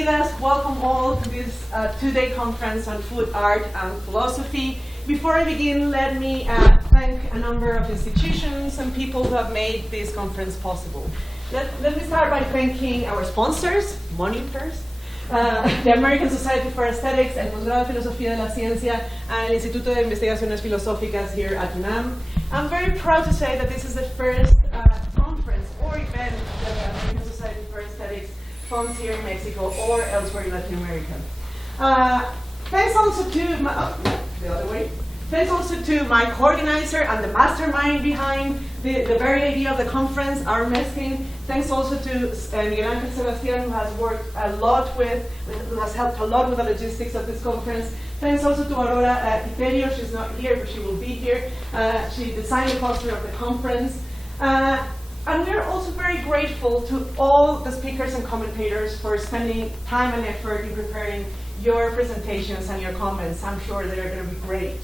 bienvenidas. Welcome all to this two-day conference on food, art, and philosophy. Before I begin, let me thank a number of institutions and people who have made this conference possible. Let me start by thanking our sponsors, money first, the American Society for Aesthetics, el Posgrado de Filosofía de la Ciencia, and el Instituto de Investigaciones Filosóficas here at UNAM. I'm very proud to say that this is the first conference or event that the American Society for Aesthetics funds here in Mexico or elsewhere in Latin America. Thanks also to Thanks also to my co-organizer and the mastermind behind the very idea of the conference, our team. Thanks also to Miguel Ángel Sebastián, who has worked a lot who has helped a lot with the logistics of this conference. Thanks also to Aurora Quiterio. She's not here, but she will be here. She designed the poster of the conference. And we're also very grateful to all the speakers and commentators for spending time and effort in preparing your presentations and your comments. I'm sure they're going to be great.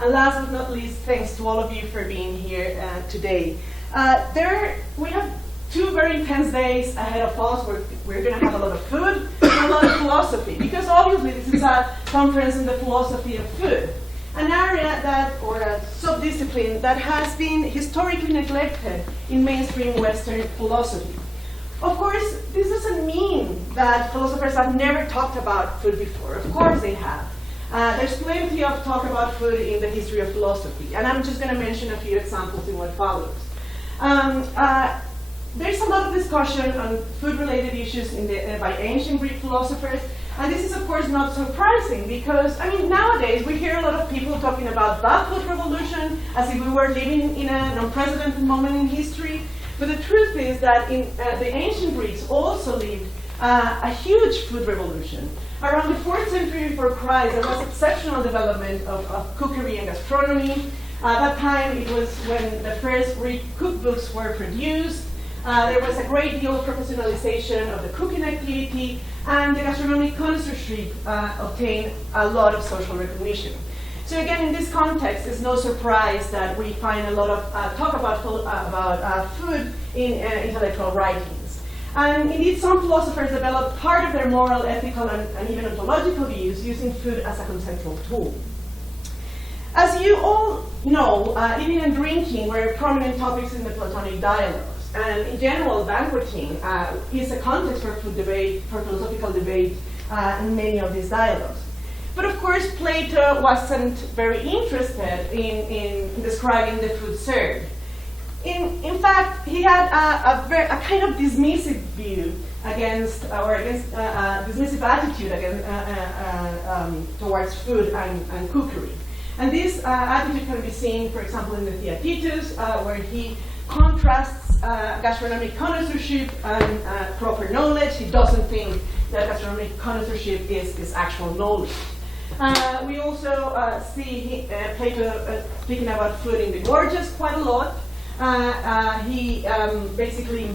And last but not least, thanks to all of you for being here today. We have 2 very intense days ahead of us. We're going to have a lot of food and a lot of philosophy, because obviously this is a conference on the philosophy of food, an area or a subdiscipline that has been historically neglected in mainstream Western philosophy. Of course, this doesn't mean that philosophers have never talked about food before. Of course they have. There's plenty of talk about food in the history of philosophy, and I'm just going to mention a few examples in what follows. There's a lot of discussion on food-related issues by ancient Greek philosophers, and this is, of course, not surprising because, nowadays we hear a lot of people talking about the food revolution as if we were living in an unprecedented moment in history. But the truth is that the ancient Greeks also lived a huge food revolution. Around the 4th century before Christ, there was exceptional development of cookery and gastronomy. At that time, it was when the first Greek cookbooks were produced. There was a great deal of professionalization of the cooking activity, and the gastronomic connoisseurship obtained a lot of social recognition. So again, in this context, it's no surprise that we find a lot of talk about food in intellectual writings. And indeed, some philosophers developed part of their moral, ethical, and even ontological views using food as a conceptual tool. As you all know, eating and drinking were prominent topics in the Platonic dialogues. And in general, banqueting is a context for food debate, for philosophical debate in many of these dialogues. But of course, Plato wasn't very interested in describing the food served. In fact, he had a kind of dismissive view dismissive attitude towards food and cookery. And this attitude can be seen, for example, in the Theaetetus, where he contrasts gastronomic connoisseurship and proper knowledge. He doesn't think that gastronomic connoisseurship is actual knowledge. We also see Plato speaking about food in the Gorgias quite a lot. He basically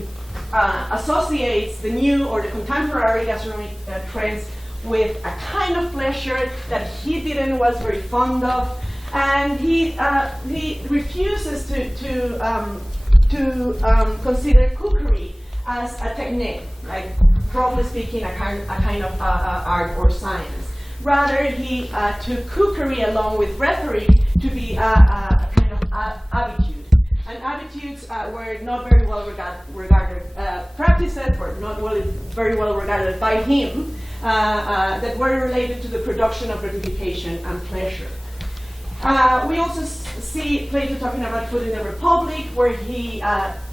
associates the new or the contemporary gastronomic trends with a kind of pleasure that he was very fond of, and he refuses to consider cookery as a technique, like properly speaking, a kind of art or science. Rather, he took cookery along with rhetoric to be a kind of attitude. And attitudes were not very well regarded practices, were not very well regarded by him, that were related to the production of gratification and pleasure. We also see Plato talking about food in the Republic, where he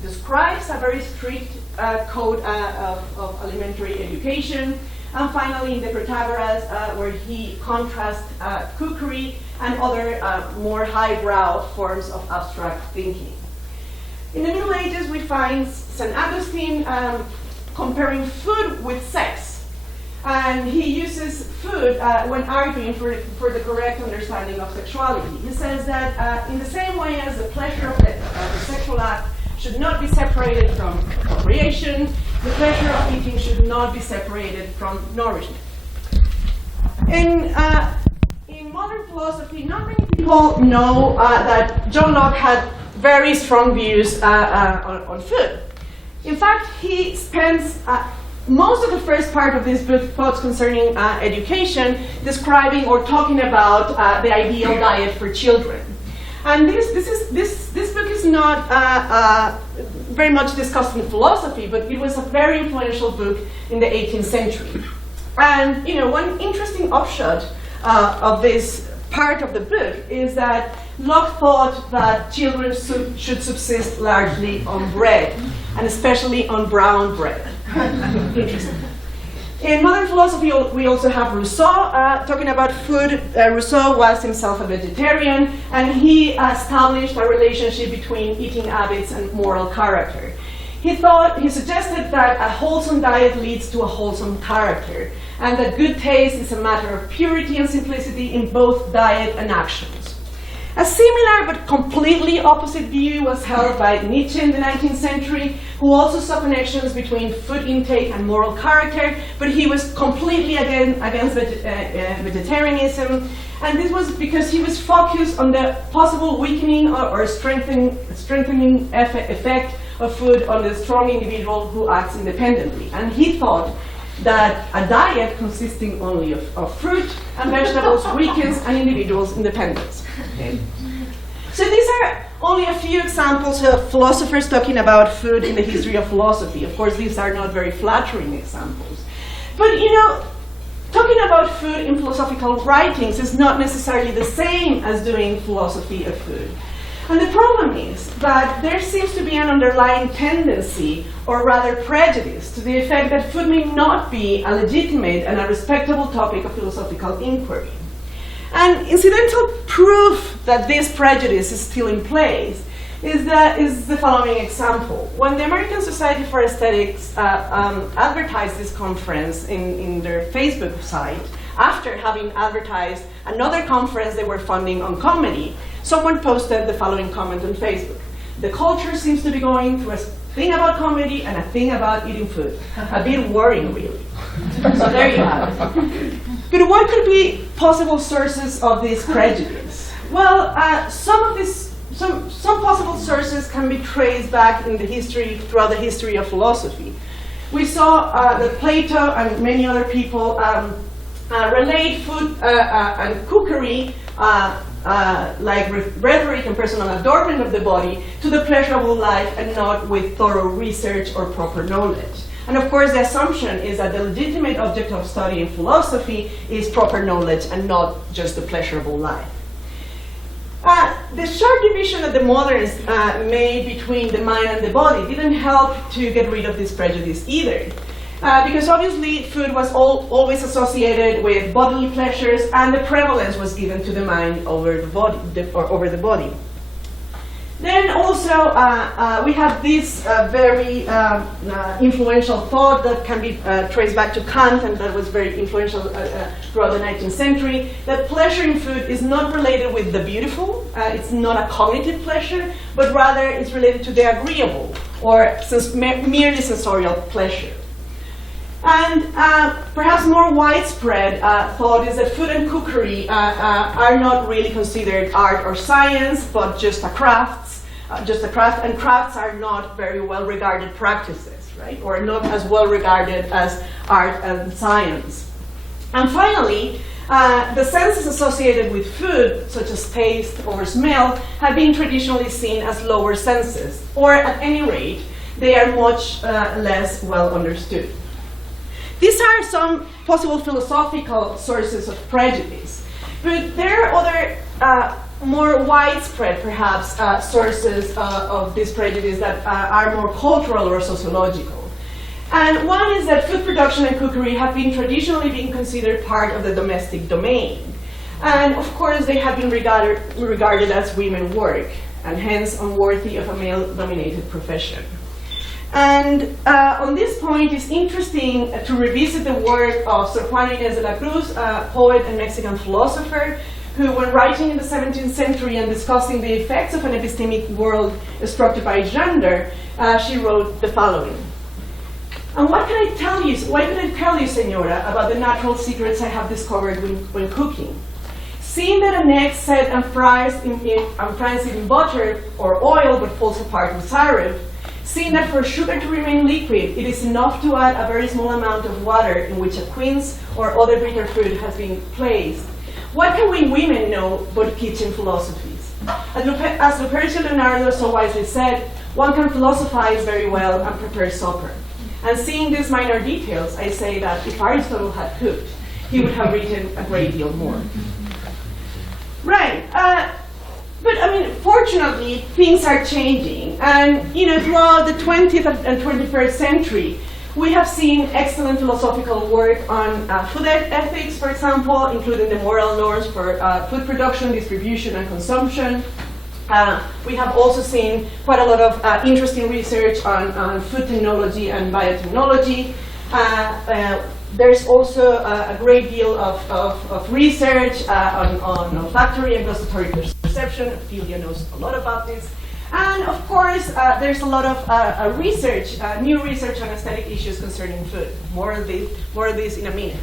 describes a very strict code of alimentary education. And finally, in the Protagoras, where he contrasts cookery and other more highbrow forms of abstract thinking. In the Middle Ages, we find St. Augustine comparing food with sex. And he uses food when arguing for the correct understanding of sexuality. He says that in the same way as the pleasure of the sexual act should not be separated from procreation, the pleasure of eating should not be separated from nourishment. In modern philosophy, not many people know that John Locke had very strong views on food. In fact, he spends most of the first part of this book, thoughts concerning education, describing or talking about the ideal diet for children. And this book is not very much discussed in philosophy, but it was a very influential book in the 18th century. And one interesting upshot of this part of the book is that Locke thought that children should subsist largely on bread, and especially on brown bread. Interesting. In modern philosophy, we also have Rousseau talking about food. Rousseau was himself a vegetarian, and he established a relationship between eating habits and moral character. He suggested that a wholesome diet leads to a wholesome character, and that good taste is a matter of purity and simplicity in both diet and actions. A similar but completely opposite view was held by Nietzsche in the 19th century, who also saw connections between food intake and moral character, but he was completely against vegetarianism, and this was because he was focused on the possible weakening or strengthening effect of food on the strong individual who acts independently. And he thought that a diet consisting only of fruit and vegetables weakens an individual's independence. Okay. So these are only a few examples of philosophers talking about food in the history of philosophy. Of course, these are not very flattering examples. But talking about food in philosophical writings is not necessarily the same as doing philosophy of food. And the problem is that there seems to be an underlying tendency, or rather prejudice, to the effect that food may not be a legitimate and a respectable topic of philosophical inquiry. And incidental proof that this prejudice is still in place is the following example. When the American Society for Aesthetics advertised this conference in their Facebook site, after having advertised another conference they were funding on comedy, someone posted the following comment on Facebook: "The culture seems to be going through a thing about comedy and a thing about eating food." A bit worrying, really. So there you have it. But what could be possible sources of this prejudice? Well, some possible sources can be traced back in the history, throughout the history of philosophy. We saw that Plato and many other people relate food and cookery, like rhetoric and personal adornment of the body, to the pleasurable life and not with thorough research or proper knowledge. And of course, the assumption is that the legitimate object of study in philosophy is proper knowledge and not just the pleasurable life. The sharp division that the moderns made between the mind and the body didn't help to get rid of this prejudice either. Because obviously food was always associated with bodily pleasures, and the prevalence was given to the mind over the body. Then also we have this very influential thought that can be traced back to Kant, and that was very influential throughout the 19th century, that pleasure in food is not related with the beautiful, it's not a cognitive pleasure, but rather it's related to the agreeable, or merely sensorial pleasure. And perhaps more widespread thought is that food and cookery are not really considered art or science, but just a craft, and crafts are not very well regarded practices, right? Or not as well regarded as art and science. And finally, the senses associated with food, such as taste or smell, have been traditionally seen as lower senses, or at any rate, they are much less well understood. These are some possible philosophical sources of prejudice, but there are other more widespread, perhaps, sources of this prejudice that are more cultural or sociological. And one is that food production and cookery have been traditionally considered part of the domestic domain. And of course, they have been regarded as women work, and hence unworthy of a male-dominated profession. And on this point, it's interesting to revisit the work of Sor Juana Inés de la Cruz, a poet and Mexican philosopher, who, when writing in the 17th century and discussing the effects of an epistemic world structured by gender, she wrote the following: "And what can I tell you, señora, about the natural secrets I have discovered when cooking? Seeing that an egg set and fries in butter or oil but falls apart with syrup, seeing that for sugar to remain liquid, it is enough to add a very small amount of water in which a quince or other bitter fruit has been placed. What can we women know about kitchen philosophies? As Lucretia Leonardo so wisely said, one can philosophize very well and prepare supper. And seeing these minor details, I say that if Aristotle had cooked, he would have written a great deal more. Right. But I mean, fortunately, things are changing. And throughout the 20th and 21st century, we have seen excellent philosophical work on food ethics, for example, including the moral norms for food production, distribution, and consumption. We have also seen quite a lot of interesting research on food technology and biotechnology. There's also a great deal of research on olfactory and gustatory perception. Ophelia knows a lot about this. And of course, there's a lot of research, new research on aesthetic issues concerning food. More of this in a minute.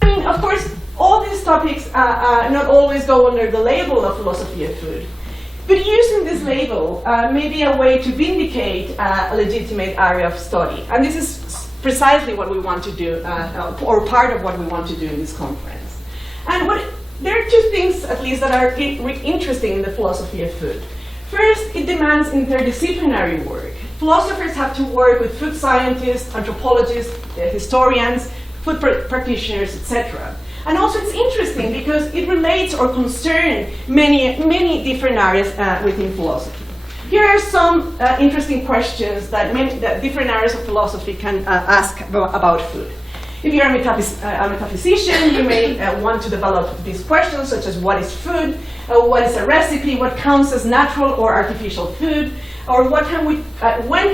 I mean, of course, all these topics not always go under the label of philosophy of food. But using this label may be a way to vindicate a legitimate area of study. And this is precisely what we want to do, or part of what we want to do in this conference. And there are two things, at least, that are interesting in the philosophy of food. First, it demands interdisciplinary work. Philosophers have to work with food scientists, anthropologists, historians, food practitioners, etc. And also it's interesting because it relates or concerns many different areas within philosophy. Here are some interesting questions that different areas of philosophy can ask about food. If you're a metaphysician, you may want to develop these questions, such as what is food, what is a recipe, what counts as natural or artificial food, or when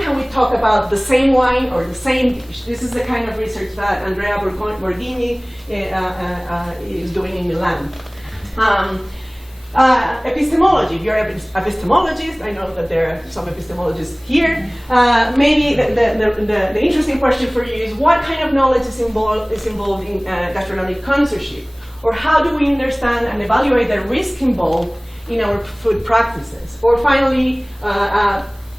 can we talk about the same wine or the same dish? This is the kind of research that Andrea Borghini is doing in Milan. Epistemology. If you're an epistemologist, I know that there are some epistemologists here. Maybe the interesting question for you is what kind of knowledge is involved in gastronomic connoisseurship, or how do we understand and evaluate the risk involved in our food practices? Or finally,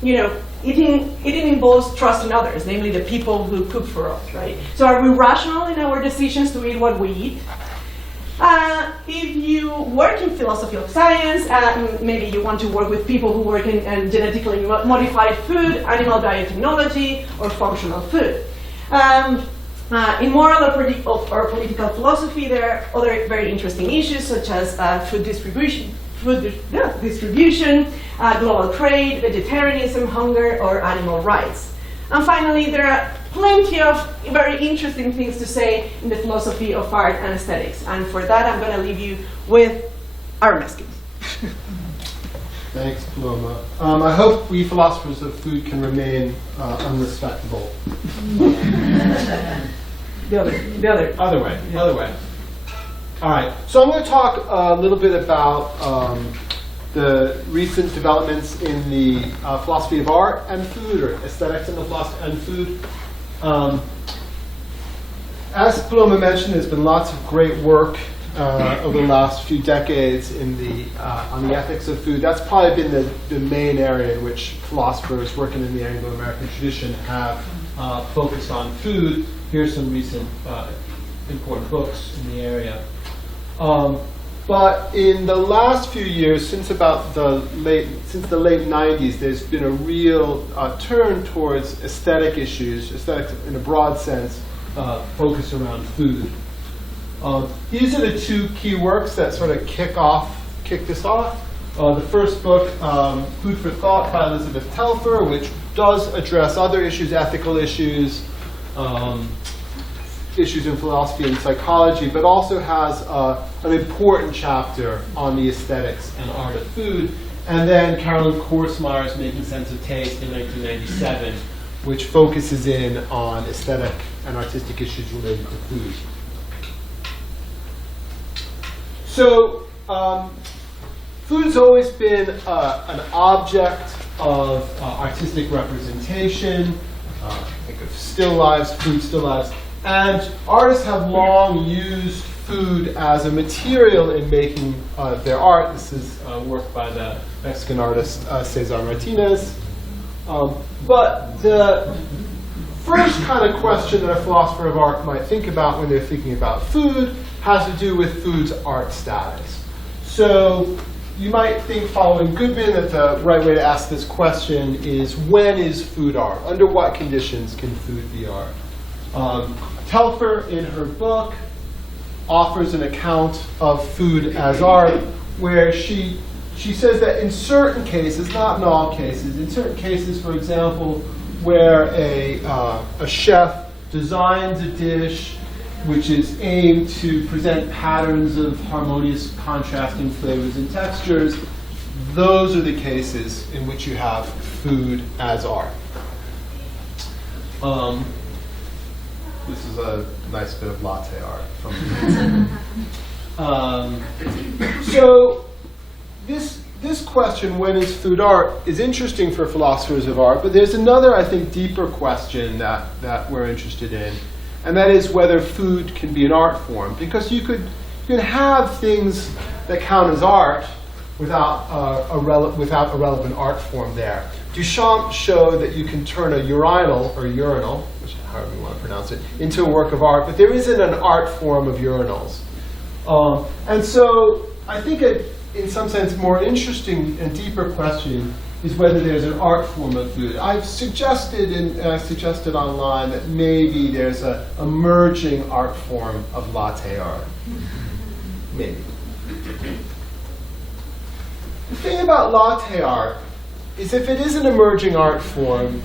eating involves trust in others, namely the people who cook for us, right? So are we rational in our decisions to eat what we eat? If you work in philosophy of science, maybe you want to work with people who work in genetically modified food, animal biotechnology, or functional food. In moral or political philosophy, there are other very interesting issues such as food distribution, global trade, vegetarianism, hunger, or animal rights. And finally, there are plenty of very interesting things to say in the philosophy of art and aesthetics. And for that, I'm going to leave you with Armeskin. Thanks, Paloma. I hope we philosophers of food can remain unrespectable. Other way. All right. So I'm going to talk a little bit about the recent developments in the philosophy of art and food, or aesthetics in the philosophy and food. As Paloma mentioned, there's been lots of great work over the last few decades in on the ethics of food. That's probably been the main area in which philosophers working in the Anglo-American tradition have focused on food. Here's some recent important books in the area. But in the last few years, since the late 90s, there's been a real turn towards aesthetic issues, aesthetics in a broad sense, focused around food. These are the two key works that sort of kick this off. The first book, Food for Thought by Elizabeth Telfer, which does address other issues, ethical issues, issues in philosophy and psychology, but also has an important chapter on the aesthetics and art of food. And then Carolyn Korsmeyer's Making Sense of Taste in 1997, which focuses in on aesthetic and artistic issues related to food. So, food has always been an object of artistic representation. Think of still lives, food still lives. And artists have long used food as a material in making their art. This is work by the Mexican artist Cesar Martinez. But the first kind of question that a philosopher of art might think about when they're thinking about food has to do with food's art status. So you might think, following Goodman, that the right way to ask this question is, when is food art? Under what conditions can food be art? Telfer, in her book, offers an account of food as art, where she says that in certain cases, not in all cases, in certain cases, for example, where a chef designs a dish which is aimed to present patterns of harmonious contrasting flavors and textures, those are the cases in which you have food as art. This is a nice bit of latte art from so this question, when is food art, is interesting for philosophers of art, but there's another, I think, deeper question that we're interested in, and that is whether food can be an art form. Because you can have things that count as art without a relevant art form there. Duchamp showed that you can turn a urinal, or urinal, which however you want to pronounce it, into a work of art, but there isn't an art form of urinals. And so I think in some sense, more interesting and deeper question is whether there's an art form of food. I've suggested, and I suggested online, that maybe there's an emerging art form of latte art. Maybe. The thing about latte art is, if it is an emerging art form,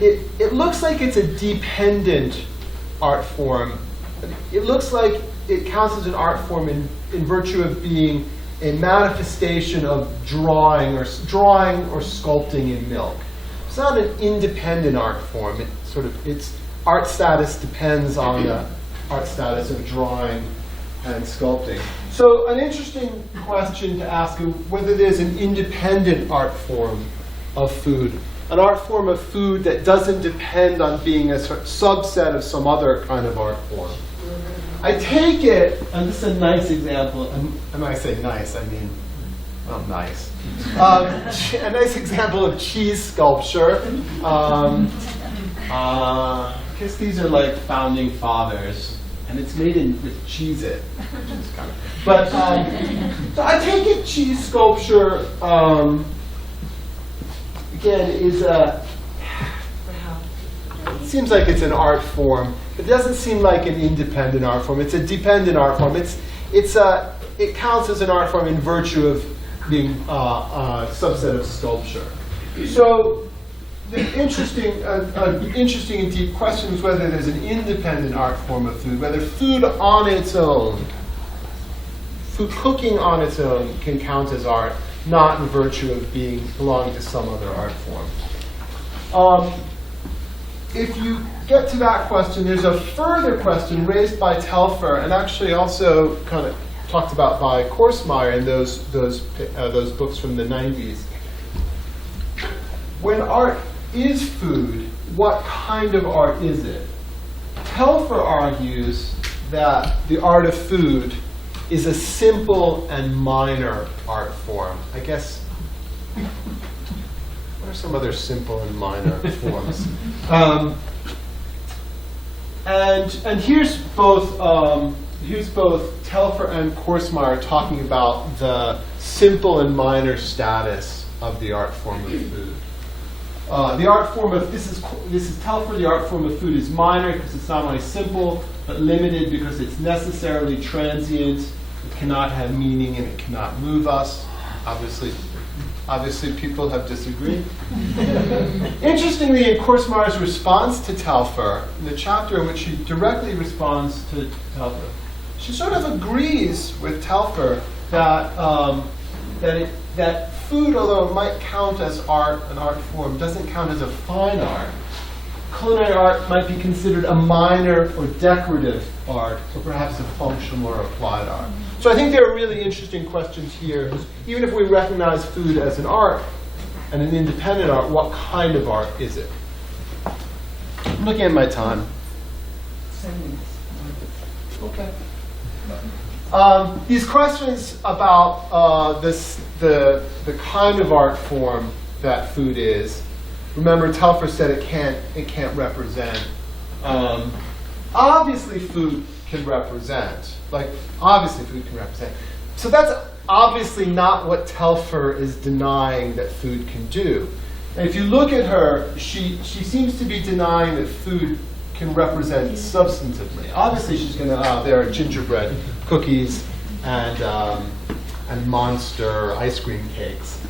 it looks like it's a dependent art form. It looks like it counts as an art form in virtue of being a manifestation of drawing or sculpting in milk. It's not an independent art form. Its art status depends on the art status of drawing and sculpting. So an interesting question to ask is whether there's an independent art form of food, an art form of food that doesn't depend on being a sort of subset of some other kind of art form. I take it, and this is a nice example, and when I say nice, I mean, well, nice. A nice example of cheese sculpture. I guess these are like founding fathers, and it's made with Cheez-It, which is kind of. But so I take it cheese sculpture again is a. It seems like it's an art form. It doesn't seem like an independent art form. It's a dependent art form. It counts as an art form in virtue of being a subset of sculpture. So the interesting and deep question is whether there's an independent art form of food, whether food on its own, food cooking on its own, can count as art, not in virtue of belonging to some other art form. If you get to that question, there's a further question raised by Telfer, and actually also kind of talked about by Korsmeyer in those books from the 90s. When art is food, what kind of art is it? Telfer argues that the art of food is a simple and minor art form. I guess. What are some other simple and minor forms? And here's both Telfer and Korsmeyer talking about the simple and minor status of the art form of food. The art form of this is Telfer. The art form of food is minor because it's not only simple but limited because it's necessarily transient. It cannot have meaning and it cannot move us. Obviously, people have disagreed. Interestingly, in Korsmeyer's response to Telfer, in the chapter in which she directly responds to Telfer, she sort of agrees with Telfer that that food, although it might count as art, an art form, doesn't count as a fine art. Culinary art might be considered a minor or decorative art, or perhaps a functional or applied art. So I think there are really interesting questions here. Even if we recognize food as an art and an independent art, what kind of art is it? I'm looking at my time. Okay. These questions about the kind of art form that food is remember, Telfer said it can't represent. Obviously, food can represent. Like, obviously, food can represent. So that's obviously not what Telfer is denying that food can do. And if you look at her, she seems to be denying that food can represent substantively. Obviously, she's going to, there are gingerbread cookies and Monster ice cream cakes.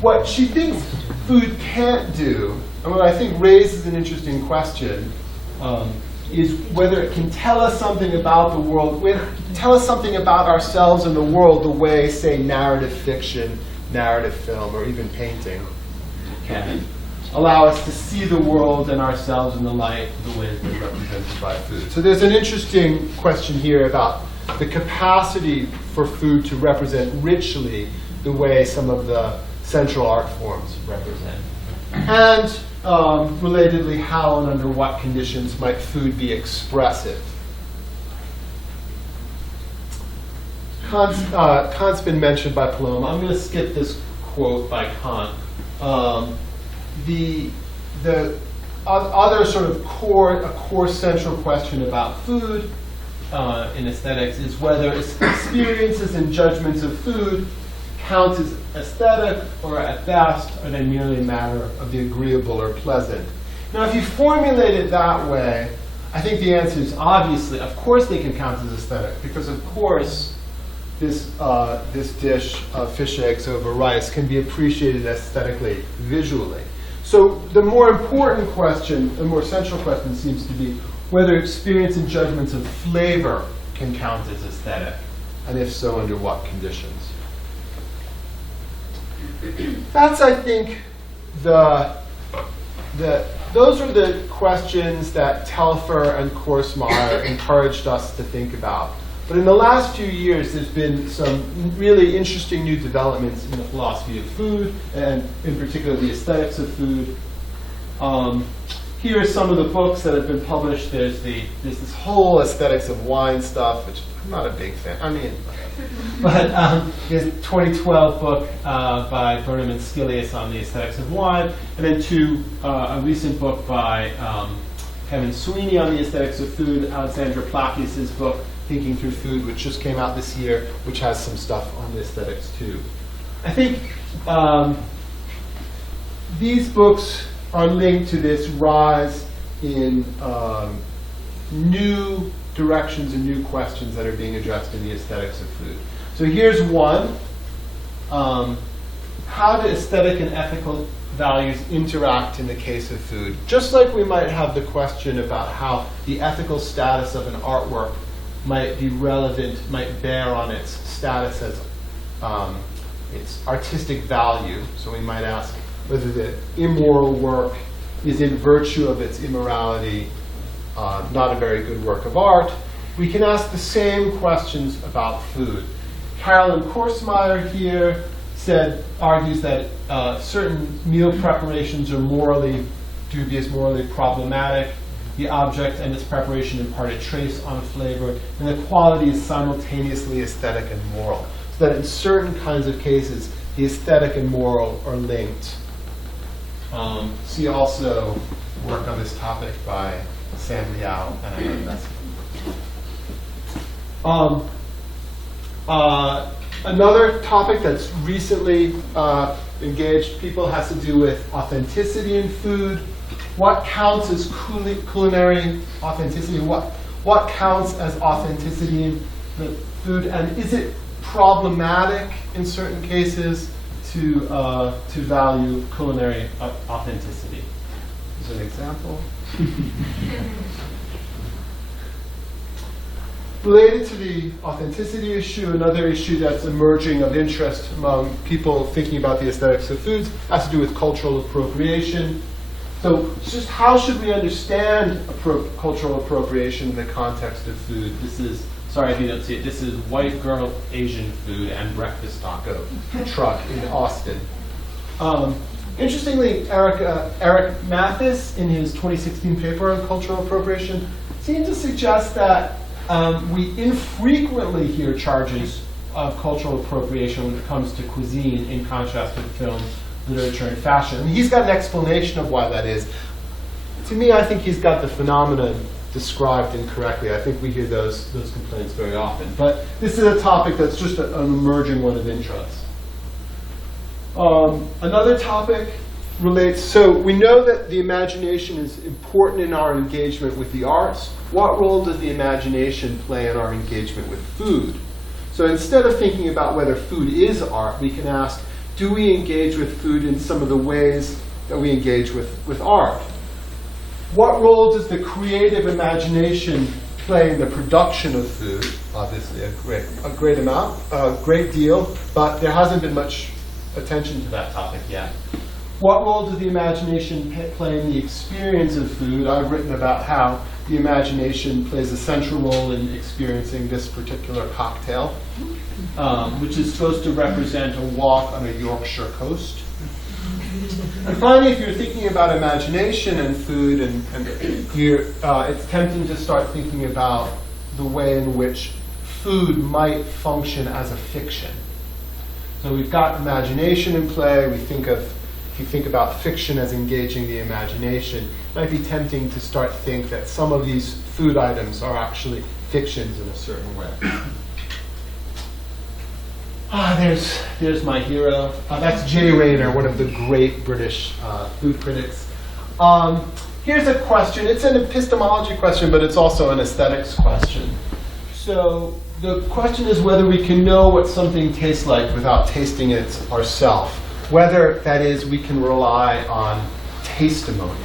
What she thinks food can't do, and what I think raises an interesting question, is whether it can tell us something about the world, tell us something about ourselves and the world the way, say, narrative fiction, narrative film, or even painting can allow us to see the world and ourselves in the light the way they're represented by food. So there's an interesting question here about the capacity for food to represent richly the way some of the central art forms represent. And relatedly, how and under what conditions might food be expressive? Kant's been mentioned by Paloma. I'm going to skip this quote by Kant. The other sort of core central question about food in aesthetics is whether experiences and judgments of food count as aesthetic, or at best are they merely a matter of the agreeable or pleasant. Now, if you formulate it that way, I think the answer is obviously, of course they can count as aesthetic, because of course this dish of fish eggs over rice can be appreciated aesthetically, visually. So the more important question, the more central question seems to be whether experience and judgments of flavor can count as aesthetic, and if so, under what conditions. That's, I think, those are the questions that Telfer and Korsmeyer encouraged us to think about. But in the last few years, there's been some really interesting new developments in the philosophy of food, and in particular the aesthetics of food. Here are some of the books that have been published. There's this whole aesthetics of wine stuff, which I'm not a big fan. I mean, but there's a 2012 book by Burnham and Skilius on the aesthetics of wine, and then a recent book by Kevin Sweeney on the aesthetics of food, Alexandra Plakis' book, Thinking Through Food, which just came out this year, which has some stuff on the aesthetics too. I think these books are linked to this rise in new directions and new questions that are being addressed in the aesthetics of food. So here's one. How do aesthetic and ethical values interact in the case of food? Just like we might have the question about how the ethical status of an artwork might be relevant, might bear on its status as its artistic value. So we might ask whether the immoral work is in virtue of its immorality not a very good work of art. We can ask the same questions about food. Carolyn Korsmeyer here argues that certain meal preparations are morally dubious, morally problematic. The object and its preparation impart a trace on flavor, and the quality is simultaneously aesthetic and moral. So that in certain kinds of cases, the aesthetic and moral are linked. See also work on this topic by Sam Liao and another topic that's recently engaged people has to do with authenticity in food. What counts as culinary authenticity? What counts as authenticity in the food? And is it problematic in certain cases to value culinary authenticity? As an example. Related to the authenticity issue, another issue that's emerging of interest among people thinking about the aesthetics of foods has to do with cultural appropriation. So just how should we understand cultural appropriation in the context of food? This is, sorry if you don't see it, this is white girl Asian food and breakfast taco truck in Austin. Interestingly, Eric Mathis, in his 2016 paper on cultural appropriation, seemed to suggest that we infrequently hear charges of cultural appropriation when it comes to cuisine, in contrast with film. literature and fashion. And he's got an explanation of why that is. To me, I think he's got the phenomenon described incorrectly. I think we hear those complaints very often. But this is a topic that's just an emerging one of interest. Another topic relates, so we know that the imagination is important in our engagement with the arts. What role does the imagination play in our engagement with food? So instead of thinking about whether food is art, we can ask, do we engage with food in some of the ways that we engage with art? What role does the creative imagination play in the production of food? Obviously a great amount, a great deal, but there hasn't been much attention to that topic yet. What role does the imagination play in the experience of food? I've written about how the imagination plays a central role in experiencing this particular cocktail, which is supposed to represent a walk on a Yorkshire coast. And finally, if you're thinking about imagination and food, it's tempting to start thinking about the way in which food might function as a fiction. So we've got imagination in play. If you think about fiction as engaging the imagination, it might be tempting to start to think that some of these food items are actually fictions in a certain way. There's my hero. That's Jay Rayner, one of the great British food critics. Here's a question. It's an epistemology question, but it's also an aesthetics question. So the question is whether we can know what something tastes like without tasting it ourselves. Whether, that is, we can rely on tastimony.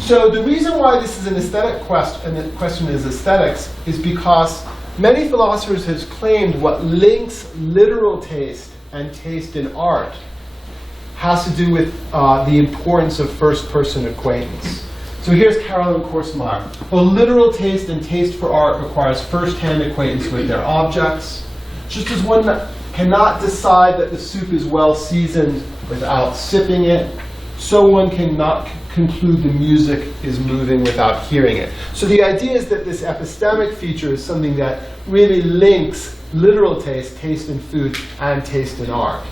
So the reason why this is an aesthetic question, and the question is aesthetics, is because many philosophers have claimed what links literal taste and taste in art has to do with the importance of first-person acquaintance. So here's Carolyn Korsmeyer. Well, literal taste and taste for art requires first-hand acquaintance with their objects. Just as one cannot decide that the soup is well seasoned without sipping it, so one cannot conclude the music is moving without hearing it. So the idea is that this epistemic feature is something that really links literal taste, taste in food, and taste in art.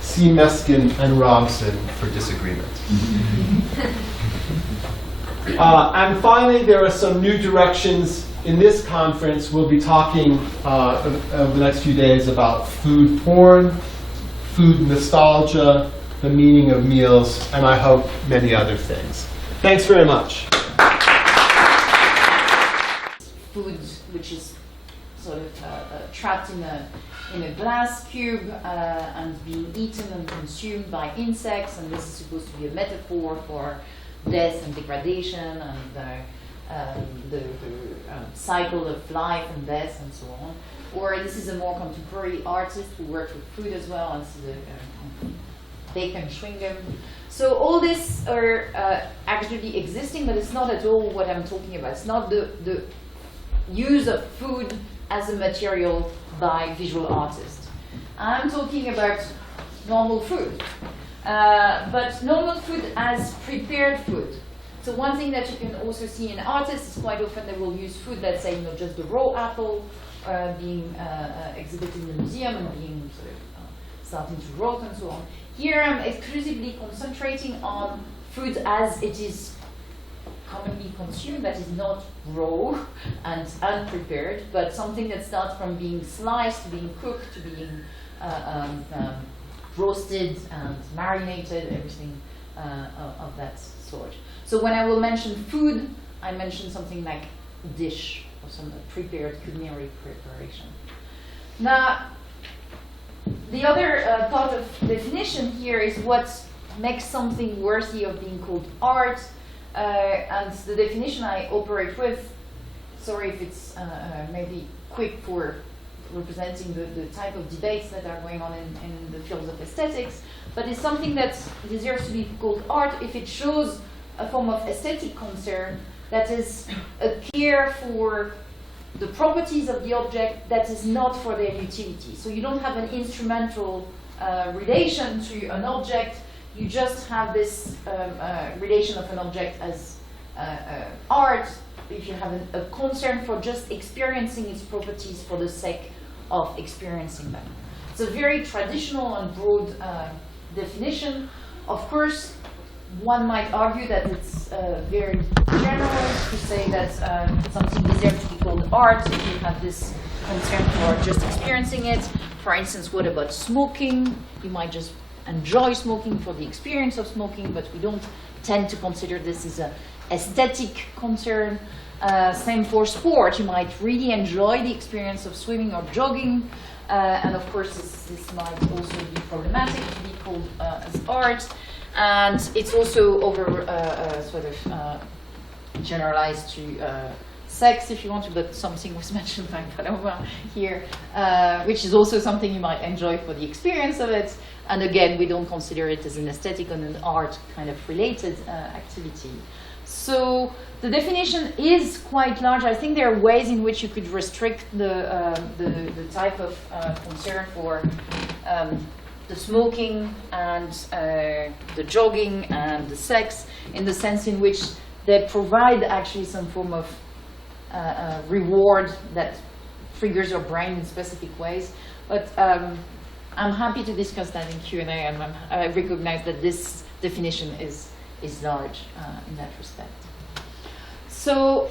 See Meskin and Robson for disagreement. And finally, there are some new directions. In this conference, we'll be talking over the next few days about food porn, food nostalgia, the meaning of meals, and I hope many other things. Thanks very much. Food which is sort of trapped in a glass cube and being eaten and consumed by insects, and this is supposed to be a metaphor for death and degradation and the cycle of life and death and so on. Or this is a more contemporary artist who worked with food as well, and this is a bacon chewing-gum. So all this are actually existing, but it's not at all what I'm talking about. It's not the use of food as a material by visual artists. I'm talking about normal food, but normal food as prepared food. So one thing that you can also see in artists is quite often they will use food, let's say, just the raw apple being exhibited in the museum and being sort of starting to rot and so on. Here I'm exclusively concentrating on food as it is commonly consumed, that is not raw and unprepared, but something that starts from being sliced, to being cooked, to being roasted and marinated, everything of that sort. So when I will mention food, I mention something like dish or some prepared culinary preparation. Now, the other part of definition here is what makes something worthy of being called art, and the definition I operate with, sorry if it's maybe quick for representing the type of debates that are going on in the fields of aesthetics, but it's something that deserves to be called art if it shows a form of aesthetic concern that is a care for the properties of the object that is not for their utility. So you don't have an instrumental relation to an object, you just have this relation of an object as art if you have a concern for just experiencing its properties for the sake of experiencing them. It's a very traditional and broad definition. Of course, one might argue that it's very general to say that something deserves to be called art if you have this concern for just experiencing it. For instance, what about smoking? You might just enjoy smoking for the experience of smoking, but we don't tend to consider this as an aesthetic concern. Same for sport. You might really enjoy the experience of swimming or jogging. And of course, this might also be problematic to be called as art. And it's also over sort of generalized to sex, if you want to, but something was mentioned by Paloma here, which is also something you might enjoy for the experience of it. And again, we don't consider it as an aesthetic and an art kind of related activity. So the definition is quite large. I think there are ways in which you could restrict the type of concern for the smoking and the jogging and the sex, in the sense in which they provide actually some form of reward that triggers your brain in specific ways. But I'm happy to discuss that in Q&A, and I recognize that this definition is large in that respect. So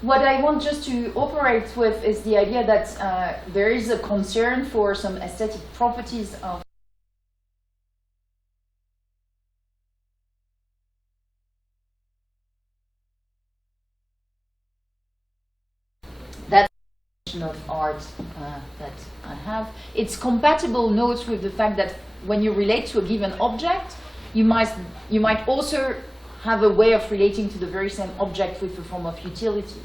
what I want just to operate with is the idea that there is a concern for some aesthetic properties of that of art that I have. It's compatible, note, with the fact that when you relate to a given object, you might also have a way of relating to the very same object with a form of utility.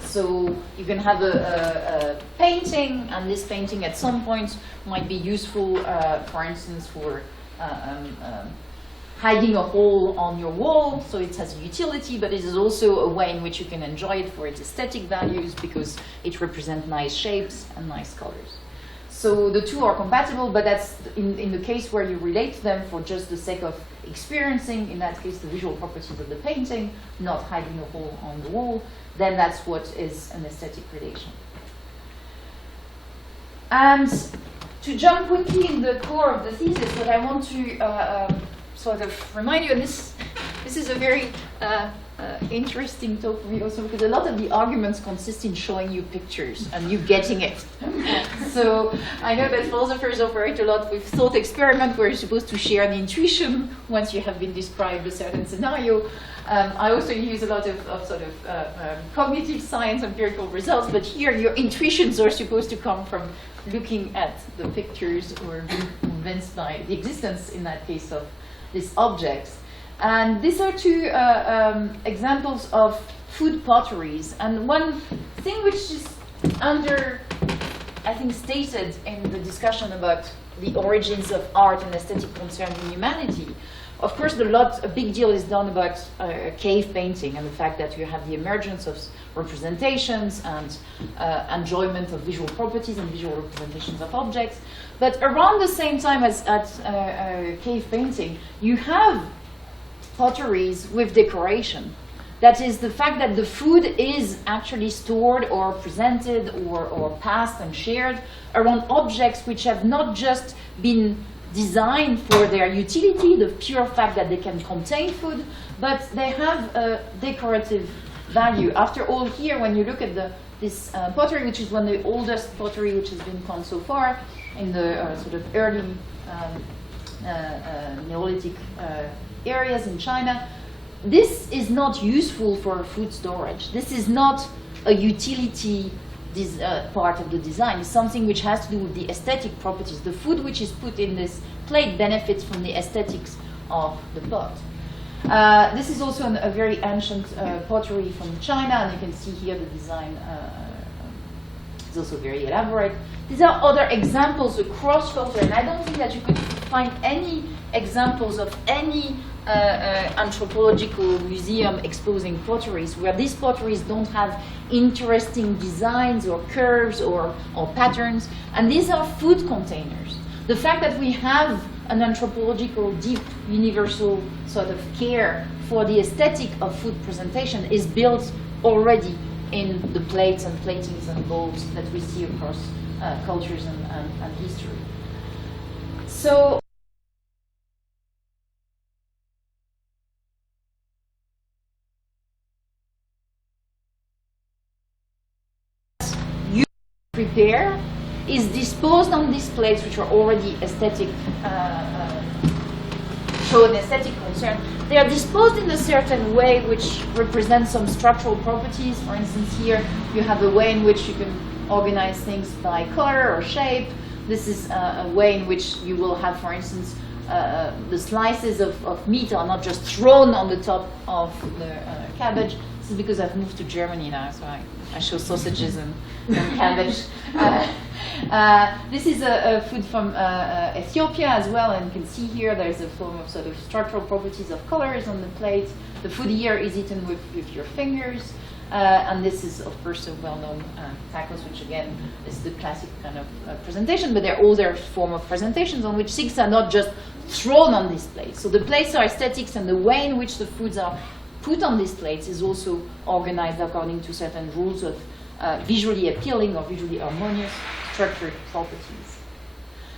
So you can have a painting, and this painting at some point might be useful, for instance, for hiding a hole on your wall, so it has a utility, but it is also a way in which you can enjoy it for its aesthetic values because it represents nice shapes and nice colors. So the two are compatible, but that's in the case where you relate to them for just the sake of experiencing, in that case, the visual properties of the painting, not hiding a hole on the wall, then that's what is an aesthetic relation. And to jump quickly in the core of the thesis, what I want to sort of remind you, and this is a very interesting talk for me also, because a lot of the arguments consist in showing you pictures and you getting it. So I know that philosophers operate a lot with thought experiment where you're supposed to share the intuition once you have been described a certain scenario. I also use a lot of sort of cognitive science, empirical results, but here your intuitions are supposed to come from looking at the pictures or being convinced by the existence, in that case, of these objects. And these are two examples of food potteries. And one thing which is I think, stated in the discussion about the origins of art and aesthetic concern in humanity, of course, a big deal is done about cave painting and the fact that you have the emergence of representations and enjoyment of visual properties and visual representations of objects. But around the same time as at cave painting, you have potteries with decoration. That is, the fact that the food is actually stored or presented or passed and shared around objects which have not just been designed for their utility, the pure fact that they can contain food, but they have a decorative value. After all, here, when you look at this pottery, which is one of the oldest pottery which has been found so far in the sort of early Neolithic areas in China, this is not useful for food storage. This is not a utility part of the design. It's something which has to do with the aesthetic properties. The food which is put in this plate benefits from the aesthetics of the pot. This is also a very ancient pottery from China, and you can see here the design is also very elaborate. These are other examples across culture, and I don't think that you could find any examples of any anthropological museum exposing potteries where these potteries don't have interesting designs or curves or patterns, and these are food containers. The fact that we have an anthropological, deep, universal sort of care for the aesthetic of food presentation is built already in the plates and platings and bowls that we see across cultures and history. So you prepare is disposed on these plates, which are already aesthetic, show an aesthetic concern. They are disposed in a certain way which represents some structural properties. For instance, here you have a way in which you can organize things by color or shape. This is a way in which you will have, for instance, the slices of meat are not just thrown on the top of the cabbage. This is because I've moved to Germany now, so I show sausages and cabbage. This is a food from Ethiopia as well, and you can see here there's a form of sort of structural properties of colors on the plate. The food here is eaten with your fingers, and this is, of course, a well-known tacos, which again is the classic kind of presentation, but there are other form of presentations on which things are not just thrown on these plates. So the plates are aesthetics, and the way in which the foods are put on these plates is also organized according to certain rules of visually appealing or visually harmonious structured properties.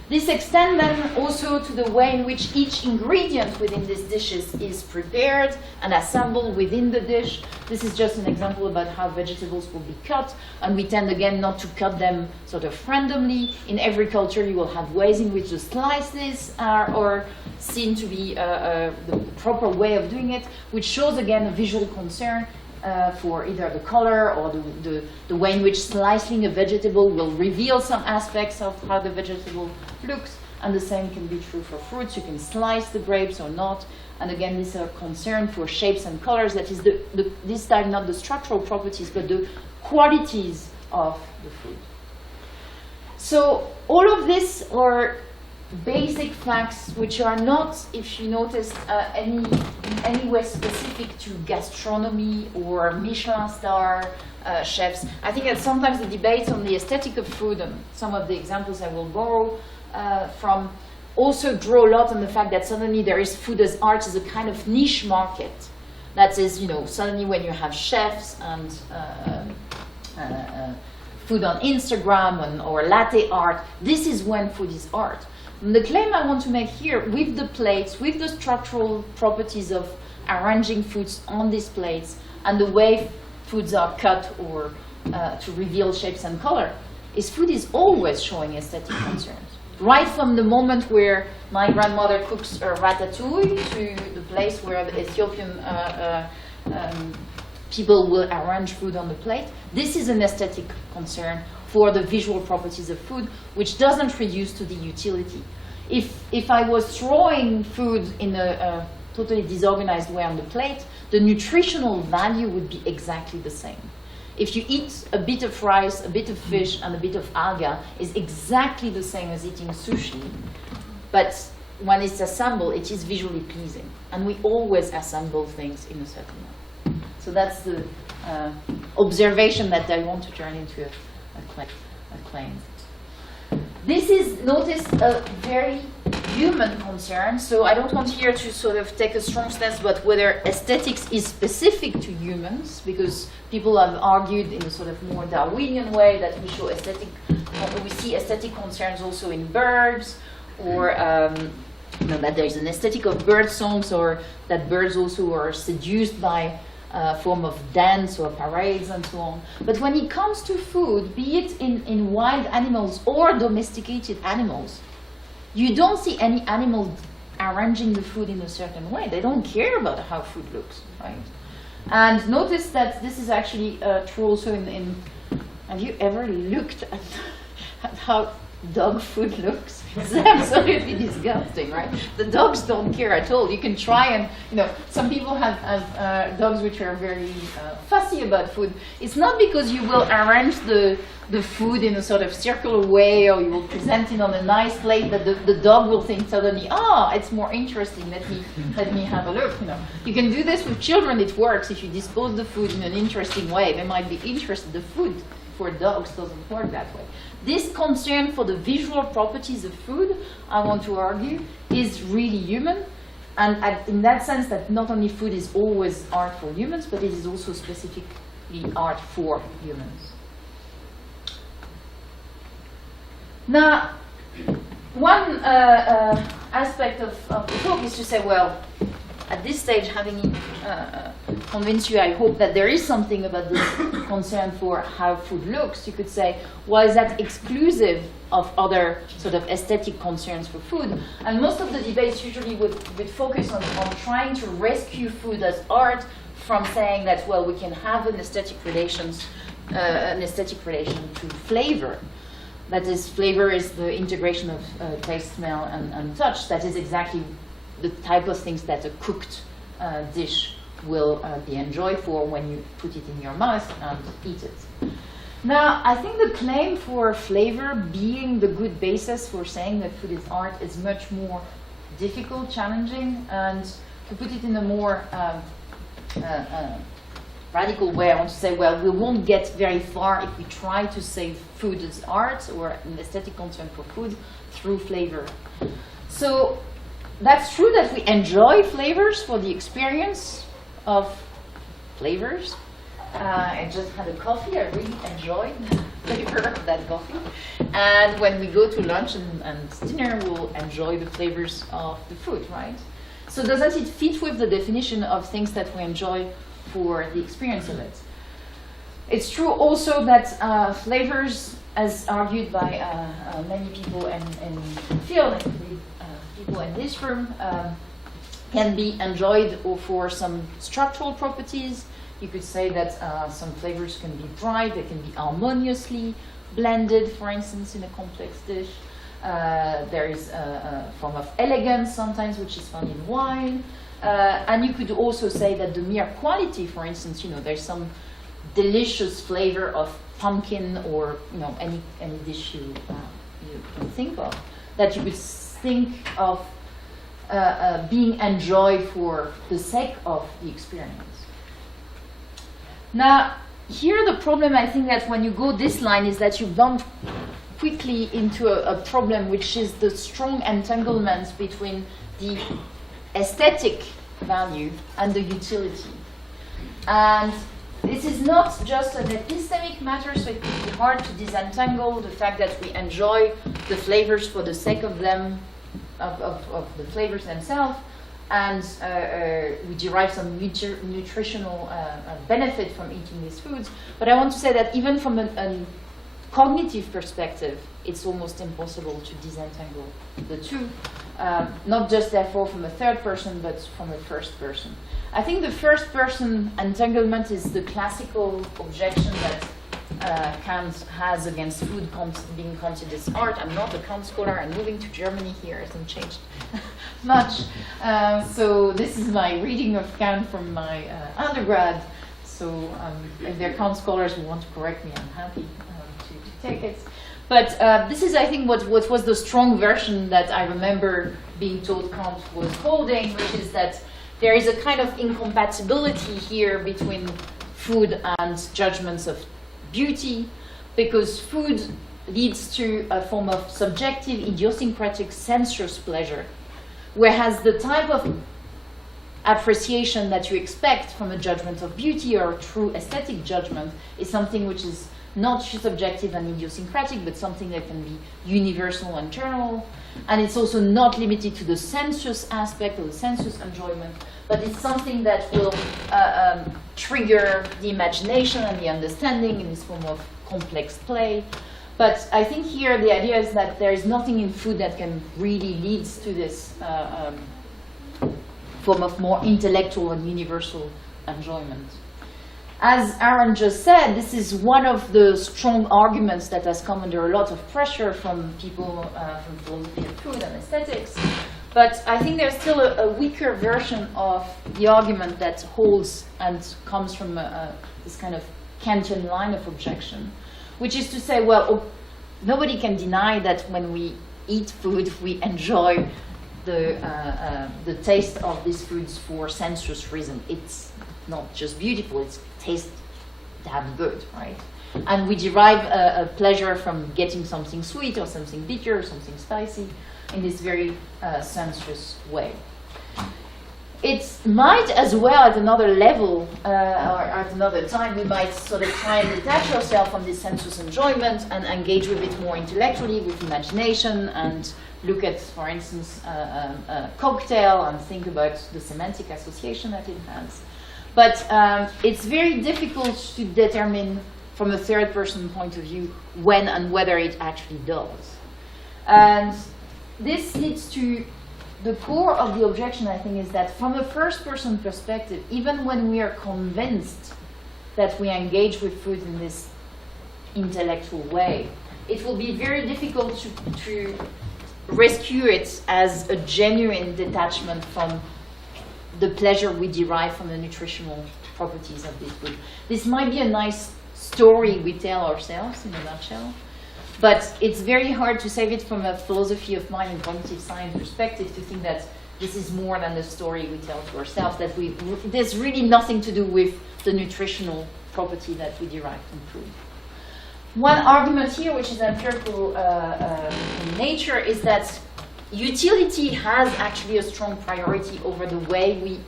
This extends then also to the way in which each ingredient within these dishes is prepared and assembled within the dish. This is just an example about how vegetables will be cut, and we tend again not to cut them sort of randomly. In every culture you will have ways in which the slices are seen to be the proper way of doing it, which shows again a visual concern for either the color or the way in which slicing a vegetable will reveal some aspects of how the vegetable looks. And the same can be true for fruits. You can slice the grapes or not. And again, this is a concern for shapes and colors. That is this time not the structural properties, but the qualities of the food. So all of this are basic facts which are not, if you noticed, any way specific to gastronomy or Michelin star chefs. I think that sometimes the debates on the aesthetic of food, and some of the examples I will borrow from, also draw a lot on the fact that suddenly there is food as art as a kind of niche market. That is, suddenly when you have chefs and food on Instagram or latte art, this is when food is art. And the claim I want to make here, with the plates, with the structural properties of arranging foods on these plates, and the way foods are cut or to reveal shapes and color, is food is always showing aesthetic concerns. Right from the moment where my grandmother cooks a ratatouille to the place where the Ethiopian people will arrange food on the plate, this is an aesthetic concern for the visual properties of food, which doesn't reduce to the utility. If I was throwing food in a totally disorganized way on the plate, the nutritional value would be exactly the same. If you eat a bit of rice, a bit of fish, and a bit of alga, is exactly the same as eating sushi. But when it's assembled, it is visually pleasing. And we always assemble things in a certain way. So that's the observation that I want to turn into a claim. This is, notice, a very human concern. So I don't want here to sort of take a strong stance about whether aesthetics is specific to humans, because people have argued in a sort of more Darwinian way that we see aesthetic concerns also in birds, or that there is an aesthetic of bird songs, or that birds also are seduced by form of dance or parades and so on. But when it comes to food, be it in wild animals or domesticated animals, you don't see any animal arranging the food in a certain way. They don't care about how food looks, right? And notice that this is actually true also in have you ever looked at how dog food looks? It's absolutely disgusting, right? The dogs don't care at all. You can try and, some people have dogs which are very fussy about food. It's not because you will arrange the food in a sort of circular way, or you will present it on a nice plate, that the dog will think suddenly, it's more interesting, let me have a look. You can do this with children, it works. If you dispose the food in an interesting way, they might be interested. The food for dogs doesn't work that way. This concern for the visual properties of food, I want to argue, is really human. And in that sense, that not only food is always art for humans, but it is also specifically art for humans. Now, one aspect of the talk is to say, well, at this stage, having convinced you, I hope that there is something about this concern for how food looks. You could say, well, is that exclusive of other sort of aesthetic concerns for food? And most of the debates usually would focus on trying to rescue food as art from saying that, well, we can have an aesthetic relation to flavor. That is, flavor is the integration of taste, smell, and touch. That is exactly the type of things that a cooked dish will be enjoyed for when you put it in your mouth and eat it. Now, I think the claim for flavor being the good basis for saying that food is art is much more difficult, challenging, and to put it in a more radical way, I want to say, well, we won't get very far if we try to say food is art or an aesthetic concern for food through flavor. So that's true that we enjoy flavors for the experience of flavors. I just had a coffee. I really enjoyed the flavor of that coffee. And when we go to lunch and dinner, we'll enjoy the flavors of the food, right? So doesn't it fit with the definition of things that we enjoy for the experience of it? It's true also that flavors, as argued by many people in the field, including people in this room, can be enjoyed for some structural properties. You could say that some flavors can be dry, they can be harmoniously blended, for instance, in a complex dish. There is a form of elegance sometimes, which is found in wine. And you could also say that the mere quality, for instance, there's some delicious flavor of pumpkin or any dish you can think of, that you could think of being enjoyed for the sake of the experience. Now, here the problem, I think, that when you go this line is that you bump quickly into a problem, which is the strong entanglement between the aesthetic value and the utility. And this is not just an epistemic matter, so it would be hard to disentangle the fact that we enjoy the flavors for the sake of them, of the flavors themselves, and we derive some nutritional benefit from eating these foods. But I want to say that even from a cognitive perspective, it's almost impossible to disentangle the two, not just therefore from a third person, but from a first person. I think the first person entanglement is the classical objection that Kant has against food being considered as art. I'm not a Kant scholar, and moving to Germany here hasn't changed much. So this is my reading of Kant from my undergrad. So if there are Kant scholars who want to correct me, I'm happy to take it. But this is, I think, what was the strong version that I remember being told Kant was holding, which is that there is a kind of incompatibility here between food and judgments of beauty, because food leads to a form of subjective, idiosyncratic, sensuous pleasure, whereas the type of appreciation that you expect from a judgment of beauty or true aesthetic judgment is something which is not subjective and idiosyncratic, but something that can be universal and general. And it's also not limited to the sensuous aspect or the sensuous enjoyment, but it's something that will trigger the imagination and the understanding in this form of complex play. But I think here the idea is that there is nothing in food that can really lead to this form of more intellectual and universal enjoyment. As Aaron just said, this is one of the strong arguments that has come under a lot of pressure from people from philosophy of food and aesthetics. But I think there's still a weaker version of the argument that holds and comes from this kind of Kantian line of objection, which is to say, well, nobody can deny that when we eat food, we enjoy the taste of these foods for sensuous reason. It's not just beautiful, it tastes damn good, right? And we derive a pleasure from getting something sweet or something bitter or something spicy in this very sensuous way. it might as well, at another level, or at another time, we might sort of try and detach ourselves from this sensuous enjoyment and engage with it more intellectually, with imagination, and look at, for instance, a cocktail and think about the semantic association that it has. But it's very difficult to determine from a third-person point of view when and whether it actually does. And this leads to the core of the objection, I think, is that from a first-person perspective, even when we are convinced that we engage with food in this intellectual way, it will be very difficult to rescue it as a genuine detachment from the pleasure we derive from the nutritional properties of this food. This might be a nice story we tell ourselves, in a nutshell, but it's very hard to save it from a philosophy of mind and cognitive science perspective to think that this is more than the story we tell to ourselves, that there's really nothing to do with the nutritional property that we derive from food. One argument here, which is empirical in nature, is that utility has actually a strong priority over the way we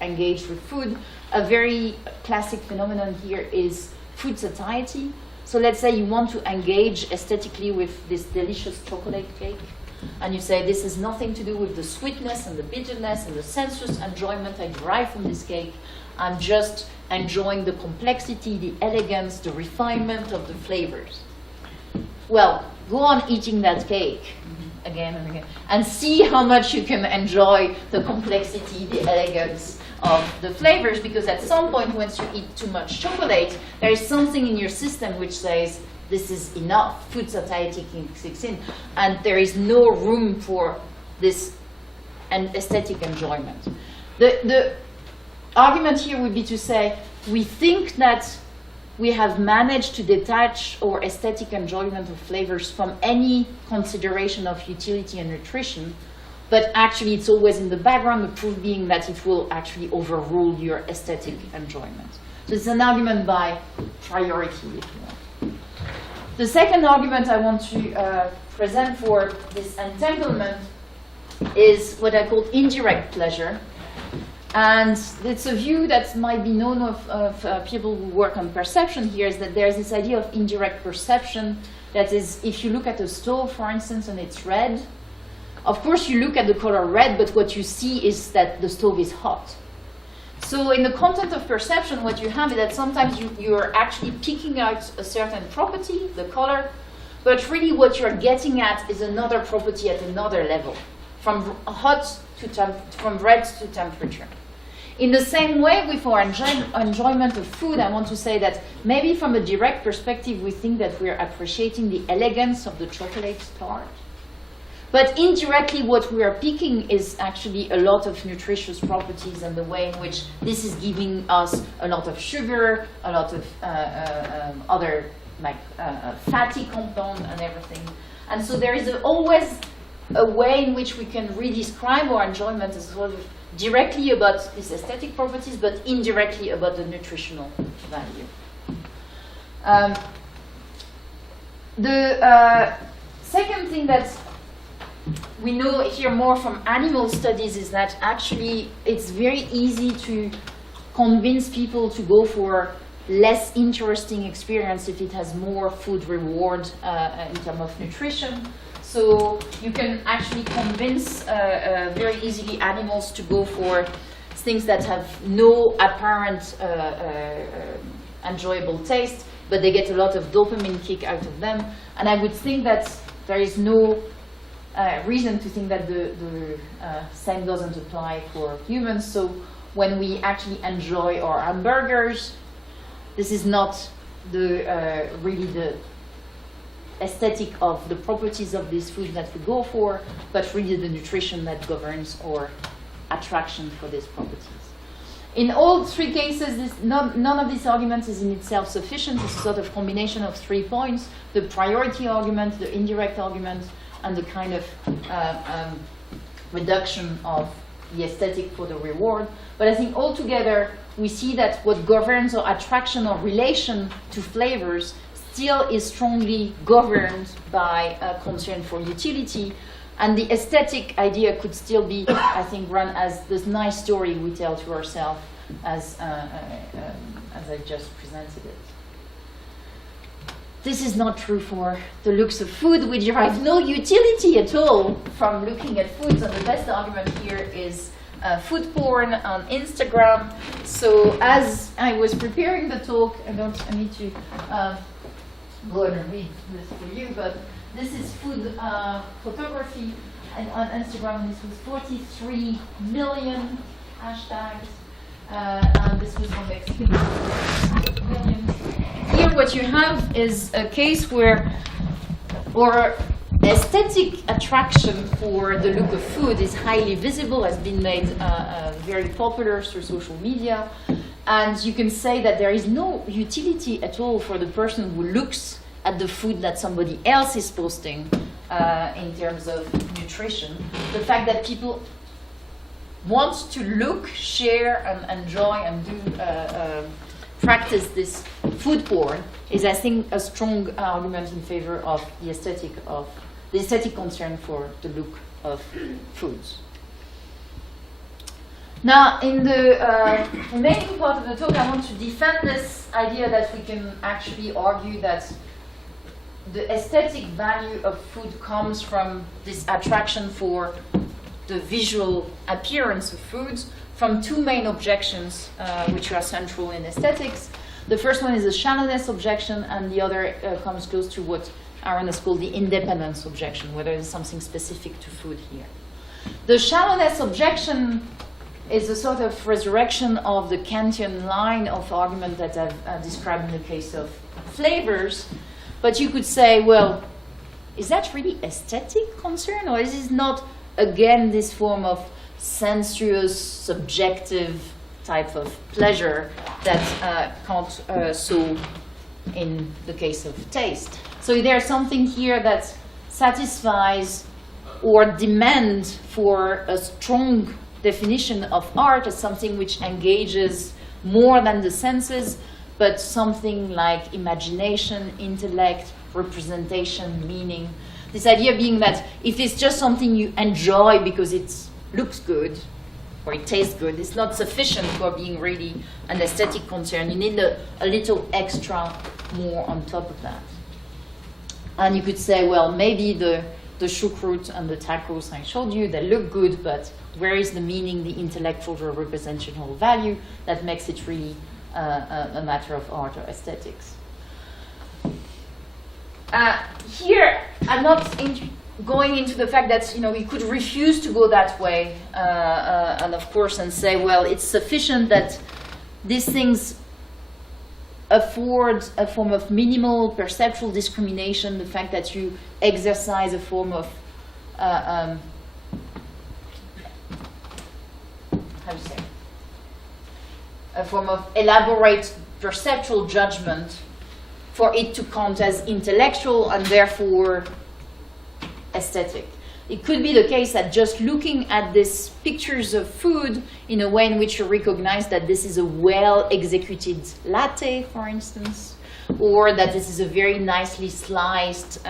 engage with food. A very classic phenomenon here is food satiety. So let's say you want to engage aesthetically with this delicious chocolate cake, and you say this has nothing to do with the sweetness and the bitterness and the sensuous enjoyment I derive from this cake. I'm just enjoying the complexity, the elegance, the refinement of the flavors. Well, go on eating that cake again and again, and see how much you can enjoy the complexity, the elegance of the flavors, because at some point, once you eat too much chocolate, there is something in your system which says, this is enough, food satiety kicks in, and there is no room for this aesthetic enjoyment. The argument here would be to say, we think that we have managed to detach our aesthetic enjoyment of flavors from any consideration of utility and nutrition, but actually it's always in the background, the proof being that it will actually overrule your aesthetic enjoyment. So it's an argument by priority, if you want. The second argument I want to present for this entanglement is what I call indirect pleasure. And it's a view that might be known of people who work on perception here, is that there's this idea of indirect perception. That is, if you look at a stove, for instance, and it's red, of course you look at the color red, but what you see is that the stove is hot. So in the content of perception, what you have is that sometimes you're actually picking out a certain property, the color, but really what you're getting at is another property at another level, from from red to temperature. In the same way, with our enjoyment of food, I want to say that maybe from a direct perspective, we think that we're appreciating the elegance of the chocolate tart. But indirectly, what we are picking is actually a lot of nutritious properties and the way in which this is giving us a lot of sugar, a lot of other fatty compound and everything. And so there is always a way in which we can redescribe our enjoyment as sort of directly about these aesthetic properties, but indirectly about the nutritional value. The second thing that we know here more from animal studies is that actually it's very easy to convince people to go for less interesting experience if it has more food reward in terms of nutrition. So you can actually convince very easily animals to go for things that have no apparent enjoyable taste, but they get a lot of dopamine kick out of them. And I would think that there is no reason to think that the same doesn't apply for humans. So when we actually enjoy our hamburgers, this is not really the aesthetic of the properties of this food that we go for, but really the nutrition that governs our attraction for these properties. In all three cases, none of these arguments is in itself sufficient. It's a sort of combination of 3 points: the priority argument, the indirect argument, and the kind of reduction of the aesthetic for the reward. But I think altogether, we see that what governs our attraction or relation to flavors still is strongly governed by a concern for utility, And the aesthetic idea could still be, I think, run as this nice story we tell to ourselves as I just presented it. This is not true for the looks of food. We derive no utility at all from looking at foods, and the best argument here is food porn on Instagram. So as I was preparing the talk, I need to go and read this for you, but this is food photography, and on Instagram this was 43 million hashtags, and this was on Mexican million. Here what you have is a case where aesthetic attraction for the look of food is highly visible, has been made very popular through social media, and you can say that there is no utility at all for the person who looks at the food that somebody else is posting in terms of nutrition. The fact that people want to look, share, and enjoy and do practice this food porn is, I think, a strong argument in favor of the aesthetic concern for the look of foods. Now, in the remaining part of the talk, I want to defend this idea that we can actually argue that the aesthetic value of food comes from this attraction for the visual appearance of foods from two main objections which are central in aesthetics. The first one is the shallowness objection, and the other comes close to what Aaron has called the independence objection, whether there's something specific to food here. The shallowness objection is a sort of resurrection of the Kantian line of argument that I've described in the case of flavors. But you could say, well, is that really aesthetic concern, or is it not, again, this form of sensuous, subjective type of pleasure that Kant saw in the case of taste? So there's something here that satisfies or demands for a strong definition of art as something which engages more than the senses, but something like imagination, intellect, representation, meaning. This idea being that if it's just something you enjoy because it looks good or it tastes good, it's not sufficient for being really an aesthetic concern. You need a little extra more on top of that. And you could say, well, maybe the choucroute and the tacos I showed you, they look good, but where is the meaning, the intellectual or representational value that makes it really a matter of art or aesthetics? Here, I'm not going into the fact that you could refuse to go that way, and of course, and say, well, it's sufficient that these things afford a form of minimal perceptual discrimination. The fact that you exercise a form of a form of elaborate perceptual judgment for it to count as intellectual and therefore aesthetic. It could be the case that just looking at these pictures of food in a way in which you recognize that this is a well-executed latte, for instance, or that this is a very nicely sliced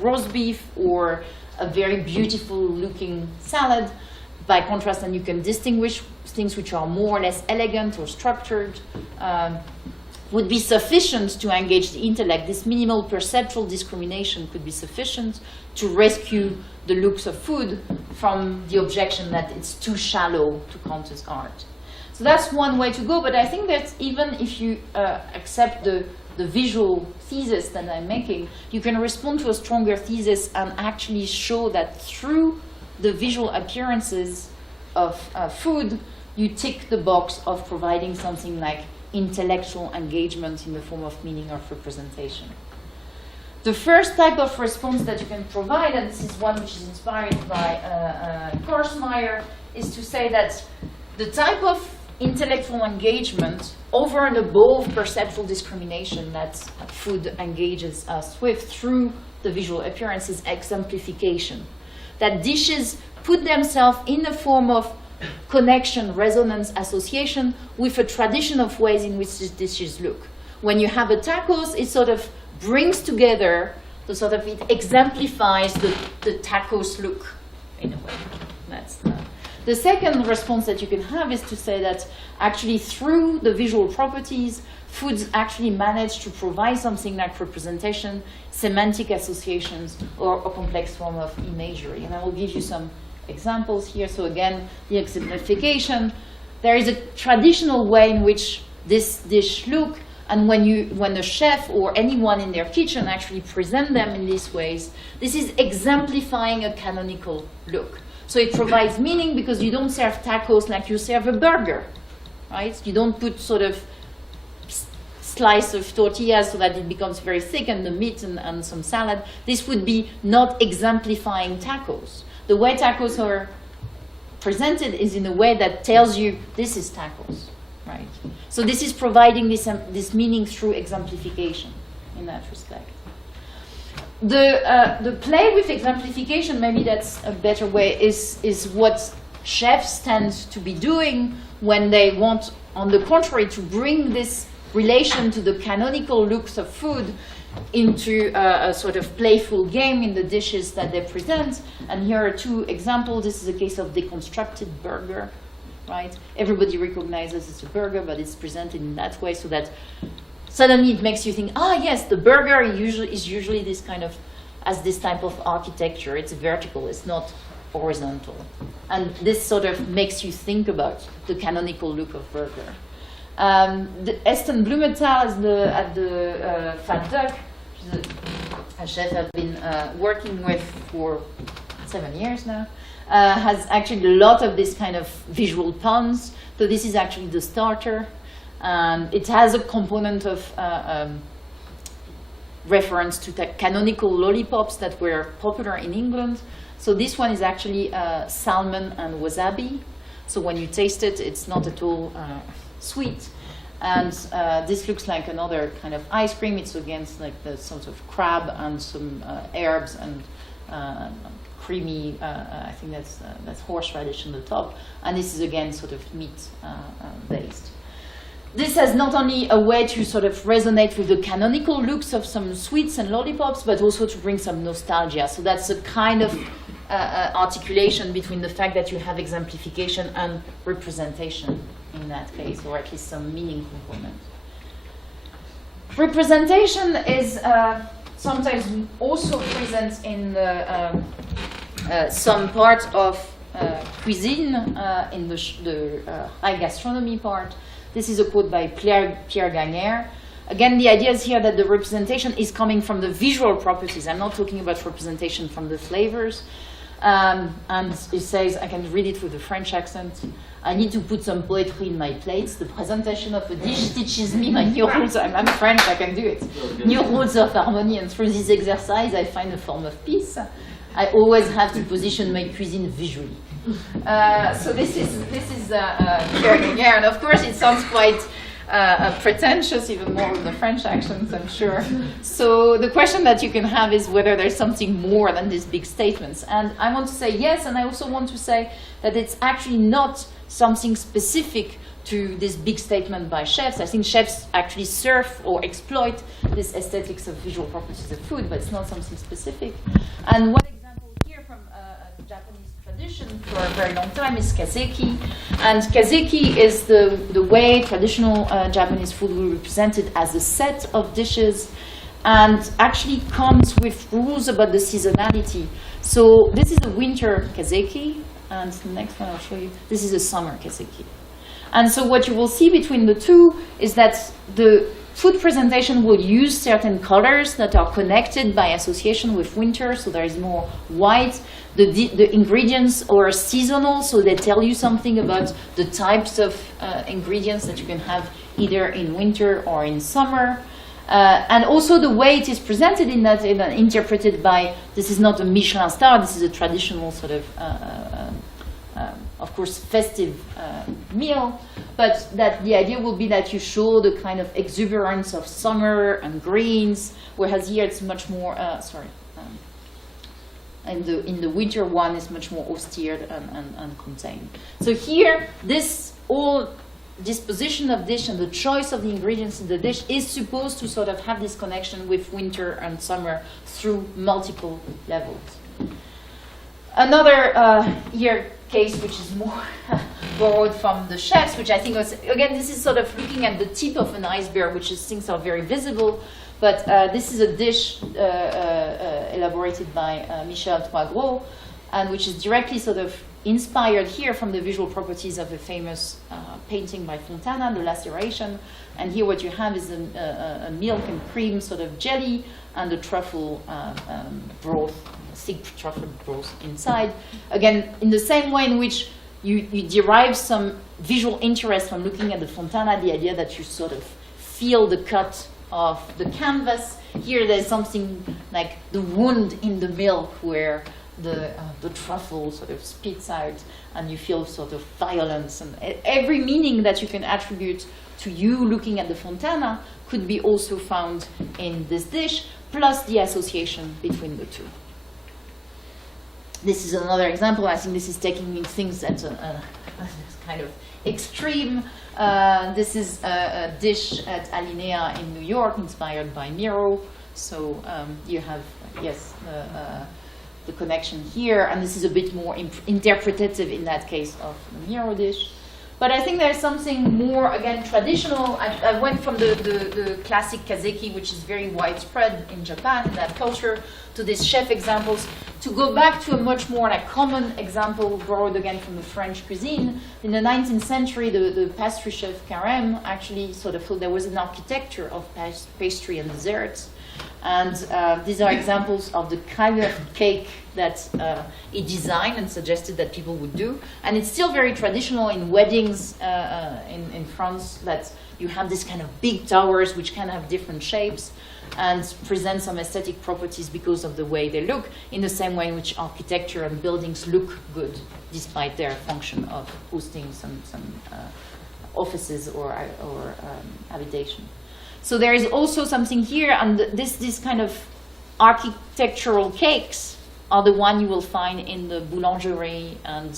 roast beef, or a very beautiful-looking salad. By contrast, then you can distinguish things which are more or less elegant or structured, would be sufficient to engage the intellect. This minimal perceptual discrimination could be sufficient to rescue the looks of food from the objection that it's too shallow to count as art. So that's one way to go, but I think that even if you accept the visual thesis that I'm making, you can respond to a stronger thesis and actually show that through the visual appearances of food, you tick the box of providing something like intellectual engagement in the form of meaning of representation. The first type of response that you can provide, and this is one which is inspired by Korsmeyer, is to say that the type of intellectual engagement over and above perceptual discrimination that food engages us with through the visual appearance is exemplification. That dishes put themselves in the form of connection, resonance, association with a tradition of ways in which these dishes look. When you have a tacos, it sort of brings together So sort of it exemplifies the tacos look in a way. That's the second response that you can have is to say that actually through the visual properties, foods actually manage to provide something like representation, semantic associations, or a complex form of imagery. And I will give you some examples here. So again, the exemplification. There is a traditional way in which this dish look, and when the chef or anyone in their kitchen actually present them in these ways, this is exemplifying a canonical look. So it provides meaning because you don't serve tacos like you serve a burger, right? You don't put sort of slice of tortillas so that it becomes very thick and the meat and some salad. This would be not exemplifying tacos. The way tacos are presented is in a way that tells you this is tacos, right? So this is providing this meaning through exemplification in that respect. The play with exemplification, maybe that's a better way, is what chefs tend to be doing when they want, on the contrary, to bring this relation to the canonical looks of food into a sort of playful game in the dishes that they present. And here are two examples. This is a case of Deconstructed Burger, right? Everybody recognizes it's a burger, but it's presented in that way so that suddenly it makes you think, yes, the burger is usually this kind of, as this type of architecture. It's vertical, it's not horizontal. And this sort of makes you think about the canonical look of burger. Eston Blumenthal at the Fat Duck, which is a chef I've been working with for 7 years now, has actually a lot of this kind of visual puns. So this is actually the starter. It has a component of reference to the canonical lollipops that were popular in England. So this one is actually salmon and wasabi. So when you taste it, it's not at all sweet. And this looks like another kind of ice cream. It's against like the sort of crab and some herbs and creamy, I think that's horseradish on the top. And this is again sort of meat based. This has not only a way to sort of resonate with the canonical looks of some sweets and lollipops, but also to bring some nostalgia. So that's a kind of articulation between the fact that you have exemplification and representation in that case, or at least some meaning component. Representation is sometimes also present in the, some part of cuisine in the high gastronomy part. This is a quote by Pierre Gagnère. Again, the idea is here that the representation is coming from the visual properties. I'm not talking about representation from the flavors. And it says, I can read it with a French accent, I need to put some poetry in my plates. The presentation of a dish teaches me my new rules. I'm French, I can do it. New rules of harmony, and through this exercise, I find a form of peace. I always have to position my cuisine visually. So this is Pierre Gagnère, and of course it sounds quite pretentious, even more with the French accents, I'm sure. So the question that you can have is whether there's something more than these big statements. And I want to say yes, and I also want to say that it's actually not something specific to this big statement by chefs. I think chefs actually surf or exploit this aesthetics of visual properties of food, but it's not something specific. And one example here from a Japanese tradition for a very long time is Kazuki. And Kazuki is the way traditional Japanese food will be presented as a set of dishes, and actually comes with rules about the seasonality. So this is a winter Kazuki, and the next one I'll show you. This is a summer Kazuki. And so what you will see between the two is that the food presentation will use certain colors that are connected by association with winter, so there is more white. The ingredients are seasonal, so they tell you something about the types of ingredients that you can have either in winter or in summer. And also the way it is presented in that, interpreted by, this is not a Michelin star, this is a traditional sort of course, festive meal, but that the idea will be that you show the kind of exuberance of summer and greens, whereas here it's much more, and in the winter one is much more austere and contained. So here, this all disposition of dish and the choice of the ingredients in the dish is supposed to sort of have this connection with winter and summer through multiple levels. Another here case, which is more borrowed from the chefs, which I think was, again, this is sort of looking at the tip of an iceberg, which is things are very visible, but this is a dish elaborated by Michel Troisgros, and which is directly sort of inspired here from the visual properties of a famous painting by Fontana, The Laceration. And here what you have is a milk and cream sort of jelly and a truffle broth, thick truffle broth inside. Again, in the same way in which you derive some visual interest from looking at the Fontana, the idea that you sort of feel the cut of the canvas. Here there's something like the wound in the milk where the truffle sort of spits out and you feel sort of violence, and every meaning that you can attribute to you looking at the Fontana could be also found in this dish, plus the association between the two. This is another example. I think this is taking things at a kind of extreme. This is a dish at Alinea in New York inspired by Miro. So you have, yes, the connection here, and this is a bit more interpretative in that case of the Miro dish. But I think there's something more, again, traditional. I went from the classic Kazuki, which is very widespread in Japan, in that culture, to these chef examples, to go back to a much more like common example borrowed again from the French cuisine. In the 19th century, the pastry chef Carême actually sort of thought there was an architecture of pastry and desserts. And these are examples of the kind of cake that he designed and suggested that people would do. And it's still very traditional in weddings in France that you have this kind of big towers which can have different shapes and present some aesthetic properties because of the way they look, in the same way in which architecture and buildings look good despite their function of hosting some offices or habitation. So there is also something here, and this kind of architectural cakes are the one you will find in the boulangerie and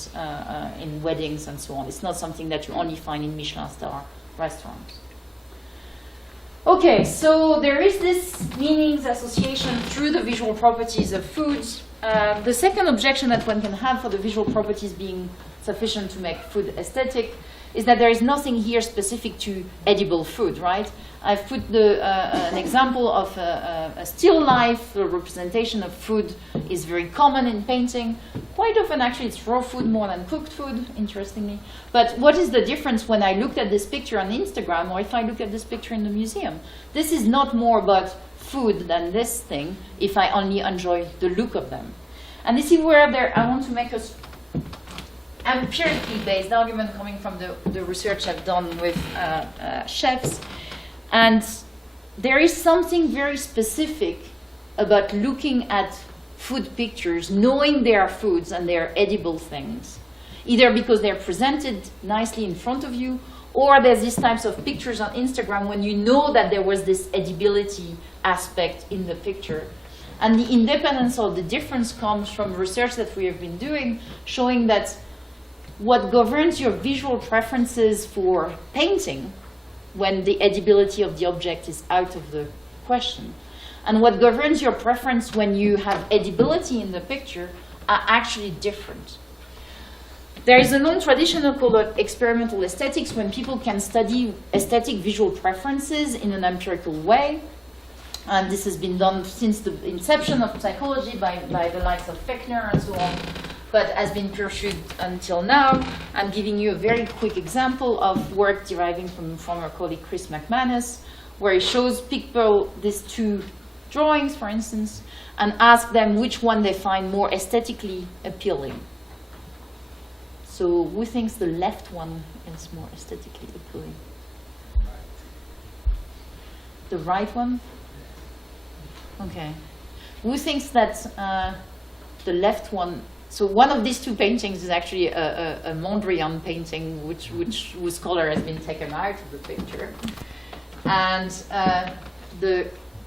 in weddings and so on. It's not something that you only find in Michelin star restaurants. Okay, so there is this meanings association through the visual properties of foods. The second objection that one can have for the visual properties being sufficient to make food aesthetic is that there is nothing here specific to edible food, right? I've put an example of a still life. The representation of food is very common in painting. Quite often, actually, it's raw food more than cooked food, interestingly. But what is the difference when I looked at this picture on Instagram or if I look at this picture in the museum? This is not more about food than this thing if I only enjoy the look of them. And this is where I want to make a empirically based argument coming from the research I've done with chefs. And there is something very specific about looking at food pictures, knowing they are foods and they are edible things, either because they're presented nicely in front of you, or there's these types of pictures on Instagram when you know that there was this edibility aspect in the picture. And the independence or the difference comes from research that we have been doing, showing that what governs your visual preferences for painting when the edibility of the object is out of the question, and what governs your preference when you have edibility in the picture are actually different. There is a known tradition called experimental aesthetics, when people can study aesthetic visual preferences in an empirical way. And this has been done since the inception of psychology by the likes of Fechner and so on, but has been pursued until now. I'm giving you a very quick example of work deriving from former colleague Chris McManus, where he shows people these two drawings, for instance, and ask them which one they find more aesthetically appealing. So who thinks the left one is more aesthetically appealing? The right one? Okay. Who thinks that the left one? So one of these two paintings is actually a Mondrian painting, whose color has been taken out of the picture. And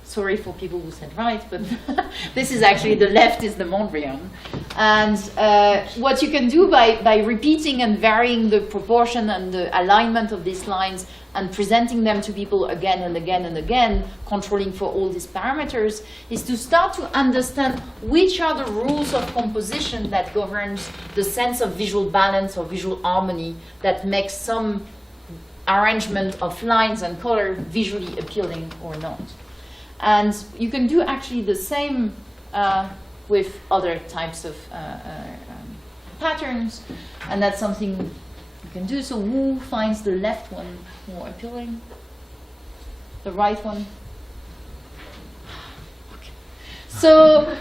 sorry for people who said right, but this is actually, the left is the Mondrian. And what you can do by repeating and varying the proportion and the alignment of these lines and presenting them to people again and again and again, controlling for all these parameters, is to start to understand which are the rules of composition that governs the sense of visual balance or visual harmony that makes some arrangement of lines and color visually appealing or not. And you can do actually the same with other types of patterns, and that's something you can do. So who finds the left one more appealing? The right one? Okay. So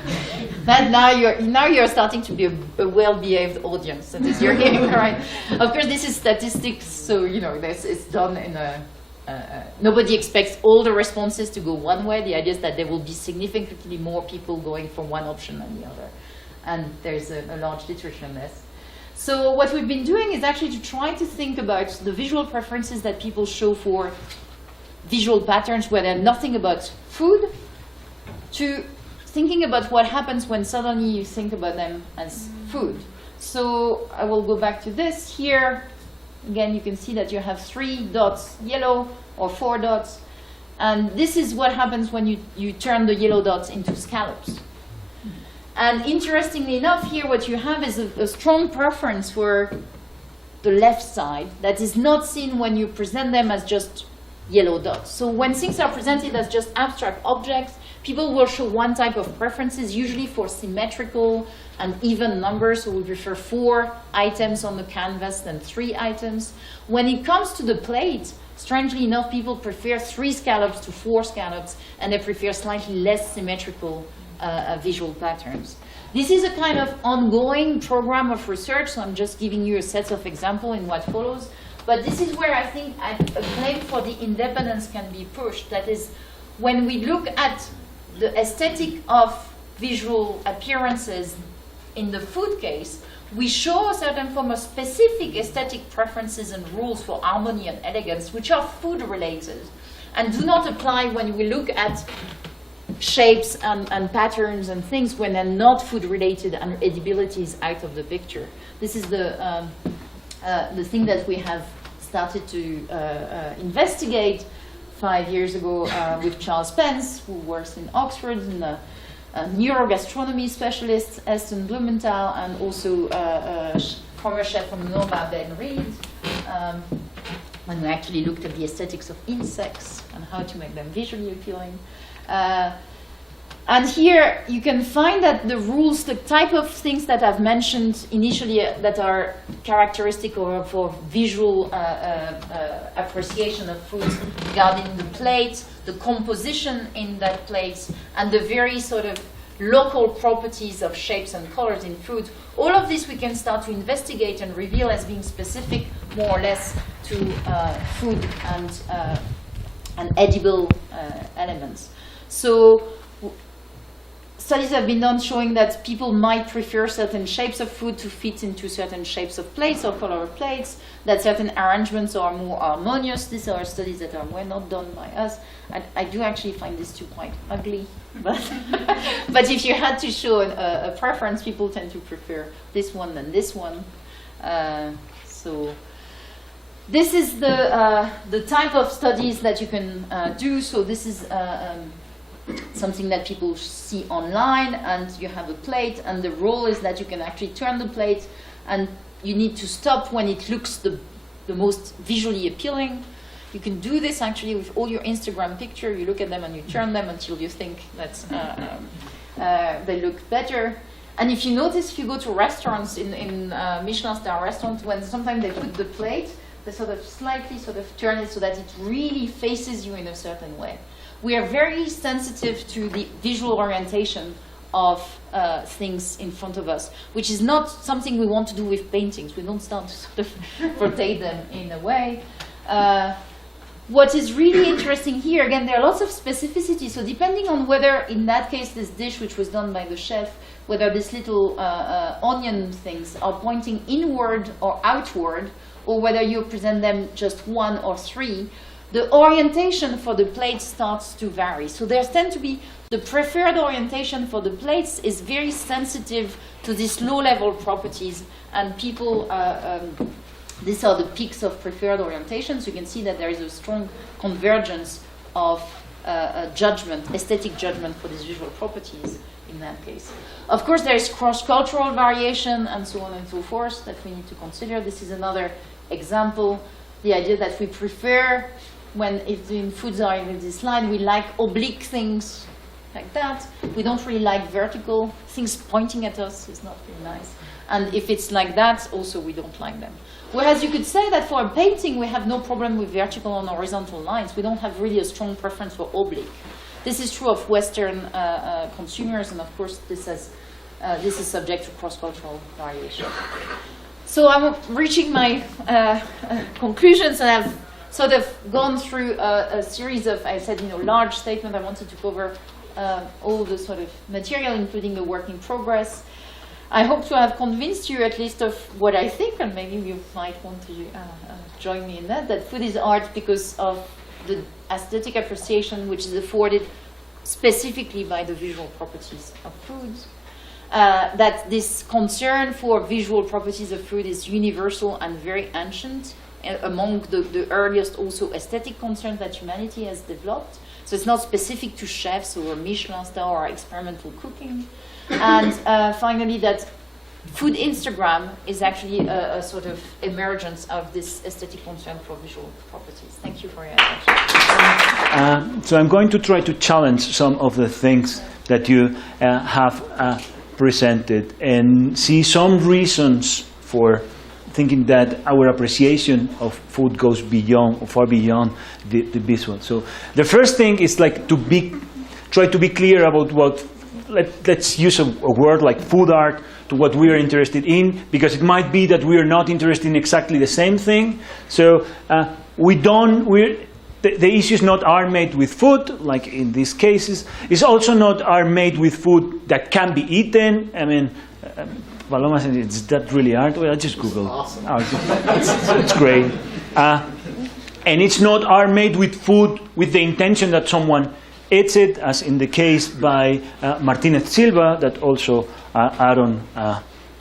that now you're starting to be a well-behaved audience. That is, you're getting right. Of course, this is statistics, so it's done in a. Nobody expects all the responses to go one way. The idea is that there will be significantly more people going for one option than the other. And there's a large literature on this. So what we've been doing is actually to try to think about the visual preferences that people show for visual patterns where they're nothing about food, to thinking about what happens when suddenly you think about them as food. So I will go back to this here. Again, you can see that you have 3 dots yellow or 4 dots. And this is what happens when you turn the yellow dots into scallops. And interestingly enough, here what you have is a strong preference for the left side that is not seen when you present them as just yellow dots. So when things are presented as just abstract objects, people will show one type of preferences, usually for symmetrical and even numbers. So we prefer 4 items on the canvas than 3 items. When it comes to the plate, strangely enough, people prefer 3 scallops to 4 scallops, and they prefer slightly less symmetrical visual patterns. This is a kind of ongoing program of research, so I'm just giving you a set of examples in what follows. But this is where I think a claim for the independence can be pushed. That is, when we look at the aesthetic of visual appearances in the food case, we show a certain form of specific aesthetic preferences and rules for harmony and elegance, which are food-related, and do not apply when we look at shapes and patterns and things when they're not food-related and edibility is out of the picture. This is the thing that we have started to investigate 5 years ago with Charles Pence, who works in Oxford, and a neurogastronomy specialist, Eston Blumenthal, and also former chef from Noma, Ben Reed, when we actually looked at the aesthetics of insects and how to make them visually appealing. And here you can find that the rules, the type of things that I've mentioned initially that are characteristic or for visual appreciation of food regarding the plate, the composition in that plate, and the very sort of local properties of shapes and colors in food, all of this we can start to investigate and reveal as being specific more or less to food and edible elements. So studies have been done showing that people might prefer certain shapes of food to fit into certain shapes of plates or color of plates, that certain arrangements are more harmonious. These are studies that were not done by us. I do actually find these two quite ugly, but if you had to show a preference, people tend to prefer this one than this one. So this is the type of studies that you can do. So this is something that people see online, and you have a plate, and the rule is that you can actually turn the plate, and you need to stop when it looks the most visually appealing. You can do this actually with all your Instagram pictures. You look at them and you turn them until you think that they look better. And if you notice, if you go to restaurants in Michelin star restaurants, when sometimes they put the plate, they sort of slightly sort of turn it so that it really faces you in a certain way. We are very sensitive to the visual orientation of things in front of us, which is not something we want to do with paintings. We don't start to sort of rotate them in a way. What is really interesting here, again, there are lots of specificity. So depending on whether, in that case, this dish, which was done by the chef, whether these little onion things are pointing inward or outward, or whether you present them just 1 or 3, the orientation for the plates starts to vary. So there tend to be the preferred orientation for the plates is very sensitive to these low-level properties, and people, these are the peaks of preferred orientation. So you can see that there is a strong convergence of judgment, aesthetic judgment for these visual properties in that case. Of course, there is cross-cultural variation and so on and so forth that we need to consider. This is another example, the idea that we prefer, when if the foods are in this slide, we like oblique things like that. We don't really like vertical things pointing at us. It's not really nice. And if it's like that, also we don't like them. Whereas you could say that for a painting, we have no problem with vertical and horizontal lines. We don't have really a strong preference for oblique. This is true of Western consumers, and of course this is subject to cross-cultural variation. So I'm reaching my conclusions, and I've sort of gone through a series of, I said, large statements. I wanted to cover all the sort of material, including the work in progress. I hope to have convinced you at least of what I think, and maybe you might want to join me in that food is art because of the aesthetic appreciation which is afforded specifically by the visual properties of foods. That this concern for visual properties of food is universal and very ancient, among the earliest also aesthetic concerns that humanity has developed. So it's not specific to chefs or Michelin star or experimental cooking. And finally, that food Instagram is actually a sort of emergence of this aesthetic concern for visual properties. Thank you for your attention. So I'm going to try to challenge some of the things that you have presented and see some reasons for thinking that our appreciation of food goes beyond, or far beyond the visual. So the first thing is like try to be clear about what, let's use a word like food art to what we are interested in, because it might be that we are not interested in exactly the same thing. So the issues not are made with food, like in these cases. It's also not are made with food that can be eaten. I mean, Paloma said, is that really art? Well, I just Googled. Awesome. It's great. And it's not are made with food with the intention that someone eats it, as in the case by Martinez Silva, that also Aaron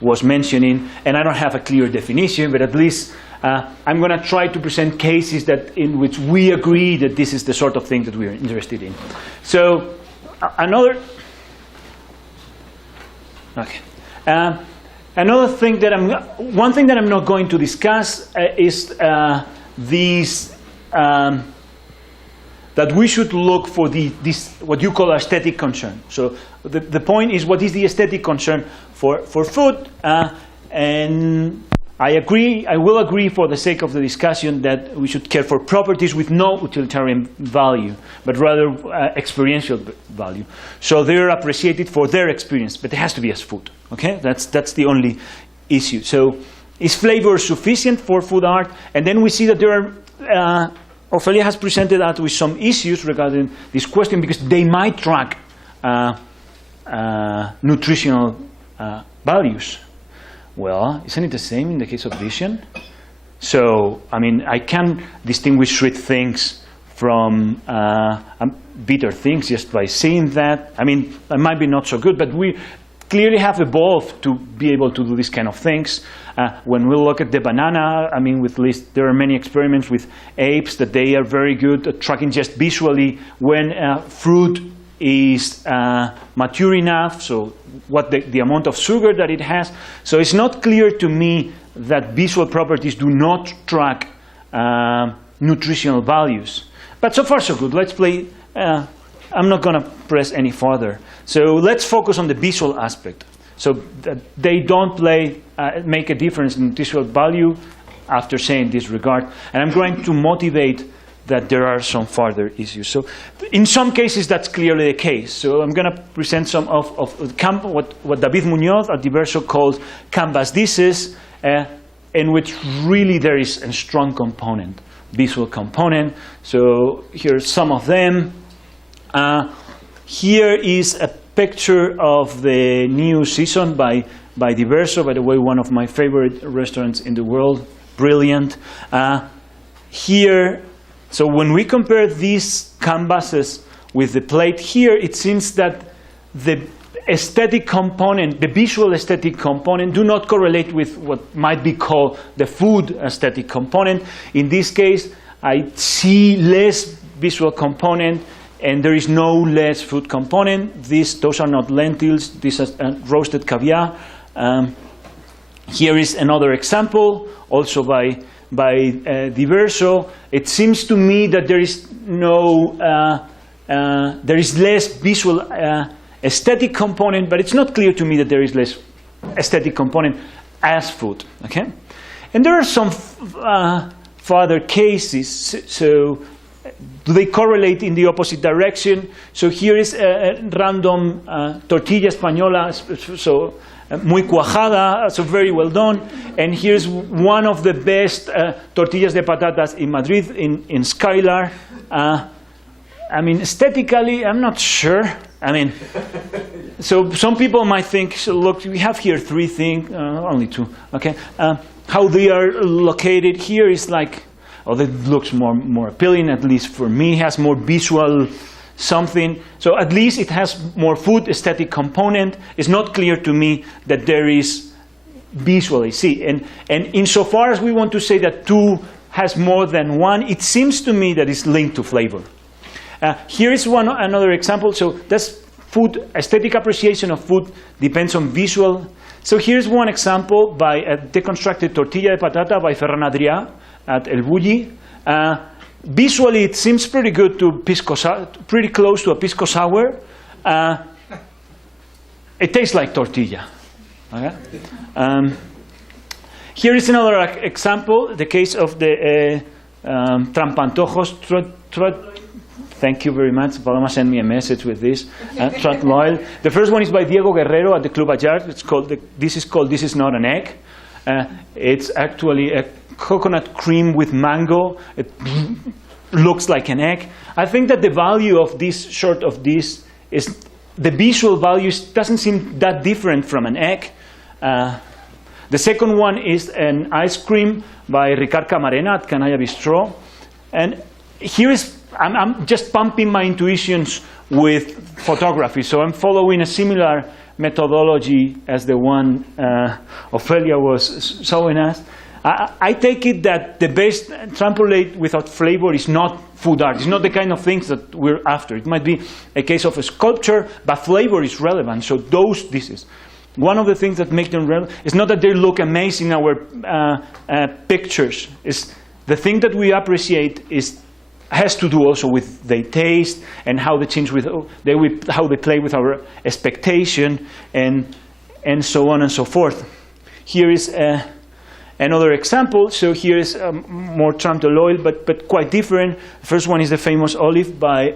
was mentioning. And I don't have a clear definition, but at least I'm going to try to present cases in which we agree that this is the sort of thing that we are interested in. So another thing one thing that I'm not going to discuss is these that we should look for this what you call aesthetic concern. So the point is, what is the aesthetic concern for food? And I will agree for the sake of the discussion that we should care for properties with no utilitarian value, but rather experiential value. So they're appreciated for their experience, but it has to be as food. Okay, that's the only issue. So is flavor sufficient for food art? And then we see that there are, Ophelia has presented us with some issues regarding this question, because they might track nutritional values. Well, isn't it the same in the case of vision? So, I mean, I can distinguish sweet things from bitter things just by seeing that. I mean, it might be not so good, but we clearly have evolved to be able to do these kind of things. When we look at the banana, I mean, there are many experiments with apes that they are very good at tracking just visually when fruit is mature enough, so what the amount of sugar that it has. So it's not clear to me that visual properties do not track nutritional values. But so far so good. Let's play. I'm not going to press any further. So let's focus on the visual aspect. So that they don't make a difference in nutritional value after saying this regard. And I'm going to motivate that there are some further issues. So in some cases, that's clearly the case. So I'm going to present some of what David Munoz at Diverso calls canvas dishes, in which really there is a strong component, visual component. So here's some of them. Here is a picture of the new season by Diverso, by the way, one of my favorite restaurants in the world. Brilliant. Here So when we compare these canvases with the plate here, it seems that the aesthetic component, the visual aesthetic component, do not correlate with what might be called the food aesthetic component. In this case, I see less visual component, and there is no less food component. Those are not lentils. This is roasted caviar. Here is another example, also by Diverso. It seems to me that there is there is less visual aesthetic component, but it's not clear to me that there is less aesthetic component as food. Okay, and there are some further cases. So do they correlate in the opposite direction? So here is a random tortilla española, so muy cuajada, so very well done. And here's one of the best tortillas de patatas in Madrid, in Skylar. I mean, aesthetically, I'm not sure. I mean, so some people might think, so look, we have here three things, only two, okay? How they are located here is like, oh, that looks more appealing, at least for me, has more visual something. So at least it has more food aesthetic component. It's not clear to me that there is visually. See, and insofar as we want to say that two has more than one, it seems to me that it's linked to flavor. Here is another example. So that's food, aesthetic appreciation of food depends on visual. So here's one example by a deconstructed tortilla de patata by Ferran Adrià at El Bulli. Visually, it seems pretty good to pretty close to a pisco sour. It tastes like tortilla. Okay? Here is another example, the case of the trampantojos. Thank you very much. Paloma sent me a message with this. Loyal. The first one is by Diego Guerrero at the Club Ayar. It's called This Is Not an Egg. It's actually a coconut cream with mango. It looks like an egg. I think that the value of this short of this is the visual value doesn't seem that different from an egg. The second one is an ice cream by Ricard Camarena at Canalla Bistro. And here is I'm just pumping my intuitions with photography, so I'm following a similar methodology as the one Ophelia was showing us. I take it that the best trampolite without flavor is not food art. It's not the kind of things that we're after. It might be a case of a sculpture, but flavor is relevant. So this is one of the things that make them relevant. It's not that they look amazing in our pictures. It's the thing that we appreciate has to do also with their taste and how they change how they play with our expectation and so on and so forth. Here is another example. So here is more trample oil, but quite different. The first one is the famous olive by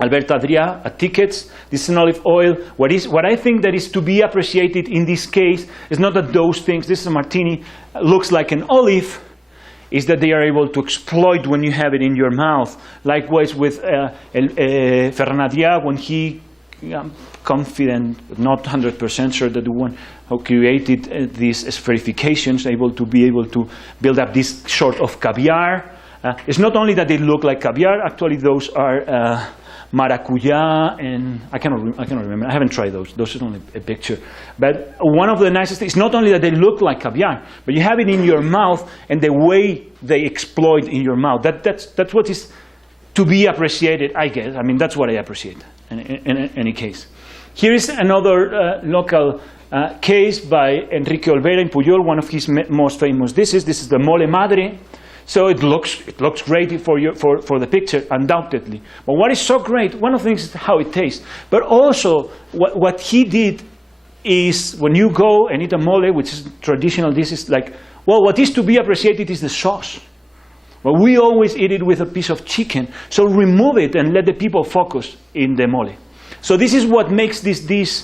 Alberto Adrià at Tickets. This is an olive oil. What I think that is to be appreciated in this case is not that those things, this is a martini, looks like an olive, is that they are able to exploit when you have it in your mouth. Likewise with Ferran Adrià, when he, confident, not 100% sure that the one who created these spherifications, able to build up this sort of caviar. It's not only that they look like caviar, actually those are maracuya, and I cannot remember. I haven't tried those. Those are only a picture. But one of the nicest things is not only that they look like caviar, but you have it in your mouth, and the way they exploit in your mouth. That's what is to be appreciated, I guess. I mean, that's what I appreciate in any case. Here is another local case by Enrique Olvera in Pujol, one of his most famous dishes. This is the mole madre. So it looks great for the picture, undoubtedly. But what is so great, one of the things is how it tastes. But also, what he did is, when you go and eat a mole, which is traditional, this is like, well, what is to be appreciated is the sauce. But we always eat it with a piece of chicken. So remove it and let the people focus in the mole. So this is what makes this dish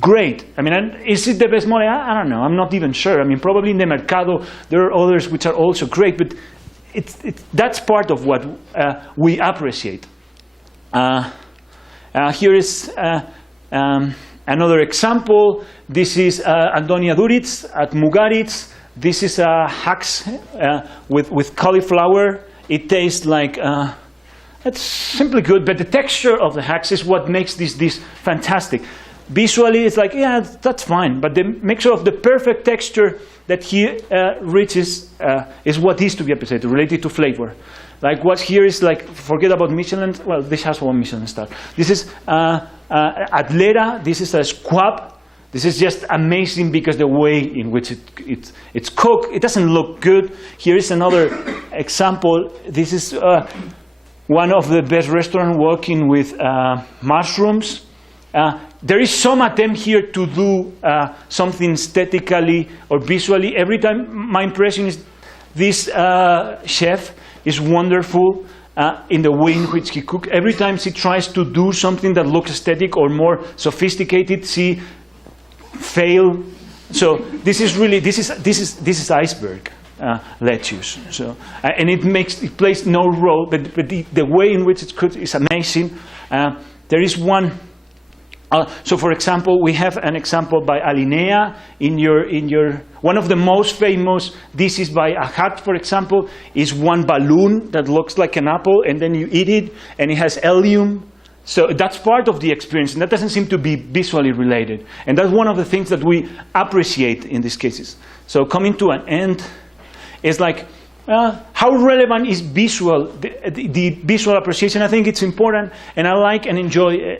great. I mean, is it the best mole? I don't know. I'm not even sure. I mean, probably in the mercado there are others which are also great, but that's part of what we appreciate. Here is another example. This is Antonia Duritz at Mugaritz. This is hacks with cauliflower it tastes like, it's simply good, but the texture of the hacks is what makes this fantastic. Visually, it's like, yeah, that's fine, but the mixture of the perfect texture that he reaches is what is to be appreciated, related to flavor. Like what here is like, forget about Michelin, well, this has one Michelin star. This is Atlera, this is a squab. This is just amazing because the way in which it's cooked, it doesn't look good. Here is another example. This is one of the best restaurants working with mushrooms. There is some attempt here to do something aesthetically or visually. Every time, my impression is this chef is wonderful in the way in which he cooks. Every time she tries to do something that looks aesthetic or more sophisticated, she fails. So this is really this is iceberg lettuce. So and it plays no role, but the way in which it's cooked is amazing. There is one. So, for example, we have an example by Alinea in your one of the most famous dishes by Ahat, for example, is one balloon that looks like an apple, and then you eat it, and it has helium. So that's part of the experience, and that doesn't seem to be visually related. And that's one of the things that we appreciate in these cases. So coming to an end, it's like, how relevant is visual, the visual appreciation? I think it's important, and I like and enjoy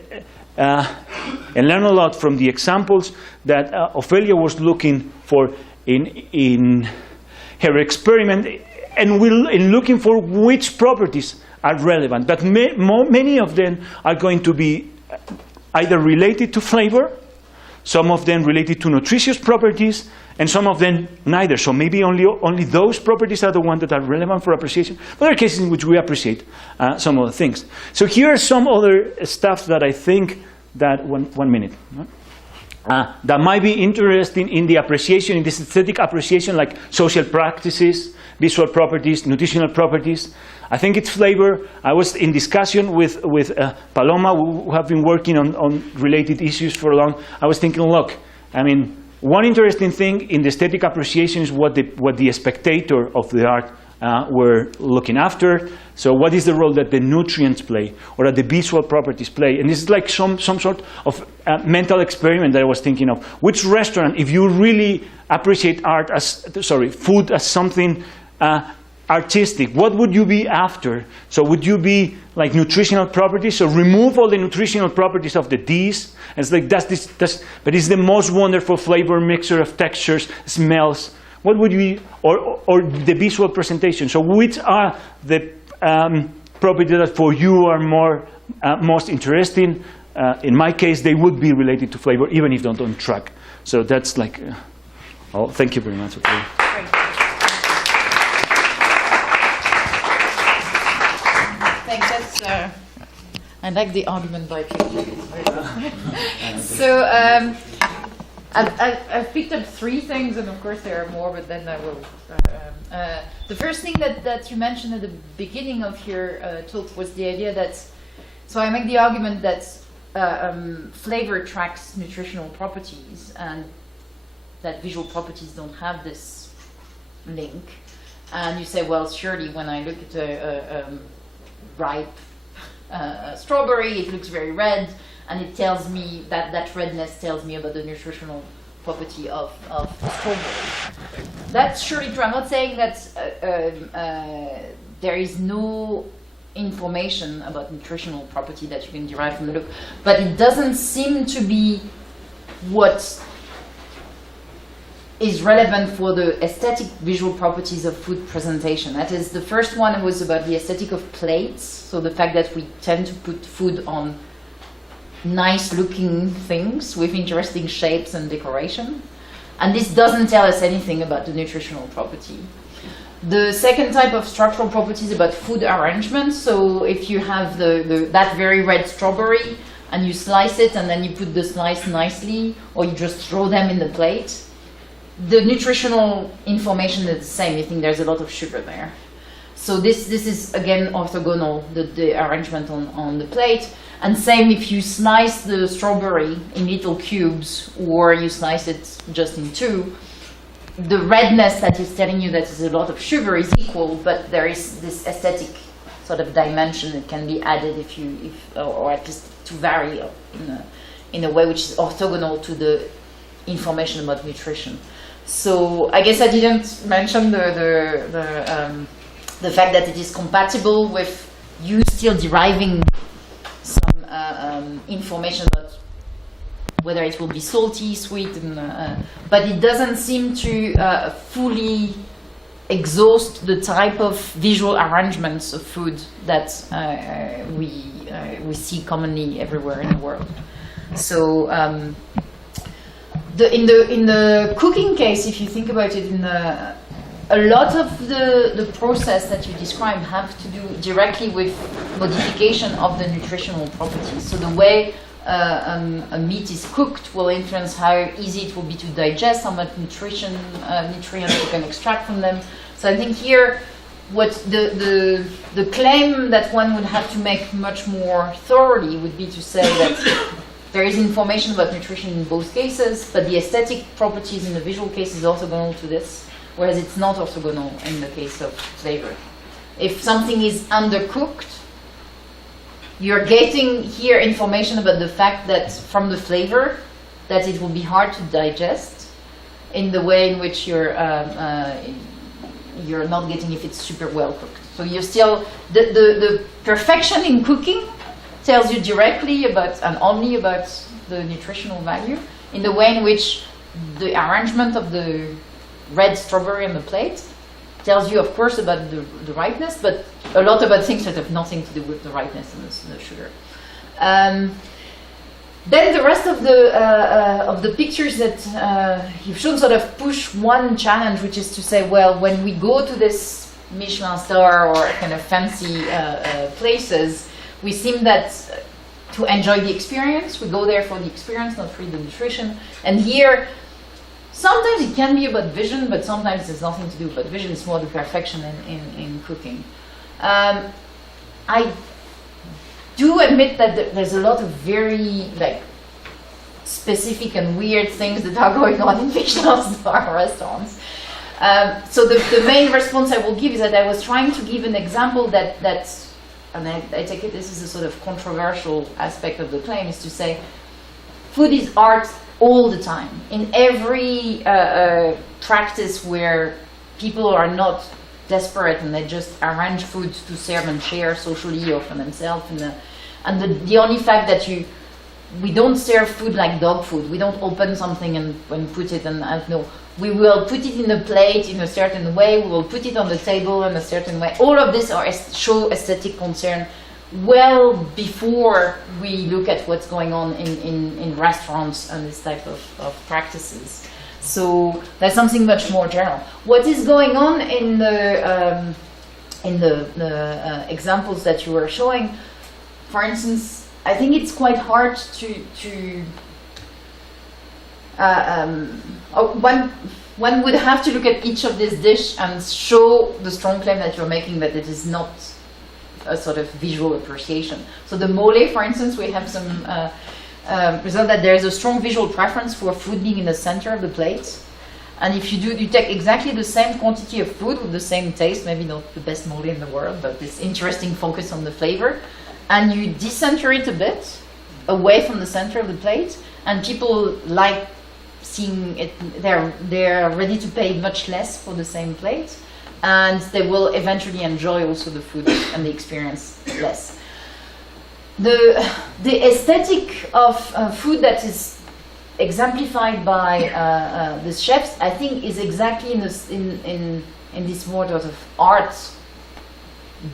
and learn a lot from the examples that Ophelia was looking for in her experiment, and in looking for which properties are relevant. But many of them are going to be either related to flavor, some of them related to nutritious properties, and some of them neither. So maybe only those properties are the ones that are relevant for appreciation. But there are cases in which we appreciate some of the things. So here are some other stuff that I think that, one minute, that might be interesting in the appreciation, in this aesthetic appreciation, like social practices, visual properties, nutritional properties. I think it's flavor. I was in discussion with Paloma, who have been working on related issues for long. I was thinking, look, I mean, one interesting thing in the aesthetic appreciation is what the spectator of the art were looking after. So what is the role that the nutrients play, or that the visual properties play? And this is like some sort of mental experiment that I was thinking of. Which restaurant, if you really appreciate food as something artistic, what would you be after? So would you be like nutritional properties? So remove all the nutritional properties of the dish. And it's like, but it's the most wonderful flavor mixture of textures, smells. What would you be, or the visual presentation? So which are the properties that for you are most interesting? In my case, they would be related to flavor, even if they don't track. So that's like, thank you very much. I like the argument by people. So I've picked up 3 things, and of course there are more, but then I will. The first thing that you mentioned at the beginning of your talk was the idea that, so I make the argument that flavor tracks nutritional properties, and that visual properties don't have this link. And you say, well, surely when I look at a ripe strawberry, it looks very red, and it tells me that redness tells me about the nutritional property of strawberry. That's surely true. I'm not saying that there is no information about nutritional property that you can derive from the look, but it doesn't seem to be what is relevant for the aesthetic visual properties of food presentation. That is, the first one was about the aesthetic of plates, so the fact that we tend to put food on nice looking things with interesting shapes and decoration. And this doesn't tell us anything about the nutritional property. The second type of structural property is about food arrangement. So if you have that very red strawberry and you slice it and then you put the slice nicely, or you just throw them in the plate, the nutritional information is the same. You think there's a lot of sugar there. So this is again orthogonal, the arrangement on the plate. And same if you slice the strawberry in little cubes or you slice it just in 2, the redness that is telling you that there's a lot of sugar is equal, but there is this aesthetic sort of dimension that can be added or at least to vary in a way which is orthogonal to the information about nutrition. So I guess I didn't mention the fact that it is compatible with you still deriving some information about whether it will be salty, sweet, but it doesn't seem to fully exhaust the type of visual arrangements of food that we see commonly everywhere in the world. So in the cooking case, if you think about it, a lot of the process that you describe have to do directly with modification of the nutritional properties. So the way a meat is cooked will influence how easy it will be to digest, how much nutrients you can extract from them. So I think here, what the claim that one would have to make much more thoroughly would be to say that there is information about nutrition in both cases, but the aesthetic properties in the visual case is orthogonal to this, whereas it's not orthogonal in the case of flavor. If something is undercooked, you're getting here information about the fact that from the flavor that it will be hard to digest in the way in which you're not getting if it's super well cooked. So you're still, the perfection in cooking tells you directly about and only about the nutritional value in the way in which the arrangement of the red strawberry on the plate tells you, of course, about the ripeness, but a lot about things that have nothing to do with the ripeness and the sugar. Then the rest of the pictures that you've shown sort of push one challenge, which is to say, well, when we go to this Michelin star or kind of fancy places, we seem that to enjoy the experience. We go there for the experience, not for the nutrition. And here, sometimes it can be about vision, but sometimes there's nothing to do about vision. It's more the perfection in cooking. I do admit that there's a lot of very specific and weird things that are going on in Michelin star restaurants. So the main response I will give is that I was trying to give an example that and I take it this is a sort of controversial aspect of the claim, is to say food is art all the time. In every practice where people are not desperate and they just arrange food to serve and share socially or for themselves, and the only fact that we don't serve food like dog food. We don't open something and put it no. We will put it in a plate in a certain way. We will put it on the table in a certain way. All of this show aesthetic concern well before we look at what's going on in restaurants and this type of practices. So there's something much more general. What is going on in the examples that you were showing, for instance, I think it's quite hard to one would have to look at each of these dishes and show the strong claim that you're making that it is not a sort of visual appreciation. So the mole, for instance, we have some result that there is a strong visual preference for food being in the center of the plate. And if you take exactly the same quantity of food with the same taste, maybe not the best mole in the world, but this interesting focus on the flavor, and you decenter it a bit away from the center of the plate, and people like seeing it, they're ready to pay much less for the same plate, and they will eventually enjoy also the food and the experience less. The aesthetic of food that is exemplified by the chefs, I think, is exactly in this more sort of art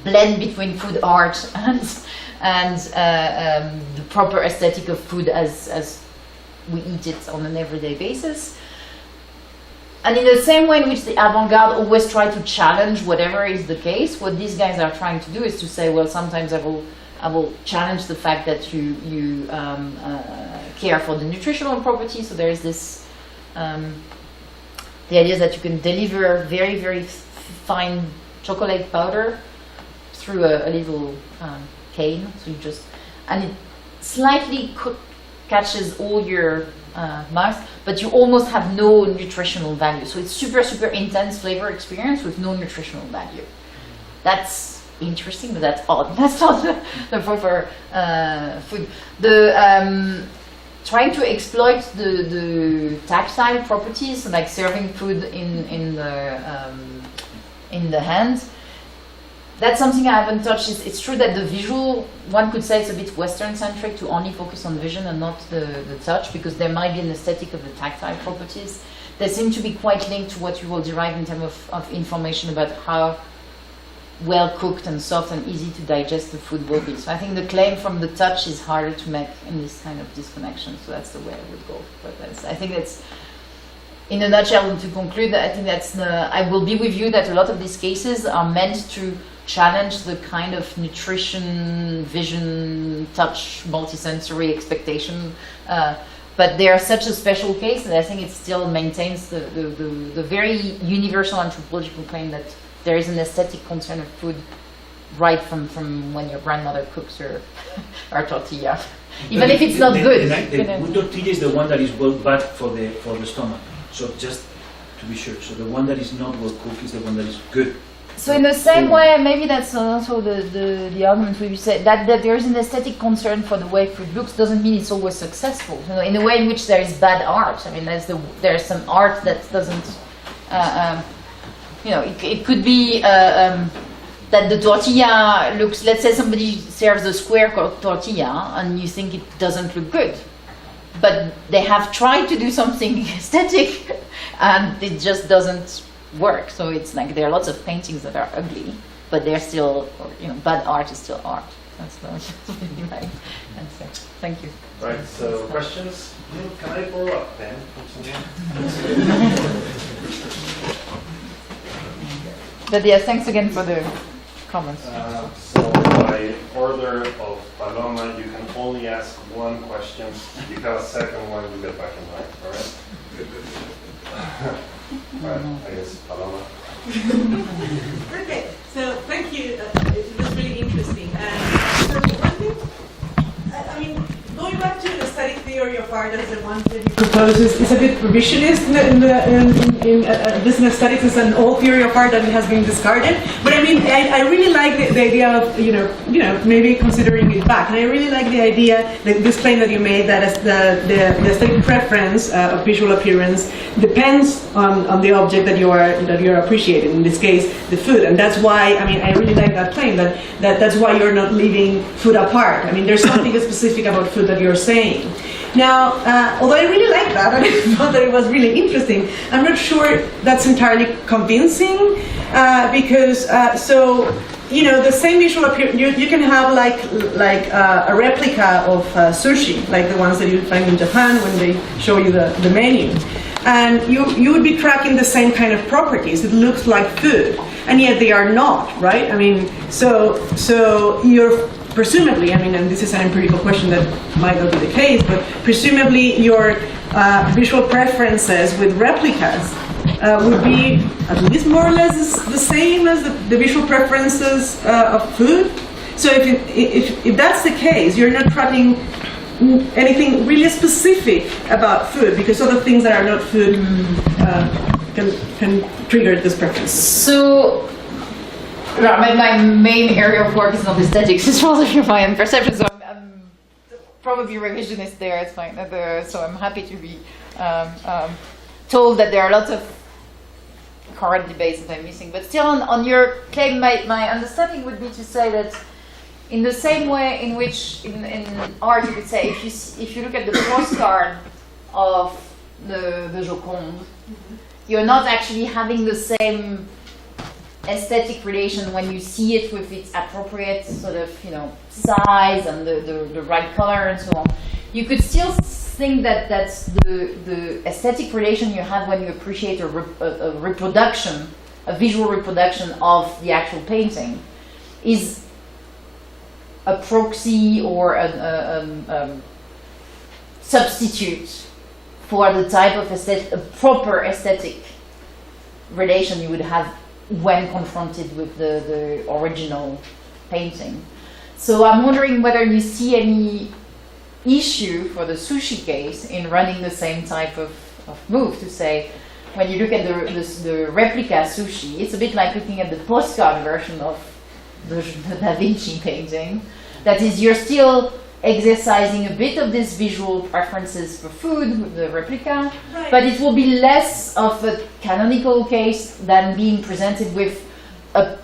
blend between food art and the proper aesthetic of food as we eat it on an everyday basis. And in the same way in which the avant-garde always try to challenge whatever is the case, what these guys are trying to do is to say, well, sometimes I will challenge the fact that you care for the nutritional properties. So there is this, the idea that you can deliver very, very fine chocolate powder through a little cane. So you just, and it slightly catches all your mouth, but you almost have no nutritional value. So it's super, super intense flavor experience with no nutritional value. That's interesting, but that's odd. That's not the proper food. The trying to exploit the tactile properties, like serving food in the hand. That's something I haven't touched. It's true that the visual, one could say it's a bit Western-centric to only focus on vision and not the touch, because there might be an aesthetic of the tactile properties. They seem to be quite linked to what you will derive in terms of information about how well cooked and soft and easy to digest the food will be. So I think the claim from the touch is harder to make in this kind of disconnection. So that's the way I would go. But I think that's, in a nutshell, to conclude, I think that's I will be with you that a lot of these cases are meant to challenge the kind of nutrition, vision, touch, multisensory expectation. But they are such a special case that I think it still maintains the very universal anthropological claim that there is an aesthetic concern of food right from when your grandmother cooks her tortilla. Even if it's not good. The good tortilla is the one that is well bad for the stomach. So just to be sure. So the one that is not well cooked is the one that is good. So in the same way, maybe that's also the argument where you say that there is an aesthetic concern for the way food looks doesn't mean it's always successful. You know, in a way in which there is bad art. I mean, there's some art that doesn't. It could be that the tortilla looks. Let's say somebody serves a square tortilla and you think it doesn't look good, but they have tried to do something aesthetic, and it just doesn't work. So it's like there are lots of paintings that are ugly, but they're still, bad art is still art. That's really my answer. Thank you. Right, so questions? Can I borrow a pen from But yeah, thanks again for the comments. So by order of Paloma, you can only ask one question. If you have a second one, you get back in line, all right? All right, I guess Paloma. Okay, so thank you. It was really interesting. So one thing, I mean, going back to the aesthetic theory of art as the one that you propose is a bit revisionist in business aesthetics. It's an old theory of art that has been discarded. But I mean, I really like the idea of maybe considering it back. And I really like the idea, this claim that you made, that as the aesthetic preference of visual appearance depends on the object that you're appreciating. In this case, the food. And that's why, I mean, I really like that claim that's why you're not leaving food apart. I mean, there's something specific about food that you're saying. Now, although I really like that, and I thought that it was really interesting, I'm not sure that's entirely convincing, because the same visual appearance, you can have like a replica of sushi, like the ones that you find in Japan when they show you the menu. And you would be tracking the same kind of properties. It looks like food, and yet they are not, right? I mean, so you're presumably, I mean, and this is an empirical question that might not be the case, but presumably your visual preferences with replicas would be at least more or less the same as the visual preferences of food. So if that's the case, you're not tracking anything really specific about food, because other things that are not food can trigger this preference. So my main area of work is not aesthetics, it's rather my own perception, so I'm probably revisionist there, it's fine. So I'm happy to be told that there are lots of current debates that I'm missing. But still, on your claim, my understanding would be to say that in the same way in which in art you could say, if you look at the postcard of the Joconde, you're not actually having the same aesthetic relation when you see it with its appropriate sort of size and the right color and so on. You could still think that that's the aesthetic relation you have when you appreciate a reproduction, a visual reproduction of the actual painting, is a proxy or a substitute for the type of a proper aesthetic relation you would have when confronted with the original painting. So I'm wondering whether you see any issue for the sushi case in running the same type of move to say, when you look at the replica sushi, it's a bit like looking at the postcard version of the Da Vinci painting. That is, you're still exercising a bit of these visual preferences for food with the replica, Right. but it will be less of a canonical case than being presented with a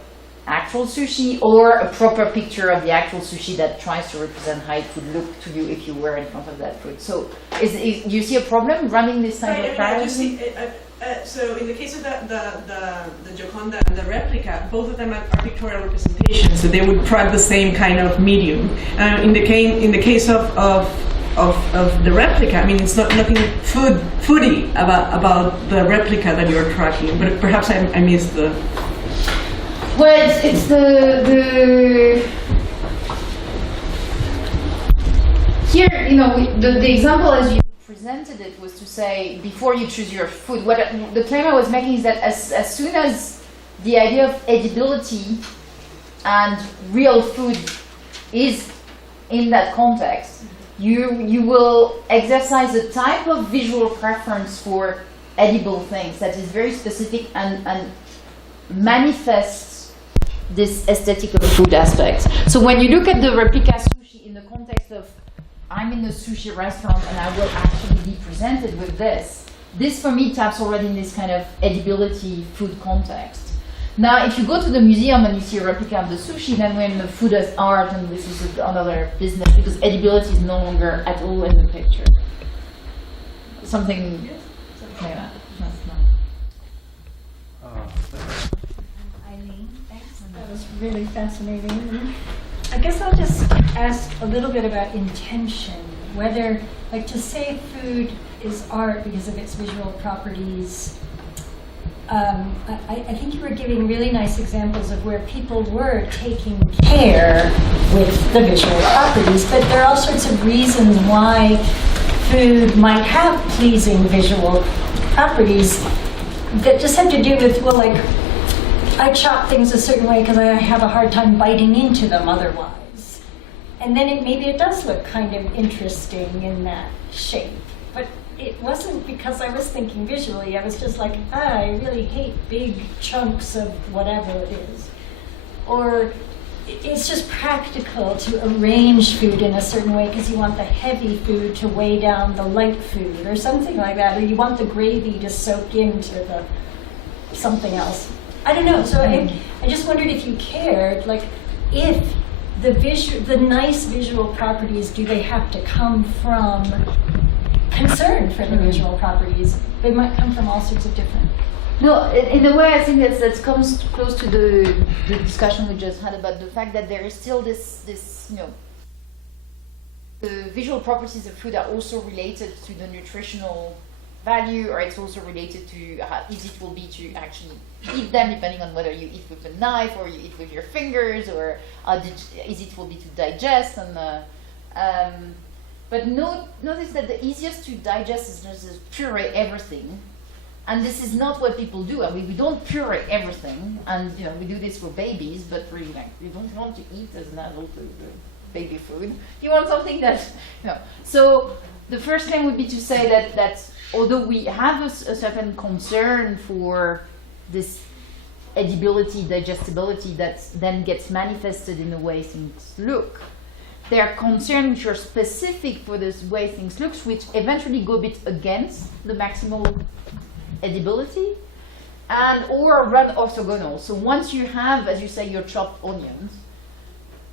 actual sushi or a proper picture of the actual sushi that tries to represent how it would look to you if you were in front of that food. So, do you see a problem running this type of I just parallelism? see, so in the case of the Gioconda and the replica, both of them are pictorial representations, so they would track the same kind of medium. In the case of the replica, I mean, it's nothing foodie about the replica that you're tracking, but perhaps I missed the. Well, it's the here, you know, the example as you presented it was to say, before you choose your food, what the claim I was making is that as soon as the idea of edibility and real food is in that context, you will exercise a type of visual preference for edible things that is very specific and manifests this aesthetic of food aspect. So when you look at the replica sushi in the context of I'm in a sushi restaurant and I will actually be presented with this for me taps already in this kind of edibility food context. Now if you go to the museum and you see a replica of the sushi, then we're in the food as art, and this is another business because edibility is no longer at all in the picture. Something like that. That was really fascinating. I guess I'll just ask a little bit about intention, whether, like, to say food is art because of its visual properties. I think you were giving really nice examples of where people were taking care with the visual properties, but there are all sorts of reasons why food might have pleasing visual properties that just have to do with, well, like, I chop things a certain way because I have a hard time biting into them otherwise. And then maybe it does look kind of interesting in that shape. But it wasn't because I was thinking visually. I was just like, I really hate big chunks of whatever it is. Or it's just practical to arrange food in a certain way because you want the heavy food to weigh down the light food or something like that. Or you want the gravy to soak into the something else. I don't know. So I just wondered if you cared, like, if the nice visual properties, do they have to come from concern for the visual properties? They might come from all sorts of different. No, in a way, I think that comes close to the discussion we just had about the fact that there is still this you know, the visual properties of food are also related to the nutritional value, or it's also related to how easy it will be to actually eat them, depending on whether you eat with a knife or you eat with your fingers, or how easy it will be to digest. And but notice that the easiest to digest is just puree everything, and this is not what people do. I mean, we don't puree everything, and you know, we do this for babies, but really, like, you don't want to eat as an adult the baby food. You want something that, you know. So the first claim would be to say that although we have a certain concern for this edibility, digestibility that then gets manifested in the way things look, there are concerns which are specific for this way things look, which eventually go a bit against the maximal edibility and or run orthogonal. So once you have, as you say, your chopped onions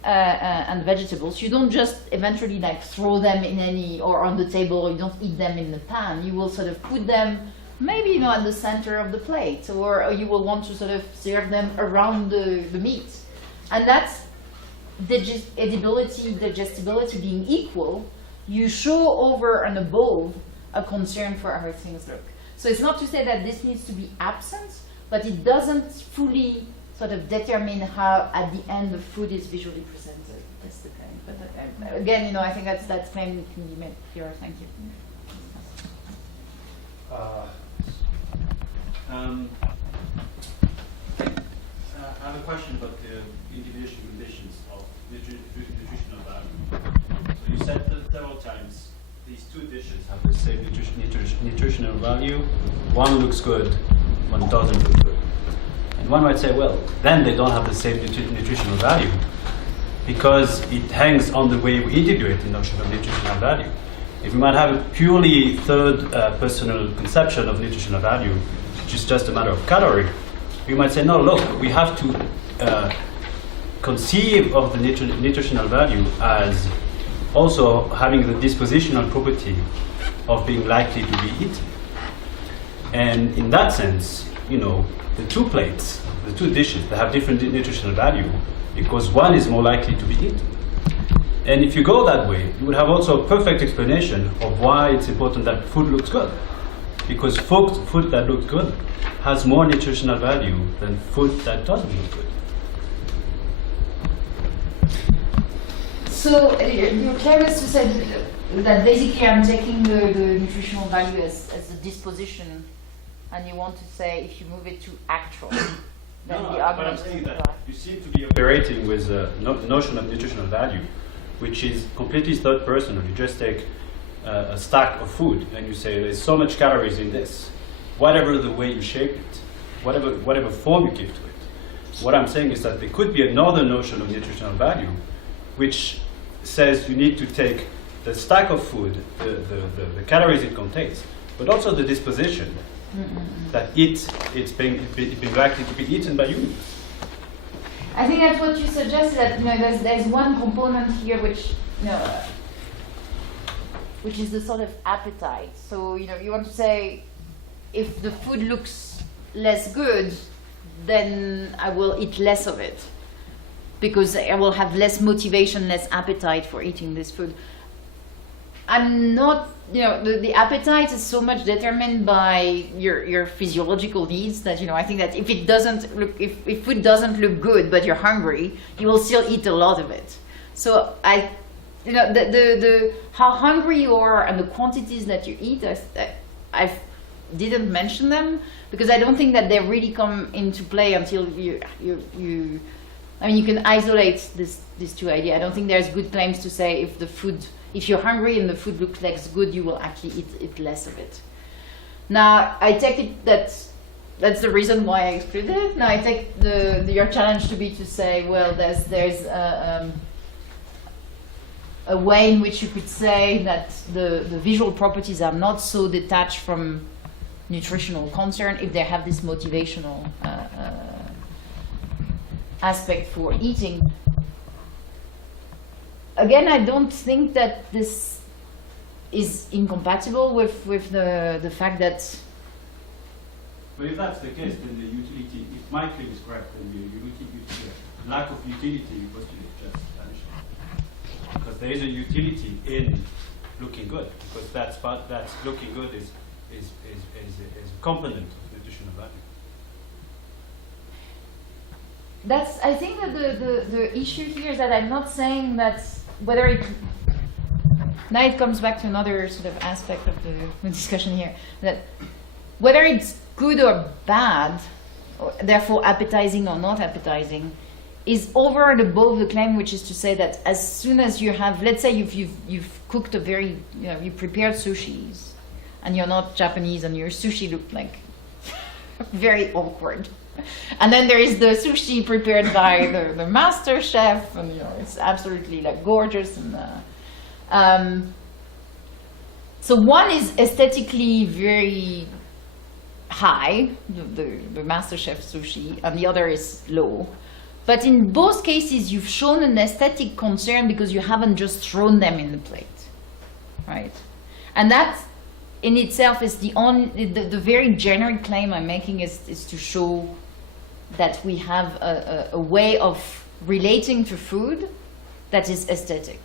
and vegetables, you don't just eventually like throw them in any or on the table, or you don't eat them in the pan. You will sort of put them maybe, you know, at the center of the plate, or you will want to sort of serve them around the meat. And that's edibility, digestibility being equal, you show over and above a concern for how things look. So it's not to say that this needs to be absent, but it doesn't fully sort of determine how at the end the food is visually presented. That's the thing. But again, you know, I think that claim can be made here. Thank you. I have a question about the individual conditions of nutritional value. So you said that several times these two dishes have the same nutritional value. One looks good, one doesn't look good. And one might say, well, then they don't have the same nutritional value because it hangs on the way we integrate the notion of nutritional value. If we might have a purely third personal conception of nutritional value, which is just a matter of calorie, we might say, no, look, we have to conceive of the nutritional value as also having the dispositional property of being likely to be eaten. And in that sense, you know, the two plates, the two dishes, they have different nutritional value because one is more likely to be eaten. And if you go that way, you would have also a perfect explanation of why it's important that food looks good. Because food that looks good has more nutritional value than food that doesn't look good. So you're curious to say that basically I'm taking the nutritional value as a disposition, and you want to say if you move it to actual, then the argument. But I'm saying that you seem to be operating with a notion of nutritional value, which is completely third personal. You just take a stack of food and you say there's so much calories in this, whatever the way you shape it, whatever form you give to it. What I'm saying is that there could be another notion of nutritional value, which says you need to take the stack of food, the calories it contains, but also the disposition that it's being likely to be eaten by humans. I think that's what you suggested. That there's one component here which which is the sort of appetite. So you want to say if the food looks less good, then I will eat less of it because I will have less motivation, less appetite for eating this food. I'm not, the appetite is so much determined by your physiological needs that, I think that if it doesn't look, if food doesn't look good, but you're hungry, you will still eat a lot of it. So the how hungry you are and the quantities that you eat, I didn't mention them because I don't think that they really come into play until you can isolate these two ideas. I don't think there's good claims to say if you're hungry and the food looks less good, you will actually eat less of it. Now, I take it that's the reason why I excluded it. Now, I take your challenge to be to say, well, there's a way in which you could say that the visual properties are not so detached from nutritional concern if they have this motivational aspect for eating. Again, I don't think that this is incompatible with the fact that. But if that's the case, then the utility, if my claim is correct, then the lack of utility postulate just vanishes. Because there is a utility in looking good, because that's looking good is a component of nutritional value. I think that the issue here is that I'm not saying that whether it. Now it comes back to another sort of aspect of the discussion here, that whether it's good or bad, or therefore appetizing or not appetizing, is over and above the claim, which is to say that as soon as you have, let's say you've cooked you prepared sushis, and you're not Japanese, and your sushi looked like very awkward. And then there is the sushi prepared by the master chef, and it's absolutely gorgeous. And so one is aesthetically very high, the master chef sushi, and the other is low. But in both cases, you've shown an aesthetic concern because you haven't just thrown them in the plate, right? And that in itself is the very generic claim I'm making is to show that we have a way of relating to food that is aesthetic.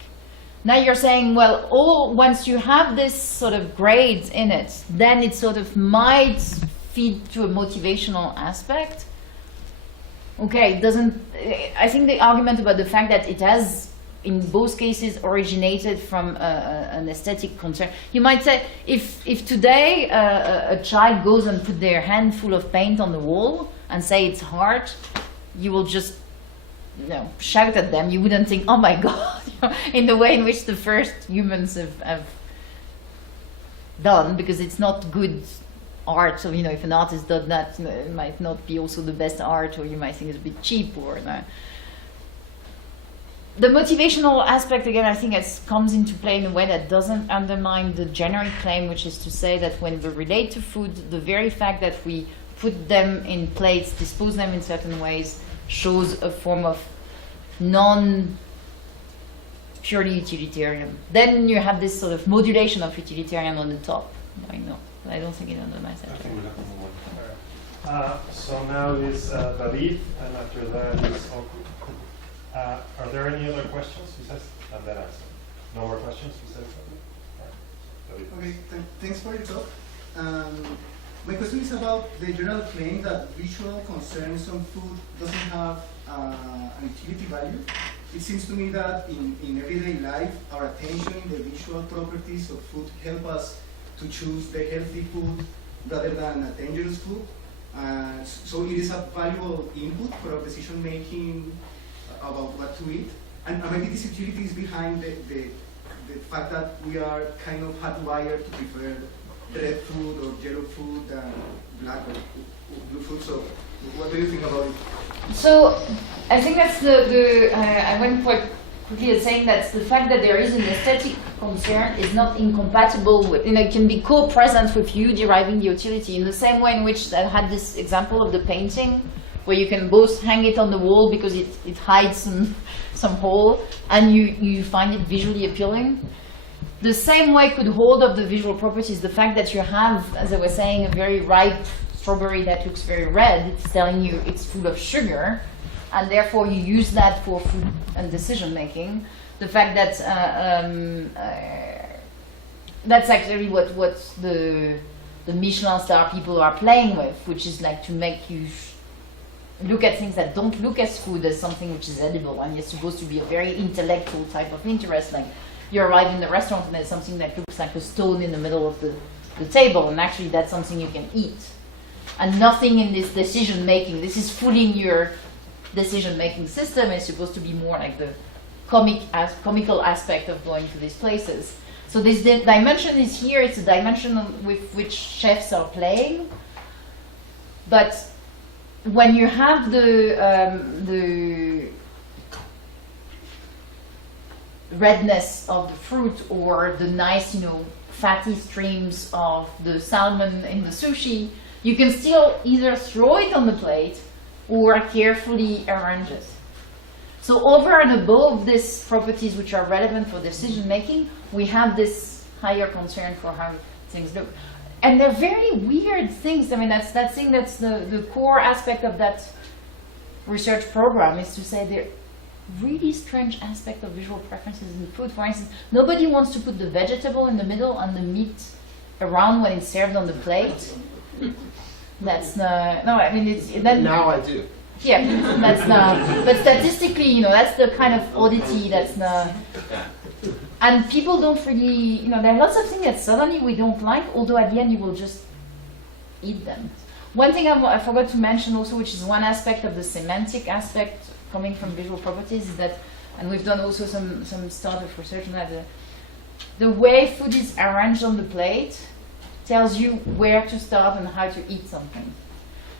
Now you're saying, well, once you have this sort of grades in it, then it sort of might feed to a motivational aspect. Okay, it doesn't. I think the argument about the fact that it has, in both cases, originated from an aesthetic concern. You might say, if today a child goes and put their hand full of paint on the wall and say it's hard, you will just shout at them. You wouldn't think, oh my God, in the way in which the first humans have done, because it's not good art. So, if an artist does that, it might not be also the best art, or you might think it's a bit cheap, or the motivational aspect, again, I think comes into play in a way that doesn't undermine the generic claim, which is to say that when we relate to food, the very fact that we put them in plates, dispose them in certain ways, shows a form of non-purely utilitarian. Then you have this sort of modulation of utilitarian on the top. I know, but I don't think it undermines that. So now is David, and after that is Oku. Are there any other questions? He says, and then answer. No more questions? He says. David. Okay, thanks for your talk. My question is about the general claim that visual concerns on food doesn't have an utility value. It seems to me that in everyday life, our attention in the visual properties of food help us to choose the healthy food rather than a dangerous food. So it is a valuable input for our decision making about what to eat. And maybe this utility is behind the fact that we are kind of hardwired to prefer red food or yellow food than black or blue food. So what do you think about it? So I think that's I went quite quickly at saying that the fact that there is an aesthetic concern is not incompatible with, it can be co-present with you deriving the utility, in the same way in which I had this example of the painting, where you can both hang it on the wall because it hides some hole, and you find it visually appealing. The same way could hold up the visual properties. The fact that you have, as I was saying, a very ripe strawberry that looks very red, it's telling you it's full of sugar, and therefore you use that for food and decision making. The fact that that's actually what the Michelin star people are playing with, which is like to make you look at things that don't look as food as something which is edible, and it's supposed to be a very intellectual type of interest. Like you arrive in the restaurant and there's something that looks like a stone in the middle of the table, and actually that's something you can eat. And nothing in this decision making, this is fooling your decision making system. It's supposed to be more like the comical aspect of going to these places. So this dimension is here. It's a dimension with which chefs are playing. But when you have the redness of the fruit, or the nice, fatty streams of the salmon in the sushi, you can still either throw it on the plate or carefully arrange it. So over and above these properties which are relevant for decision making, we have this higher concern for how things look. And they're very weird things. I mean, that's the core aspect of that research program, is to say they're really strange aspect of visual preferences in food. For instance, nobody wants to put the vegetable in the middle and the meat around when it's served on the plate. That's no. I mean, it's then. Now I do. Yeah, that's not. But statistically, that's the kind of oddity. That's not. And people don't really, there are lots of things that suddenly we don't like, although at the end you will just eat them. One thing I forgot to mention also, which is one aspect of the semantic aspect coming from visual properties, is that, and we've done also some start of research on that, the way food is arranged on the plate tells you where to start and how to eat something.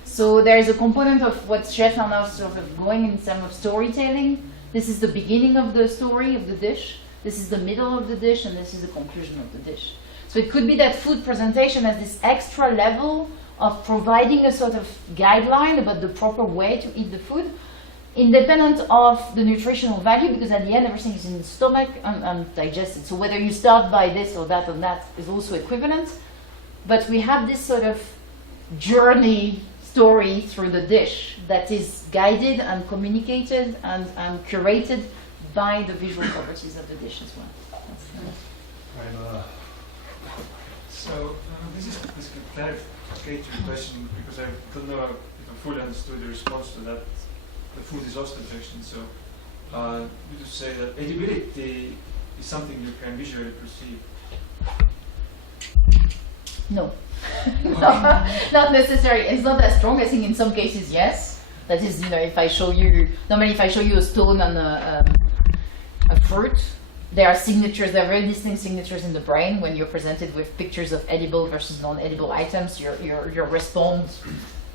So there is a component of what chefs are now sort of going in terms of storytelling. This is the beginning of the story of the dish. This is the middle of the dish, and this is the conclusion of the dish. So it could be that food presentation has this extra level of providing a sort of guideline about the proper way to eat the food, independent of the nutritional value, because at the end everything is in the stomach and digested. So whether you start by this or that is also equivalent. But we have this sort of journey story through the dish that is guided and communicated and curated by the visual properties of the dish as well. This is a clarification question, because I don't know if I fully understood the response to that. The food is lost objection. So you just say that edibility is something you can visually perceive. No. No, not necessarily. It's not that strong. I think in some cases, yes. That is, if I show you, normally if I show you a stone and a fruit, there are signatures, there are very distinct signatures in the brain. When you're presented with pictures of edible versus non-edible items, you respond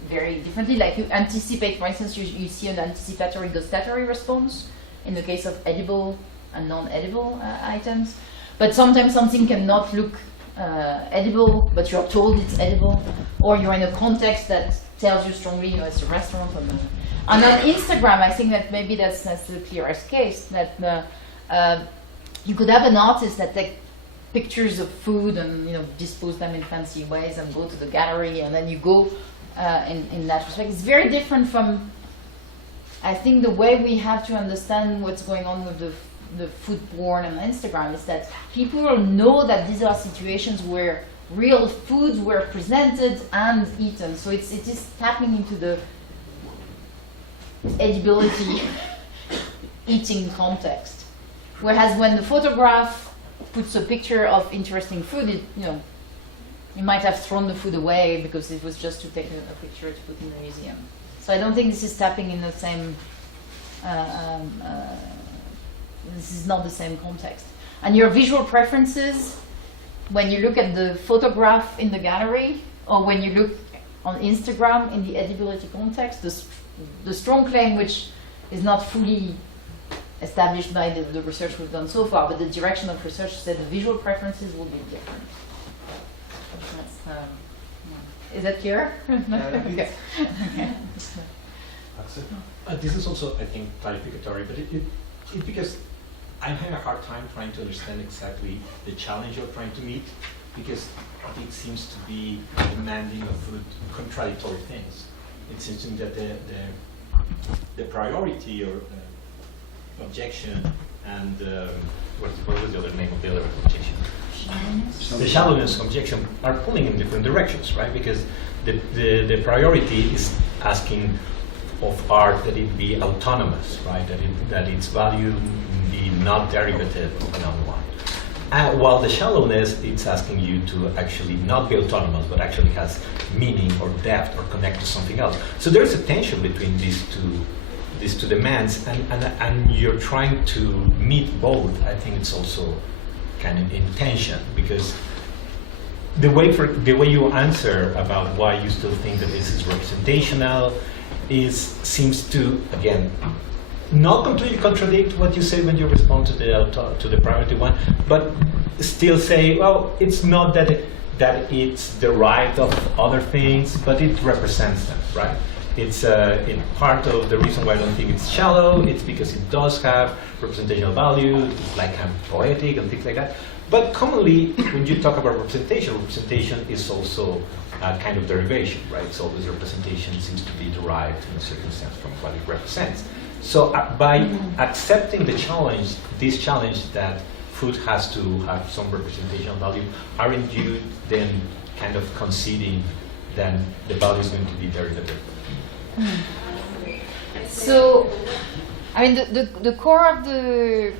very differently. Like you anticipate, for instance, you see an anticipatory gustatory response in the case of edible and non-edible items. But sometimes something cannot look edible, but you're told it's edible, or you're in a context that tells you strongly, it's a restaurant. And on Instagram, I think that maybe that's the clearest case, that you could have an artist that take pictures of food and dispose them in fancy ways and go to the gallery, and then you go in that respect. It's very different from, I think, the way we have to understand what's going on with the food porn and Instagram is that people know that these are situations where real foods were presented and eaten. So it is tapping into the edibility eating context. Whereas when the photograph puts a picture of interesting food, you might have thrown the food away because it was just to take a picture to put in the museum. So I don't think this is tapping in the same, this is not the same context. And your visual preferences, when you look at the photograph in the gallery, or when you look on Instagram in the edibility context, the strong claim, which is not fully established by the research we've done so far, but the direction of research said the visual preferences will be different. Is that clear? Okay. This is also, I think, clarificatory, but it's because I'm having a hard time trying to understand exactly the challenge you're trying to meet, because it seems to be demanding of food contradictory things. It seems to me that the priority or objection and what was the other name of the other objection? The shallowness objection are pulling in different directions, right? Because the priority is asking of art that it be autonomous, right? That its value be not derivative of another one. While the shallowness, it's asking you to actually not be autonomous, but actually has meaning or depth or connect to something else. So there's a tension between these two demands, and you're trying to meet both. I think it's also kind of in tension, because the way you answer about why you still think that this is representational seems to, again, not completely contradict what you say when you respond to the priority one, but still say, well, it's not that it's derived of other things, but it represents them, right? It's part of the reason why I don't think it's shallow. It's because it does have representational value. It's like kind of poetic and things like that. But commonly, when you talk about representation is also a kind of derivation, right? So this representation seems to be derived in a certain sense from what it represents. So by accepting the challenge, this challenge that food has to have some representational value, aren't you then kind of conceding that the value is going to be derivative? So, I mean, the core of the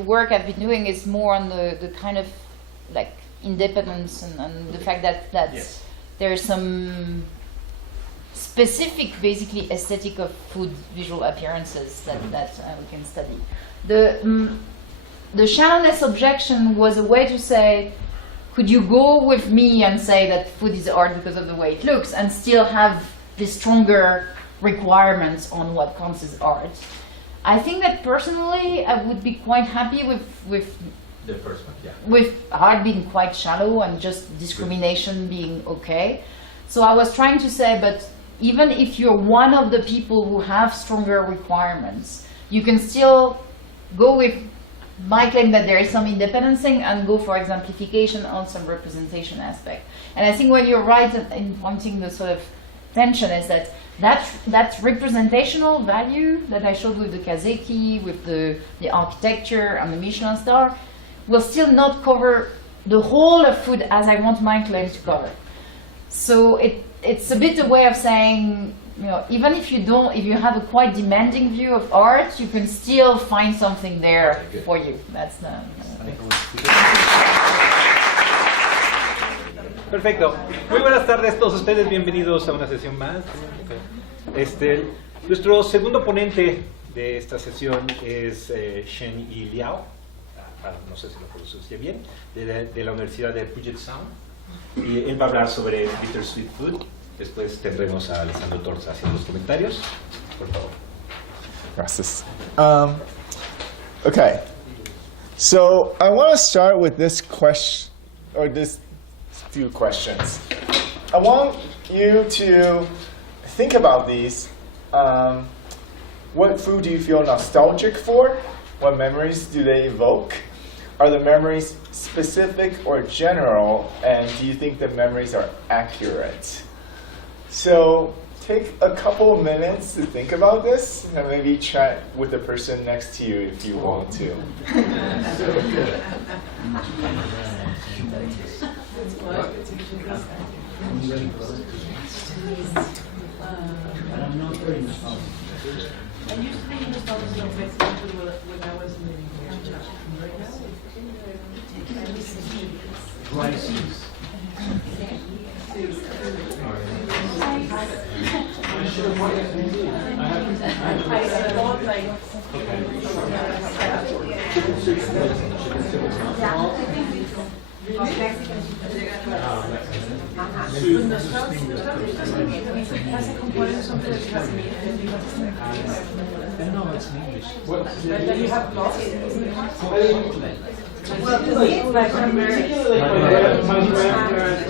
work I've been doing is more on the kind of like independence and the fact that yes, there is some specific, basically, aesthetic of food visual appearances that we can study. The shallowness objection was a way to say, could you go with me and say that food is art because of the way it looks, and still have the stronger requirements on what counts as art? I think that personally, I would be quite happy with the first one, yeah, with art being quite shallow and just discrimination being okay. So I was trying to say, but even if you're one of the people who have stronger requirements, you can still go with my claim that there is some independence thing and go for exemplification on some representation aspect. And I think when you're right in pointing the sort of tension is that representational value that I showed with the Kazuki, with the architecture and the Michelin star, will still not cover the whole of food as I want my claim to cover. So it's a bit a way of saying, even if you have a quite demanding view of art, you can still find something there for you. That's the. Perfecto. Muy buenas tardes todos ustedes, bienvenidos a una sesión más. Nuestro segundo ponente de esta sesión es Shen Yi Liao, no sé si lo pronuncie bien, de la Universidad de Puget Sound. Y él va a hablar sobre bittersweet food. Después tendremos a Alessandro Torza haciendo los comentarios. Por favor. Gracias. Okay. So I want to start with this question, or this few questions. I want you to think about these. What food do you feel nostalgic for? What memories do they evoke? Are the memories specific or general? And do you think the memories are accurate? So take a couple of minutes to think about this, and maybe chat with the person next to you if you want to. I used to be nostalgic of Mexico when I was in the right now. That you have lost. Well, my grandparents. My grandparents.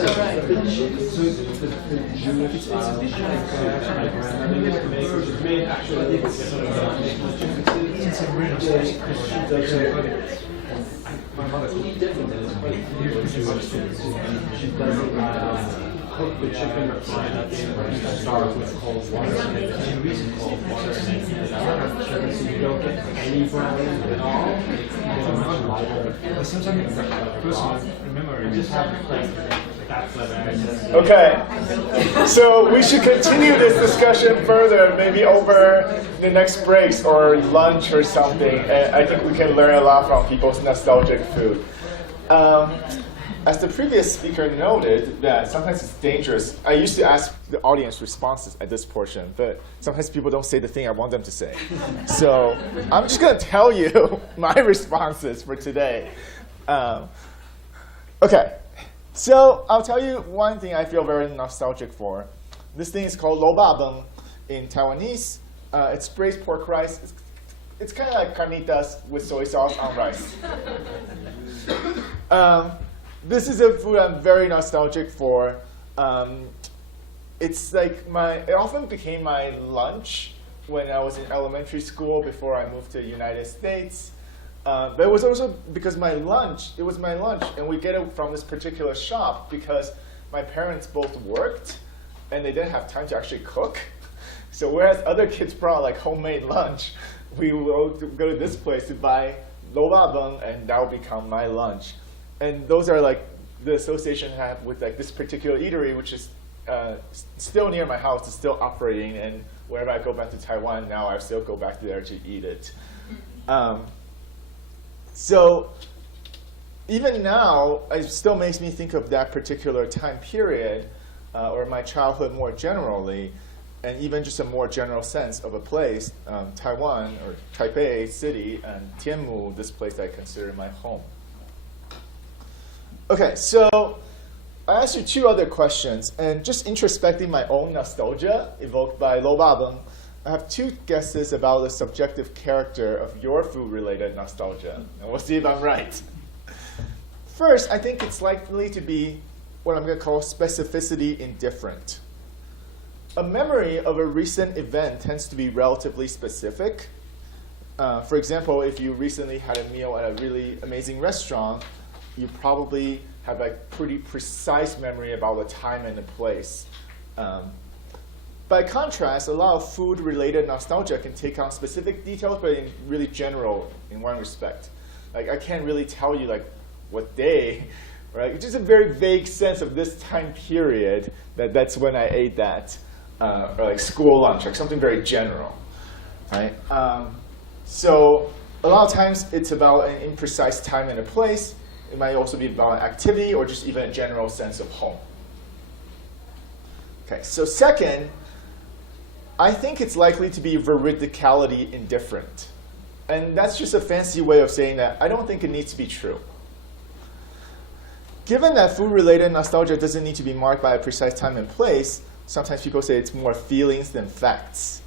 My mother cooked different than it's quite she doesn't cook the chicken or fry it up in start with cold water and then she reason cold water and then heat it up so you don't get any browning at all. It's much lighter. But sometimes personal memory just have like that flavor. Okay, so we should continue this discussion further, maybe over the next breaks or lunch or something. And I think we can learn a lot from people's nostalgic food. As the previous speaker noted, that sometimes it's dangerous. I used to ask the audience responses at this portion, but sometimes people don't say the thing I want them to say. So I'm just going to tell you my responses for today. Okay, so I'll tell you one thing I feel very nostalgic for. This thing is called lo ba beng in Taiwanese. It's braised pork rice. It's kind of like carnitas with soy sauce on rice. This is a food I'm very nostalgic for. It's like it often became my lunch when I was in elementary school before I moved to the United States. But it was also because it was my lunch, and we get it from this particular shop because my parents both worked and they didn't have time to actually cook. So whereas other kids brought like homemade lunch, we will go to this place to buy lo ba beng, and that will become my lunch. And those are like the association I have with like this particular eatery, which is still near my house. It's still operating, and whenever I go back to Taiwan now, I still go back there to eat it. So even now, it still makes me think of that particular time period, or my childhood more generally, and even just a more general sense of a place, Taiwan or Taipei city, and Tianmu, this place I consider my home. Okay, so I asked you two other questions, and just introspecting my own nostalgia evoked by lo ba beng, I have two guesses about the subjective character of your food-related nostalgia, and we'll see if I'm right. First, I think it's likely to be what I'm going to call specificity indifferent. A memory of a recent event tends to be relatively specific. For example, if you recently had a meal at a really amazing restaurant, you probably have a pretty precise memory about the time and the place. By contrast, a lot of food-related nostalgia can take on specific details, but in really general in one respect. Like I can't really tell you like what day, right? It's just a very vague sense of this time period that's when I ate that, or like school lunch, like something very general, right? So a lot of times it's about an imprecise time and a place. It might also be about activity or just even a general sense of home. Okay, so second, I think it's likely to be veridicality indifferent. And that's just a fancy way of saying that I don't think it needs to be true. Given that food-related nostalgia doesn't need to be marked by a precise time and place, sometimes people say it's more feelings than facts.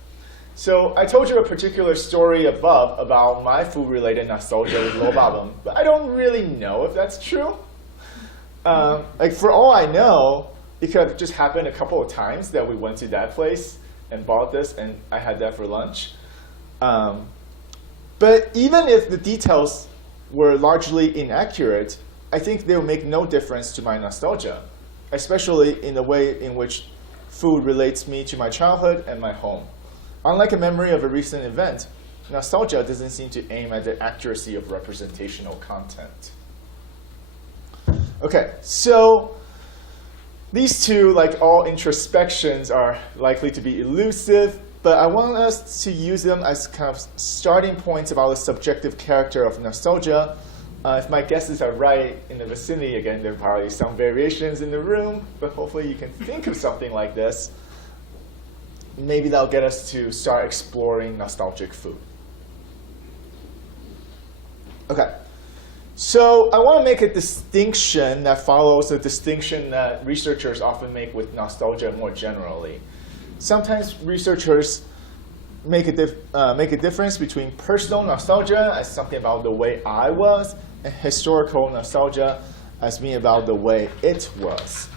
So I told you a particular story above about my food-related nostalgia with lobabum, but I don't really know if that's true. Like for all I know, it could have just happened a couple of times that we went to that place and bought this, and I had that for lunch. But even if the details were largely inaccurate, I think they will make no difference to my nostalgia, especially in the way in which food relates me to my childhood and my home. Unlike a memory of a recent event, nostalgia doesn't seem to aim at the accuracy of representational content. Okay, so these two, like all introspections, are likely to be elusive, but I want us to use them as kind of starting points about the subjective character of nostalgia. If my guesses are right in the vicinity, again, there are probably some variations in the room, but hopefully you can think of something like this. Maybe that'll get us to start exploring nostalgic food. Okay, so I want to make a distinction that follows a distinction that researchers often make with nostalgia more generally. Sometimes researchers make a difference between personal nostalgia as something about the way I was, and historical nostalgia as being about the way it was.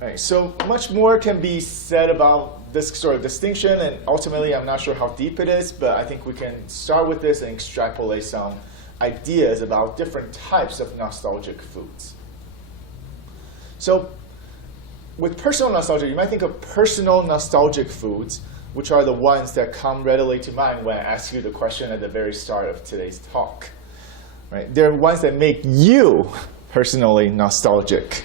All right, so much more can be said about this sort of distinction, and ultimately I'm not sure how deep it is, but I think we can start with this and extrapolate some ideas about different types of nostalgic foods. So with personal nostalgia, you might think of personal nostalgic foods, which are the ones that come readily to mind when I ask you the question at the very start of today's talk. Right? They're ones that make you personally nostalgic.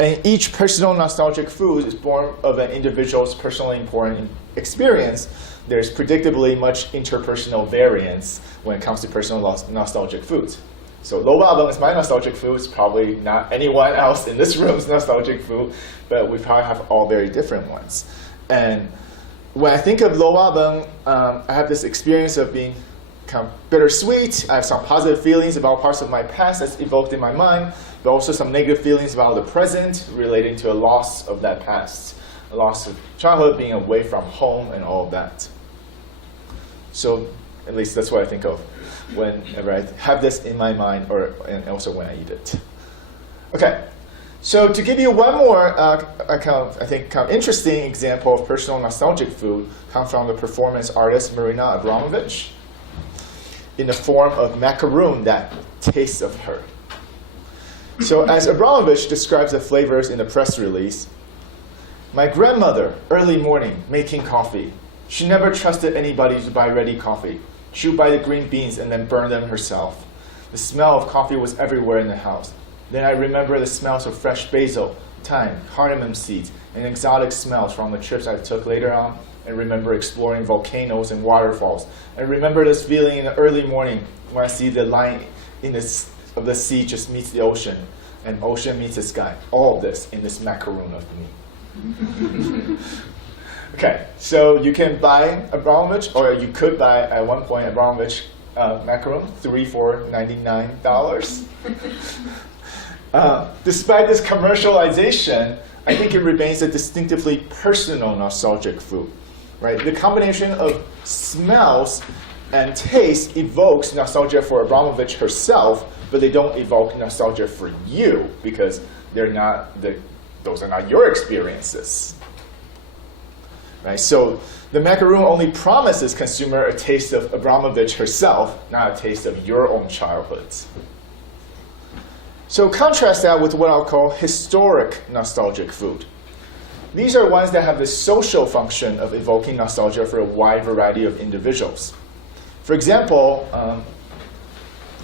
And each personal nostalgic food is born of an individual's personally important experience. There's predictably much interpersonal variance when it comes to personal nostalgic foods. So lobabum is my nostalgic food. It's probably not anyone else in this room's nostalgic food, but we probably have all very different ones. And when I think of lobabum, I have this experience of being kind of bittersweet. I have some positive feelings about parts of my past that's evoked in my mind, but also some negative feelings about the present relating to a loss of that past, a loss of childhood, being away from home, and all of that. So at least that's what I think of whenever I have this in my mind, and also when I eat it. Okay, so to give you one more I think interesting example of personal nostalgic food comes from the performance artist Marina Abramovich in the form of macaroon that tastes of her. So as Abramovich describes the flavors in the press release, my grandmother, early morning, making coffee. She never trusted anybody to buy ready coffee. She would buy the green beans and then burn them herself. The smell of coffee was everywhere in the house. Then I remember the smells of fresh basil, thyme, cardamom seeds, and exotic smells from the trips I took later on, and remember exploring volcanoes and waterfalls. I remember this feeling in the early morning when I see the line of the sea just meets the ocean, and ocean meets the sky. All of this in this macaroon of me. Okay, so you can buy Abramovich, or you could buy at one point Abramovich macaroon, $3 for $99. Despite this commercialization, I think it remains a distinctively personal nostalgic food. Right? The combination of smells and taste evokes nostalgia for Abramovich herself, but they don't evoke nostalgia for you because those are not your experiences. Right? So the macaroon only promises consumer a taste of Abramovich herself, not a taste of your own childhoods. So contrast that with what I'll call historic nostalgic food. These are ones that have the social function of evoking nostalgia for a wide variety of individuals. For example,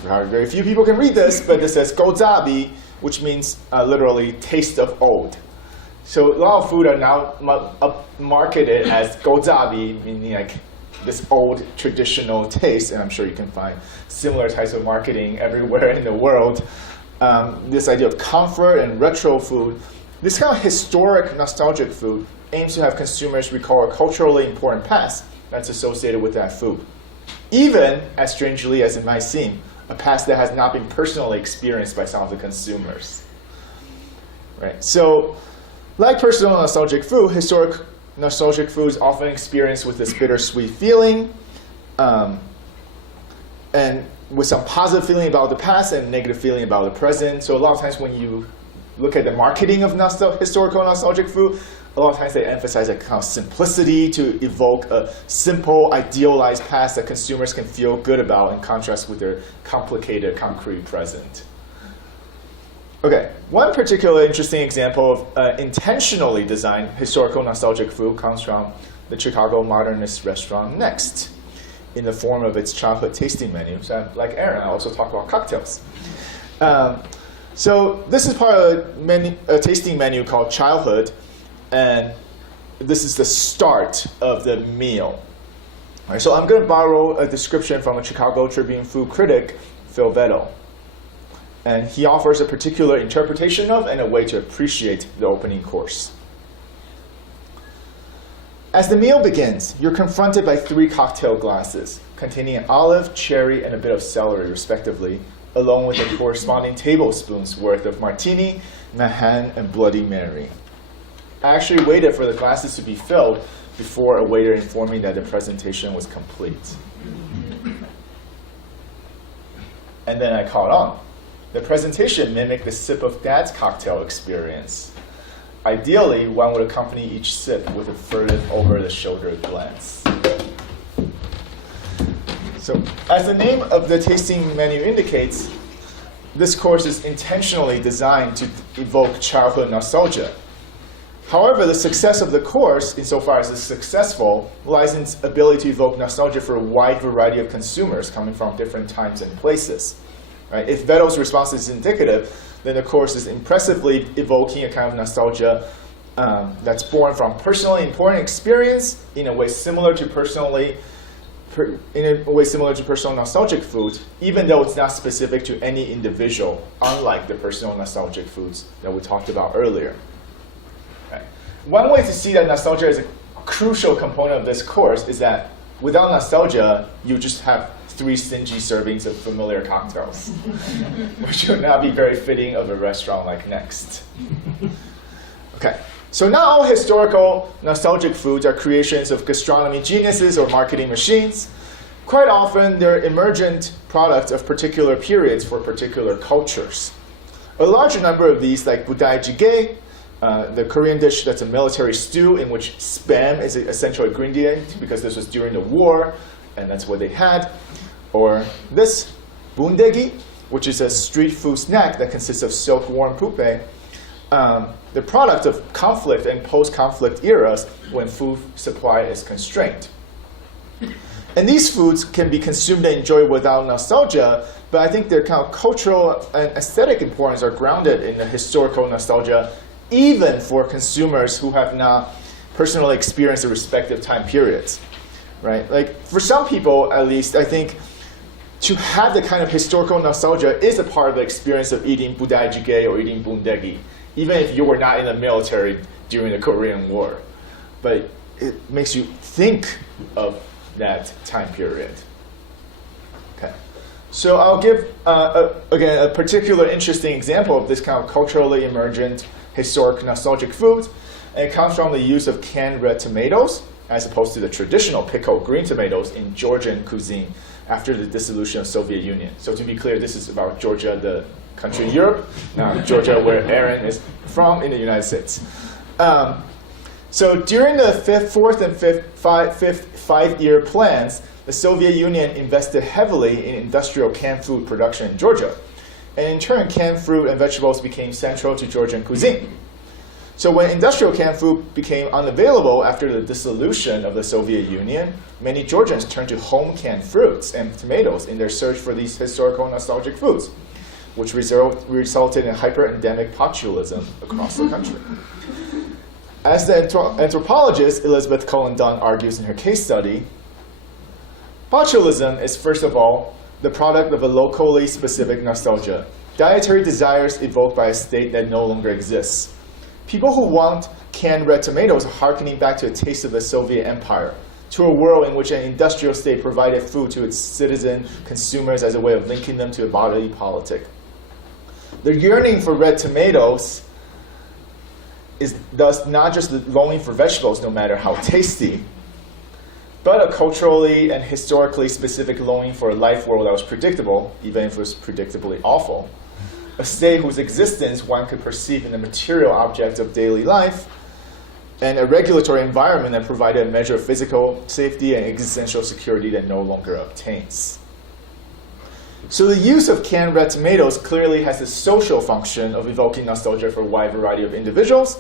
very few people can read this, but this says gozabi, which means literally taste of old. So a lot of food are now marketed as gozabi, meaning like this old traditional taste, and I'm sure you can find similar types of marketing everywhere in the world. This idea of comfort and retro food, this kind of historic nostalgic food aims to have consumers recall a culturally important past that's associated with that food. Even, as strangely as it might seem, a past that has not been personally experienced by some of the consumers. Right? So, like personal nostalgic food, historic nostalgic food is often experienced with this bittersweet feeling, and with some positive feeling about the past and negative feeling about the present. So a lot of times when you look at the marketing of historical nostalgic food, a lot of times they emphasize a kind of simplicity to evoke a simple, idealized past that consumers can feel good about in contrast with their complicated, concrete present. Okay, one particularly interesting example of intentionally designed historical nostalgic food comes from the Chicago modernist restaurant Next, in the form of its childhood tasting menu. So, like Aaron, I also talk about cocktails. So this is part of a tasting menu called Childhood, and this is the start of the meal. All right, so I'm going to borrow a description from a Chicago Tribune food critic, Phil Vettel. And he offers a particular interpretation of and a way to appreciate the opening course. As the meal begins, you're confronted by 3 cocktail glasses containing an olive, cherry, and a bit of celery, respectively, along with the corresponding tablespoons worth of martini, Manhattan, and Bloody Mary. I actually waited for the glasses to be filled before a waiter informed me that the presentation was complete. And then I caught on. The presentation mimicked the sip of Dad's cocktail experience. Ideally, one would accompany each sip with a furtive over-the-shoulder glance. So, as the name of the tasting menu indicates, this course is intentionally designed to evoke childhood nostalgia. However, the success of the course, insofar as it's successful, lies in its ability to evoke nostalgia for a wide variety of consumers coming from different times and places. Right? If Vettel's response is indicative, then the course is impressively evoking a kind of nostalgia that's born from personally important experience in a way similar to personal nostalgic food, even though it's not specific to any individual, unlike the personal nostalgic foods that we talked about earlier. Right. One way to see that nostalgia is a crucial component of this course is that without nostalgia, you just have 3 stingy servings of familiar cocktails, which would not be very fitting of a restaurant like Next. Okay, so not all historical nostalgic foods are creations of gastronomy geniuses or marketing machines. Quite often, they're emergent products of particular periods for particular cultures. A larger number of these, like budai jjigae, the Korean dish that's a military stew in which spam is an essential ingredient because this was during the war, and that's what they had. Or this, bundegi, which is a street food snack that consists of silk-warm pupae, the product of conflict and post-conflict eras when food supply is constrained. And these foods can be consumed and enjoyed without nostalgia, but I think their kind of cultural and aesthetic importance are grounded in the historical nostalgia, even for consumers who have not personally experienced the respective time periods. Right? Like, for some people, at least, I think to have the kind of historical nostalgia is a part of the experience of eating budai jjigae or eating bundegi, even if you were not in the military during the Korean War. But it makes you think of that time period. Okay. So I'll give, again, a particular interesting example of this kind of culturally emergent, historic, nostalgic food. And it comes from the use of canned red tomatoes, as opposed to the traditional pickled green tomatoes in Georgian cuisine after the dissolution of the Soviet Union. So to be clear, this is about Georgia, the country in Europe, not Georgia, where Aaron is from in the United States. So during the fourth and fifth five-year plans, the Soviet Union invested heavily in industrial canned food production in Georgia. And in turn, canned fruit and vegetables became central to Georgian cuisine. So when industrial canned food became unavailable after the dissolution of the Soviet Union, many Georgians turned to home canned fruits and tomatoes in their search for these historical nostalgic foods, which resulted in hyper-endemic botulism across the country. As the anthropologist Elizabeth Cullen Dunn argues in her case study, botulism is, first of all, the product of a locally specific nostalgia, dietary desires evoked by a state that no longer exists. people who want canned red tomatoes are hearkening back to a taste of the Soviet Empire, to a world in which an industrial state provided food to its citizen consumers as a way of linking them to a bodily politic. The yearning for red tomatoes is thus not just the longing for vegetables, no matter how tasty, but a culturally and historically specific longing for a life world that was predictable, even if it was predictably awful. A state whose existence one could perceive in the material objects of daily life, and a regulatory environment that provided a measure of physical safety and existential security that no longer obtains. So the use of canned red tomatoes clearly has the social function of evoking nostalgia for a wide variety of individuals.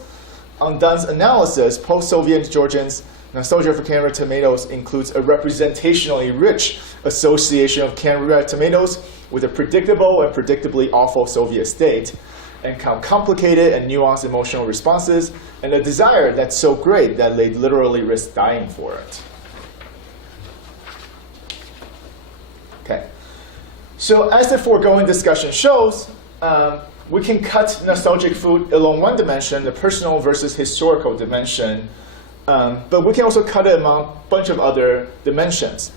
On Dunn's analysis, post-Soviet Georgians' nostalgia for canned red tomatoes includes a representationally rich association of canned red tomatoes with a predictable and predictably awful Soviet state, and complicated and nuanced emotional responses, and a desire that's so great that they literally risk dying for it. Okay. So as the foregoing discussion shows, we can cut nostalgic food along one dimension, the personal versus historical dimension, but we can also cut it among a bunch of other dimensions.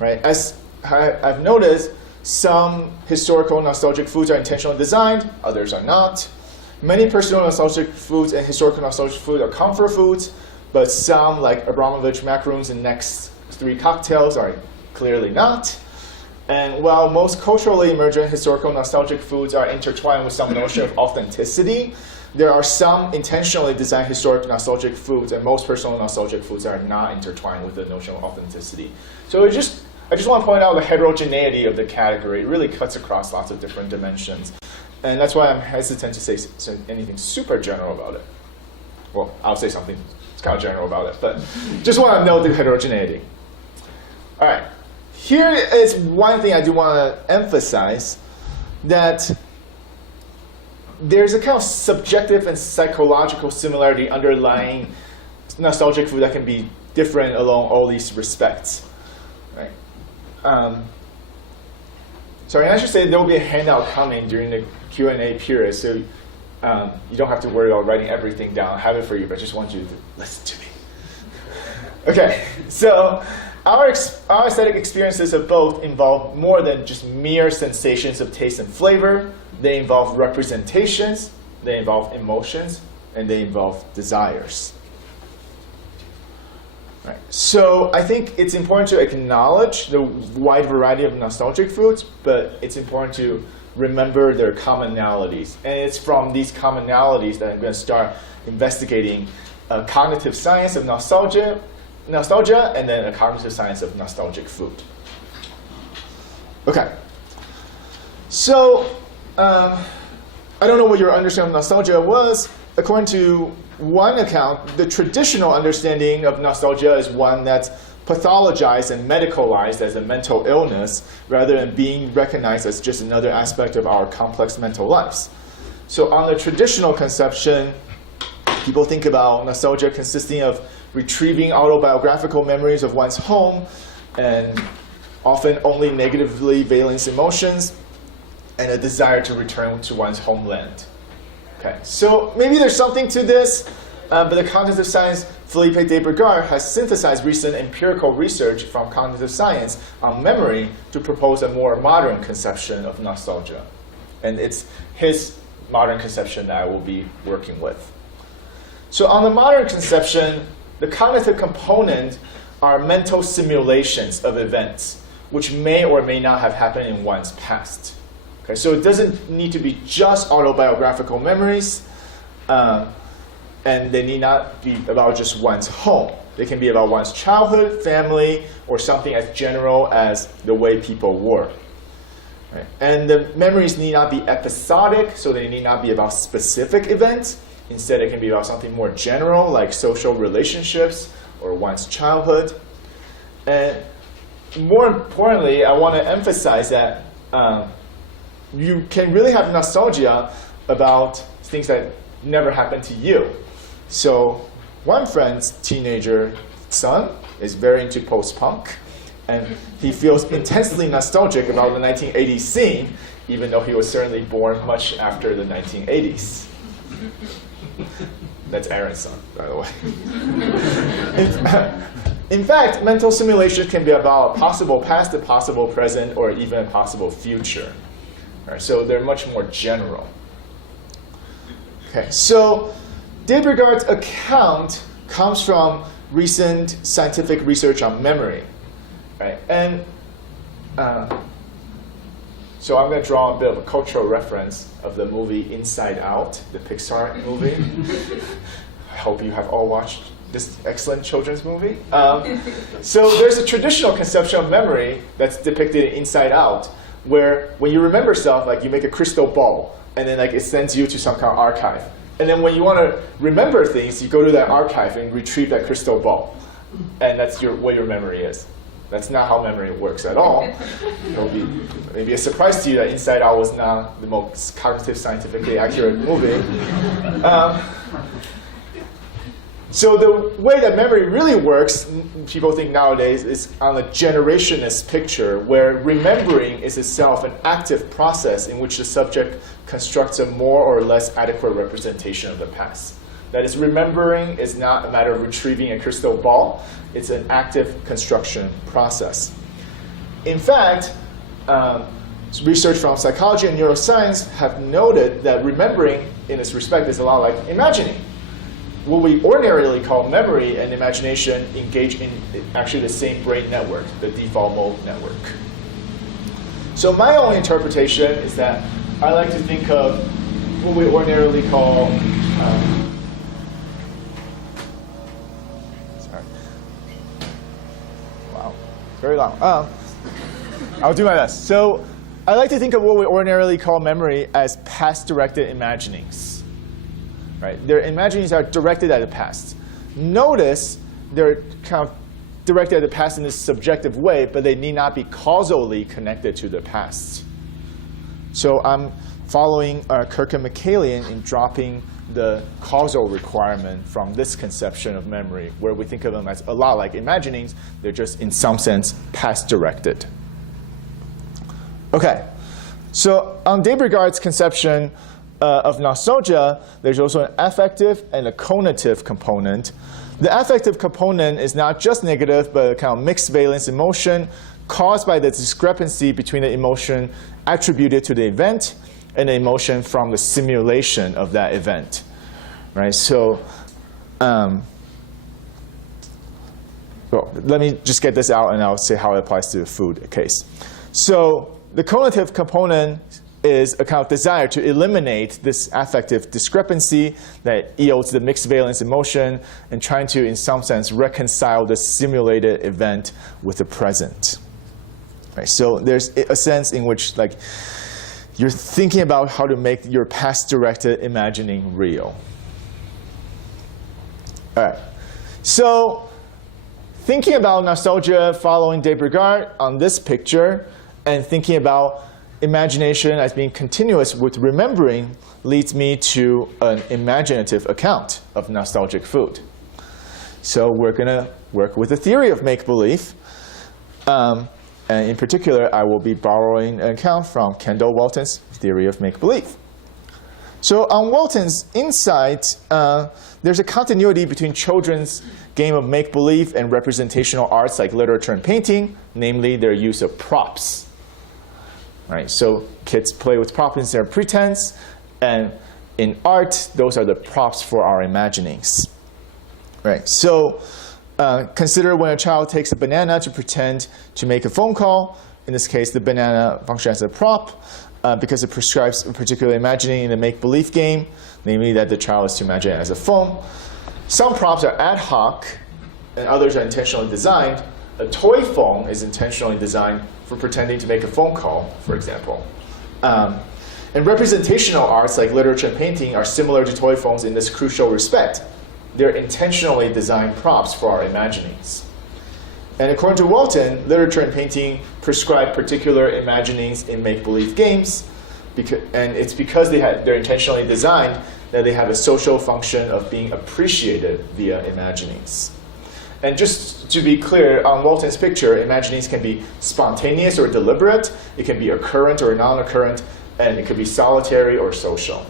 Right? As I've noticed, some historical nostalgic foods are intentionally designed, others are not. Many personal nostalgic foods and historical nostalgic foods are comfort foods, but some, like Abramovich macaroons and next 3 cocktails, are clearly not. And while most culturally emergent historical nostalgic foods are intertwined with some notion of authenticity, there are some intentionally designed historic nostalgic foods, and most personal nostalgic foods are not intertwined with the notion of authenticity. So I just want to point out the heterogeneity of the category. It really cuts across lots of different dimensions. And that's why I'm hesitant to say anything super general about it. Well, I'll say something kind of general about it, but just want to note the heterogeneity. All right. Here is one thing I do want to emphasize, that there's a kind of subjective and psychological similarity underlying nostalgic food that can be different along all these respects. Right? Sorry, and I should say there will be a handout coming during the Q&A period, so you don't have to worry about writing everything down. I have it for you, but I just want you to listen to me. Okay, so our aesthetic experiences of both involve more than just mere sensations of taste and flavor. They involve representations, they involve emotions, and they involve desires. Right. So I think it's important to acknowledge the wide variety of nostalgic foods, but it's important to remember their commonalities. And it's from these commonalities that I'm going to start investigating a cognitive science of nostalgia, and then a cognitive science of nostalgic food. Okay. So I don't know what your understanding of nostalgia was. According to one account, the traditional understanding of nostalgia is one that's pathologized and medicalized as a mental illness rather than being recognized as just another aspect of our complex mental lives. So on the traditional conception, people think about nostalgia consisting of retrieving autobiographical memories of one's home and often only negatively valence emotions and a desire to return to one's homeland. Okay, so maybe there's something to this, but the cognitive science Philippe de Burger has synthesized recent empirical research from cognitive science on memory to propose a more modern conception of nostalgia. And it's his modern conception that I will be working with. So on the modern conception, the cognitive component are mental simulations of events, which may or may not have happened in one's past. Okay, so it doesn't need to be just autobiographical memories, and they need not be about just one's home. They can be about one's childhood, family, or something as general as the way people were. Right? And the memories need not be episodic, so they need not be about specific events. Instead, it can be about something more general, like social relationships or one's childhood. And more importantly, I want to emphasize that you can really have nostalgia about things that never happened to you. So one friend's teenager son is very into post-punk, and he feels intensely nostalgic about the 1980s scene, even though he was certainly born much after the 1980s. That's Aaron's son, by the way. In fact, mental simulation can be about a possible past, a possible present, or even a possible future. All right, so they're much more general. Okay, so Debrigard's account comes from recent scientific research on memory. Right? And so I'm going to draw a bit of a cultural reference of the movie Inside Out, the Pixar movie. I hope you have all watched this excellent children's movie. So there's a traditional conception of memory that's depicted in Inside Out, where when you remember stuff, like you make a crystal ball, and then like it sends you to some kind of archive. And then when you want to remember things, you go to that archive and retrieve that crystal ball. And that's what your memory is. That's not how memory works at all. It'll be maybe a surprise to you that Inside Out was not the most cognitive, scientifically accurate movie. So the way that memory really works, people think nowadays, is on a generationist picture, where remembering is itself an active process in which the subject constructs a more or less adequate representation of the past. That is, remembering is not a matter of retrieving a crystal ball. It's an active construction process. In fact, research from psychology and neuroscience have noted that remembering, in this respect, is a lot like imagining. What we ordinarily call memory and imagination engage in actually the same brain network, the default mode network. So my own interpretation is that I like to think of what we ordinarily call sorry. Wow, very long. I'll do my best. So I like to think of what we ordinarily call memory as past-directed imaginings. Right? Their imaginings are directed at the past. Notice they're kind of directed at the past in this subjective way, but they need not be causally connected to the past. So I'm following Kirk and McCallion in dropping the causal requirement from this conception of memory, where we think of them as a lot like imaginings. They're just, in some sense, past-directed. OK, so on Debrigard's conception of nostalgia, there's also an affective and a conative component. The affective component is not just negative, but a kind of mixed valence emotion caused by the discrepancy between the emotion attributed to the event and the emotion from the simulation of that event. Right? So, well, let me just get this out, and I'll say how it applies to the food case. So the conative component is a kind of desire to eliminate this affective discrepancy that yields the mixed valence emotion, and trying to, in some sense, reconcile the simulated event with the present. Right? So there's a sense in which like you're thinking about how to make your past-directed imagining real. All right. So thinking about nostalgia following Debrigard on this picture, and thinking about imagination as being continuous with remembering, leads me to an imaginative account of nostalgic food. So we're going to work with the theory of make-believe. And in particular, I will be borrowing an account from Kendall Walton's theory of make-believe. So on Walton's insight, there's a continuity between children's game of make-believe and representational arts like literature and painting, namely their use of props. Right? So kids play with props instead of pretense, and in art, those are the props for our imaginings. Right? So consider when a child takes a banana to pretend to make a phone call. In this case, the banana functions as a prop because it prescribes a particular imagining in the make-believe game, namely that the child is to imagine it as a phone. Some props are ad hoc, and others are intentionally designed. A toy phone is intentionally designed for pretending to make a phone call, for example. And representational arts like literature and painting are similar to toy phones in this crucial respect. They're intentionally designed props for our imaginings. And according to Walton, literature and painting prescribe particular imaginings in make-believe games, and it's because they're intentionally designed that they have a social function of being appreciated via imaginings. And just to be clear, on Walton's picture, imaginings can be spontaneous or deliberate. It can be occurrent or non-occurrent, and it could be solitary or social.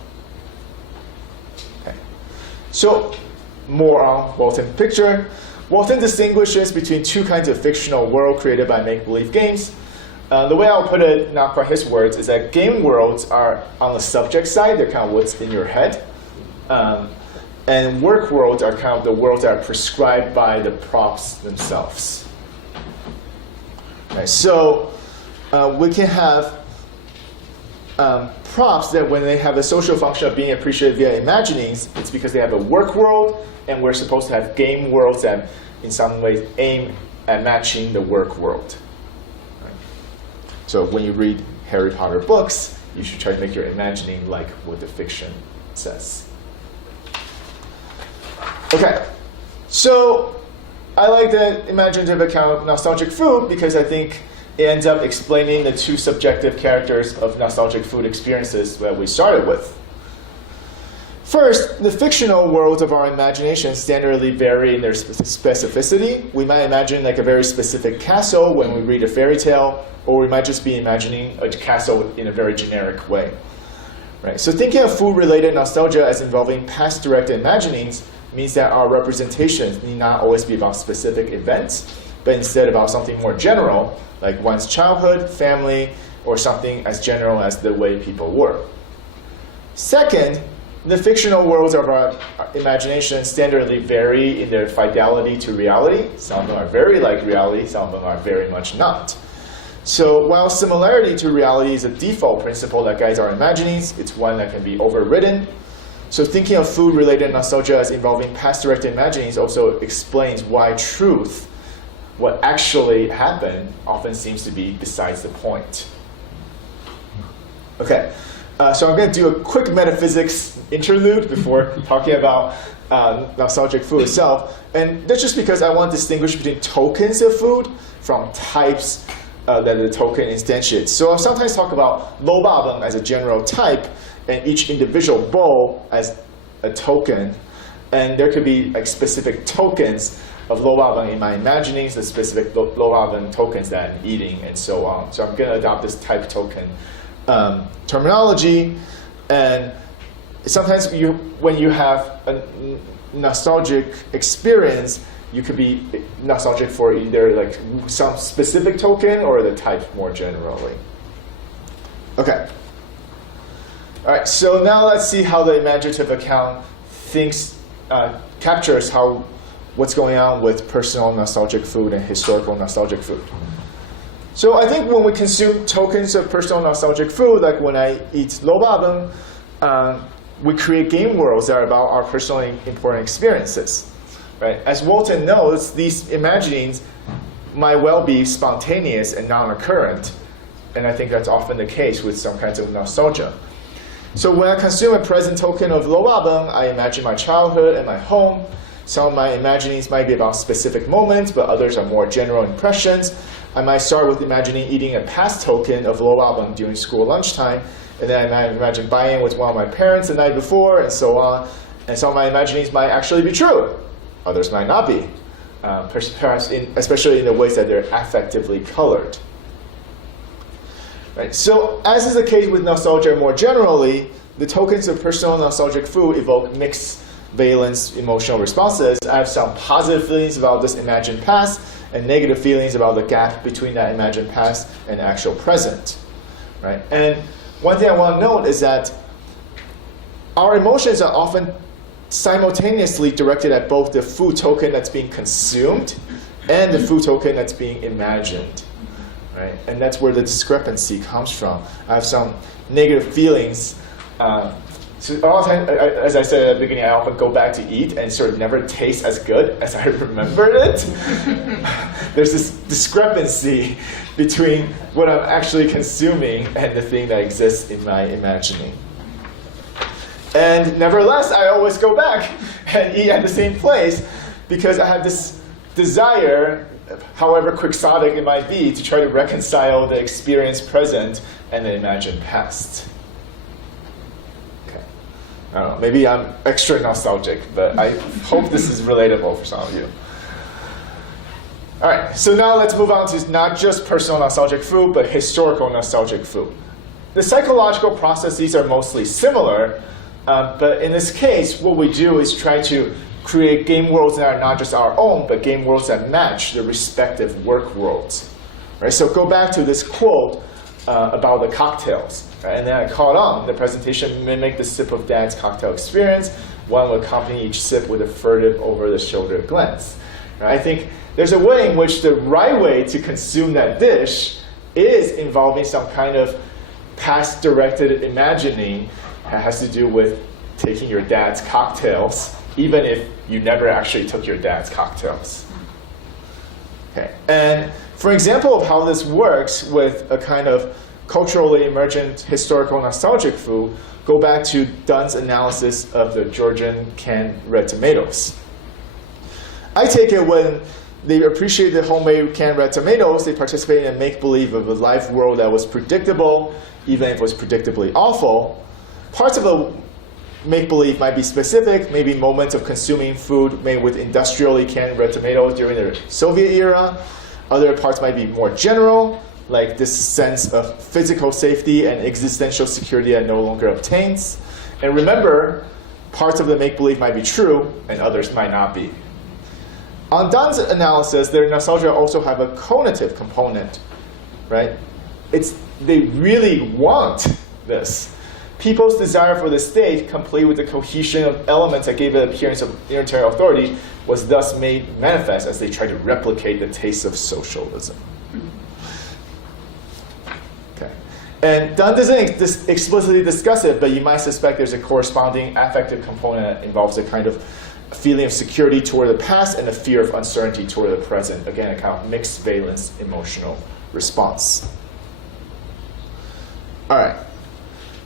Okay. So more on Walton's picture. Walton distinguishes between two kinds of fictional world created by make-believe games. The way I'll put it, not quite his words, is that game worlds are on the subject side, they're kind of what's in your head. And work worlds are kind of the worlds that are prescribed by the props themselves. Okay, so we can have props that when they have a social function of being appreciated via imaginings, it's because they have a work world, and we're supposed to have game worlds that in some ways aim at matching the work world. Right? So when you read Harry Potter books, you should try to make your imagining like what the fiction says. Okay, so I like the imaginative account of nostalgic food because I think it ends up explaining the two subjective characters of nostalgic food experiences that we started with. First, the fictional worlds of our imagination standardly vary in their specificity. We might imagine like a very specific castle when we read a fairy tale, or we might just be imagining a castle in a very generic way. Right? So thinking of food-related nostalgia as involving past direct imaginings means that our representations need not always be about specific events, but instead about something more general, like one's childhood, family, or something as general as the way people were. Second, the fictional worlds of our imagination standardly vary in their fidelity to reality. Some of them are very like reality, some of them are very much not. So while similarity to reality is a default principle that guides our imaginings, it's one that can be overridden. So thinking of food-related nostalgia as involving past direct imaginings also explains why truth, what actually happened, often seems to be besides the point. Okay, so I'm going to do a quick metaphysics interlude before talking about nostalgic food itself. And that's just because I want to distinguish between tokens of food from types that the token instantiates. So I'll sometimes talk about lobabang as a general type, and each individual bowl as a token. And there could be like specific tokens of lobabang in my imaginings, the specific lobabang tokens that I'm eating, and so on. So I'm going to adopt this type token terminology. And sometimes when you have a nostalgic experience, you could be nostalgic for either like some specific token or the type more generally. Okay. All right, so now let's see how the imaginative account captures what's going on with personal nostalgic food and historical nostalgic food. So I think when we consume tokens of personal nostalgic food, like when I eat lobabang, we create game worlds that are about our personally important experiences. Right? As Walton notes, these imaginings might well be spontaneous and non-occurrent, and I think that's often the case with some kinds of nostalgia. So when I consume a present token of lobabang, I imagine my childhood and my home. Some of my imaginings might be about specific moments, but others are more general impressions. I might start with imagining eating a past token of lobabang during school lunchtime, and then I might imagine buying with one of my parents the night before, and so on. And some of my imaginings might actually be true. Others might not be, perhaps especially in the ways that they're affectively colored. Right. So as is the case with nostalgia more generally, the tokens of personal nostalgic food evoke mixed valence emotional responses. I have some positive feelings about this imagined past and negative feelings about the gap between that imagined past and actual present. Right? And one thing I want to note is that our emotions are often simultaneously directed at both the food token that's being consumed and the food token that's being imagined. Right? And that's where the discrepancy comes from. I have some negative feelings. So all the time, as I said at the beginning, I often go back to eat and sort of never taste as good as I remembered it. There's this discrepancy between what I'm actually consuming and the thing that exists in my imagining. And nevertheless, I always go back and eat at the same place because I have this desire, however quixotic it might be, to try to reconcile the experience present and the imagined past. Okay. I don't know, maybe I'm extra nostalgic, but I hope this is relatable for some of you. All right, so now let's move on to not just personal nostalgic food, but historical nostalgic food. The psychological processes are mostly similar, But in this case, what we do is try to create game worlds that are not just our own, but game worlds that match the respective work worlds. Right? So go back to this quote about the cocktails. Right? And then I caught on. The presentation mimicked the sip of dad's cocktail experience. One would accompany each sip with a furtive over-the-shoulder glance. Right? I think there's a way in which the right way to consume that dish is involving some kind of past-directed imagining that has to do with taking your dad's cocktails, even if you never actually took your dad's cocktails. Okay. And for example of how this works with a kind of culturally emergent historical nostalgic food, go back to Dunn's analysis of the Georgian canned red tomatoes. I take it when they appreciated homemade canned red tomatoes, they participated in a make-believe of a life world that was predictable, even if it was predictably awful. Parts of the make-believe might be specific, maybe moments of consuming food made with industrially canned red tomatoes during the Soviet era. Other parts might be more general, like this sense of physical safety and existential security that no longer obtains. And remember, parts of the make-believe might be true, and others might not be. On Dunn's analysis, their nostalgia also have a conative component, right? They really want this. People's desire for the state, complete with the cohesion of elements that gave it an appearance of unitary authority, was thus made manifest as they tried to replicate the tastes of socialism. Okay. And Dunn doesn't explicitly discuss it, but you might suspect there's a corresponding affective component that involves a kind of feeling of security toward the past and a fear of uncertainty toward the present. Again, a kind of mixed valence emotional response. All right.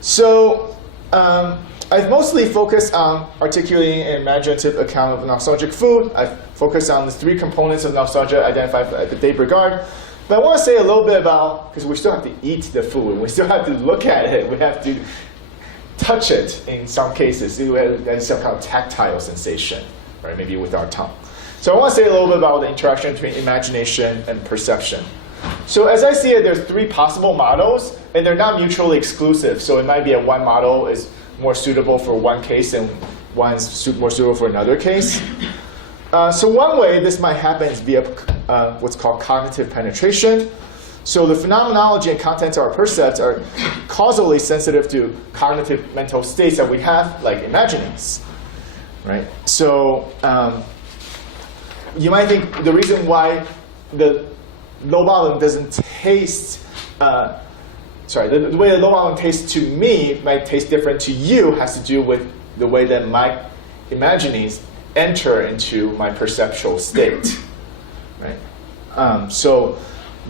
So I've mostly focused on articulating an imaginative account of nostalgic food. I've focused on the three components of nostalgia identified at the Date Regard. But I want to say a little bit about, because we still have to eat the food, we still have to look at it, we have to touch it in some cases. There's some kind of tactile sensation, right? Maybe with our tongue. So I want to say a little bit about the interaction between imagination and perception. So as I see it, there's three possible models, and they're not mutually exclusive. So it might be that one model is more suitable for one case and one's more suitable for another case. So one way this might happen is via what's called cognitive penetration. So the phenomenology and contents of our percepts are causally sensitive to cognitive mental states that we have, like imaginings, right? So you might think the reason why the low bottom doesn't taste, the way the low bottom tastes to me might taste different to you has to do with the way that my imaginings enter into my perceptual state, right? So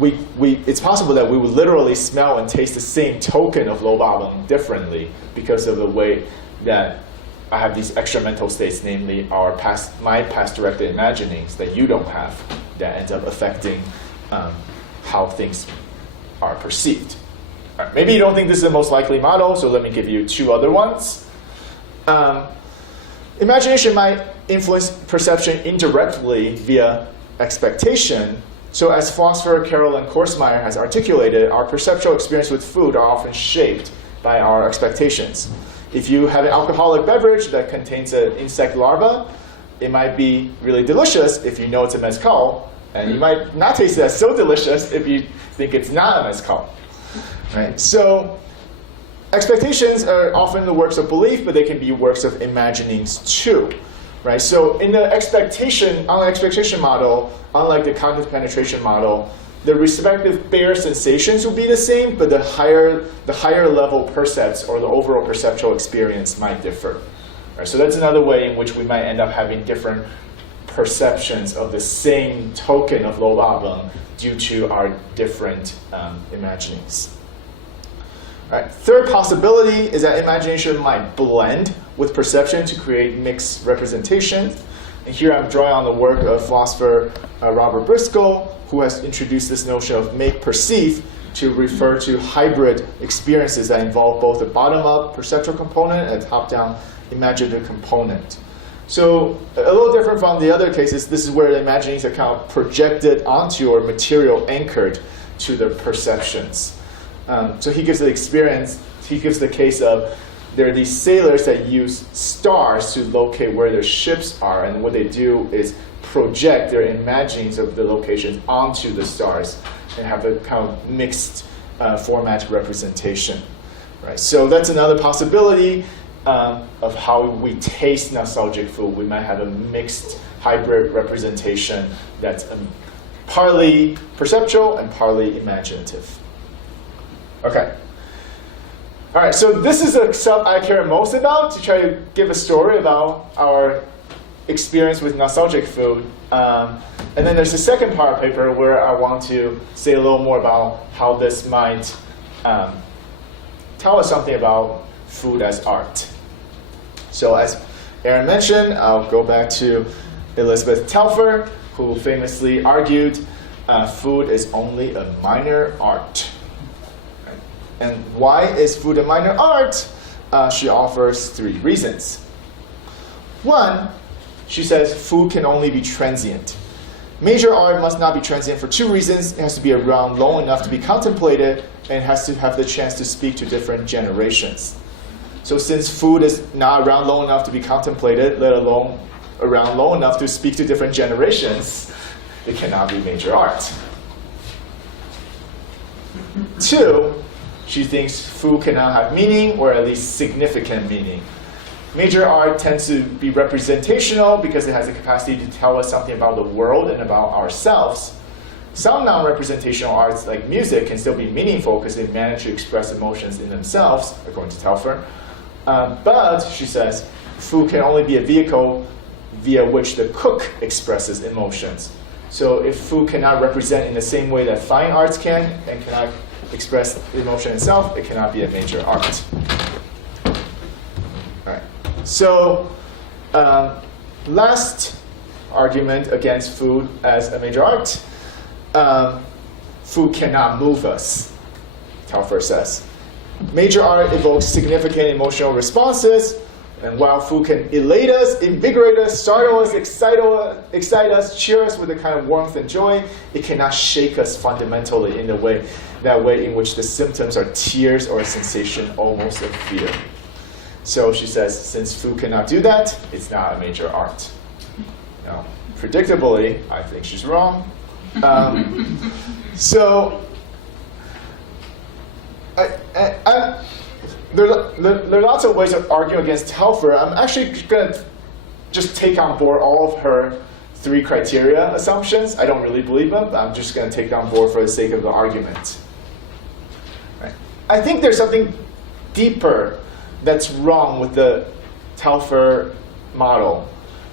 it's possible that we would literally smell and taste the same token of low bottom differently because of the way that I have these extra mental states, namely my past directed imaginings that you don't have, that ends up affecting how things are perceived. All right, maybe you don't think this is the most likely model, so let me give you two other ones. Imagination might influence perception indirectly via expectation. So as philosopher Carolyn Korsmeyer has articulated, our perceptual experience with food are often shaped by our expectations. If you have an alcoholic beverage that contains an insect larva, it might be really delicious if you know it's a mezcal, and you might not taste it as so delicious if you think it's not a mezcal. Right? So expectations are often the works of belief, but they can be works of imaginings too. Right? So in the expectation model, unlike the cognitive penetration model, the respective bare sensations will be the same, but the higher level percepts or the overall perceptual experience might differ. Right? So that's another way in which we might end up having different perceptions of the same token of low bottom due to our different imaginings. All right. Third possibility is that imagination might blend with perception to create mixed representation. And here I'm drawing on the work of philosopher Robert Briscoe, who has introduced this notion of make-perceive to refer to hybrid experiences that involve both a bottom-up perceptual component and a top-down imaginative component. So a little different from the other cases, this is where the imaginings are kind of projected onto or material anchored to the perceptions. So he gives the case of there are these sailors that use stars to locate where their ships are, and what they do is project their imaginings of the locations onto the stars and have a kind of mixed format representation. Right? So that's another possibility of how we taste nostalgic food. We might have a mixed hybrid representation that's partly perceptual and partly imaginative. Okay. All right, so this is the stuff I care most about, to try to give a story about our experience with nostalgic food. And then there's the second part of the paper where I want to say a little more about how this might tell us something about food as art. So as Aaron mentioned, I'll go back to Elizabeth Telfer, who famously argued food is only a minor art. Right? And why is food a minor art? She offers 3 reasons. 1, she says food can only be transient. Major art must not be transient for 2 reasons. It has to be around long enough to be contemplated, and it has to have the chance to speak to different generations. So since food is not around long enough to be contemplated, let alone around long enough to speak to different generations, it cannot be major art. 2, she thinks food cannot have meaning, or at least significant meaning. Major art tends to be representational because it has the capacity to tell us something about the world and about ourselves. Some non-representational arts, like music, can still be meaningful because they manage to express emotions in themselves, according to Telfer. But, she says, food can only be a vehicle via which the cook expresses emotions. So if food cannot represent in the same way that fine arts can, and cannot express emotion itself, it cannot be a major art. All right. So, last argument against food as a major art, food cannot move us, Telfer says. Major art evokes significant emotional responses, and while food can elate us, invigorate us, startle us, excite us, cheer us with a kind of warmth and joy, it cannot shake us fundamentally in that way in which the symptoms are tears or a sensation almost of fear. So she says, since food cannot do that, it's not a major art. Now, predictably, I think she's wrong. There are lots of ways of arguing against Telfer. I'm actually going to just take on board all of her 3 criteria assumptions. I don't really believe them, but I'm just going to take them on board for the sake of the argument. Right. I think there's something deeper that's wrong with the Telfer model.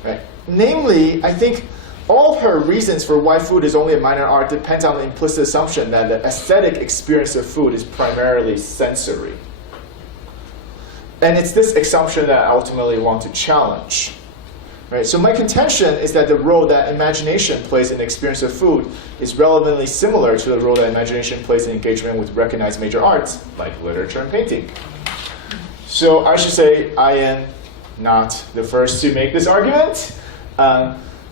Right. Namely, I think all of her reasons for why food is only a minor art depends on the implicit assumption that the aesthetic experience of food is primarily sensory. And it's this assumption that I ultimately want to challenge. Right? So my contention is that the role that imagination plays in the experience of food is relevantly similar to the role that imagination plays in engagement with recognized major arts, like literature and painting. So I should say I am not the first to make this argument.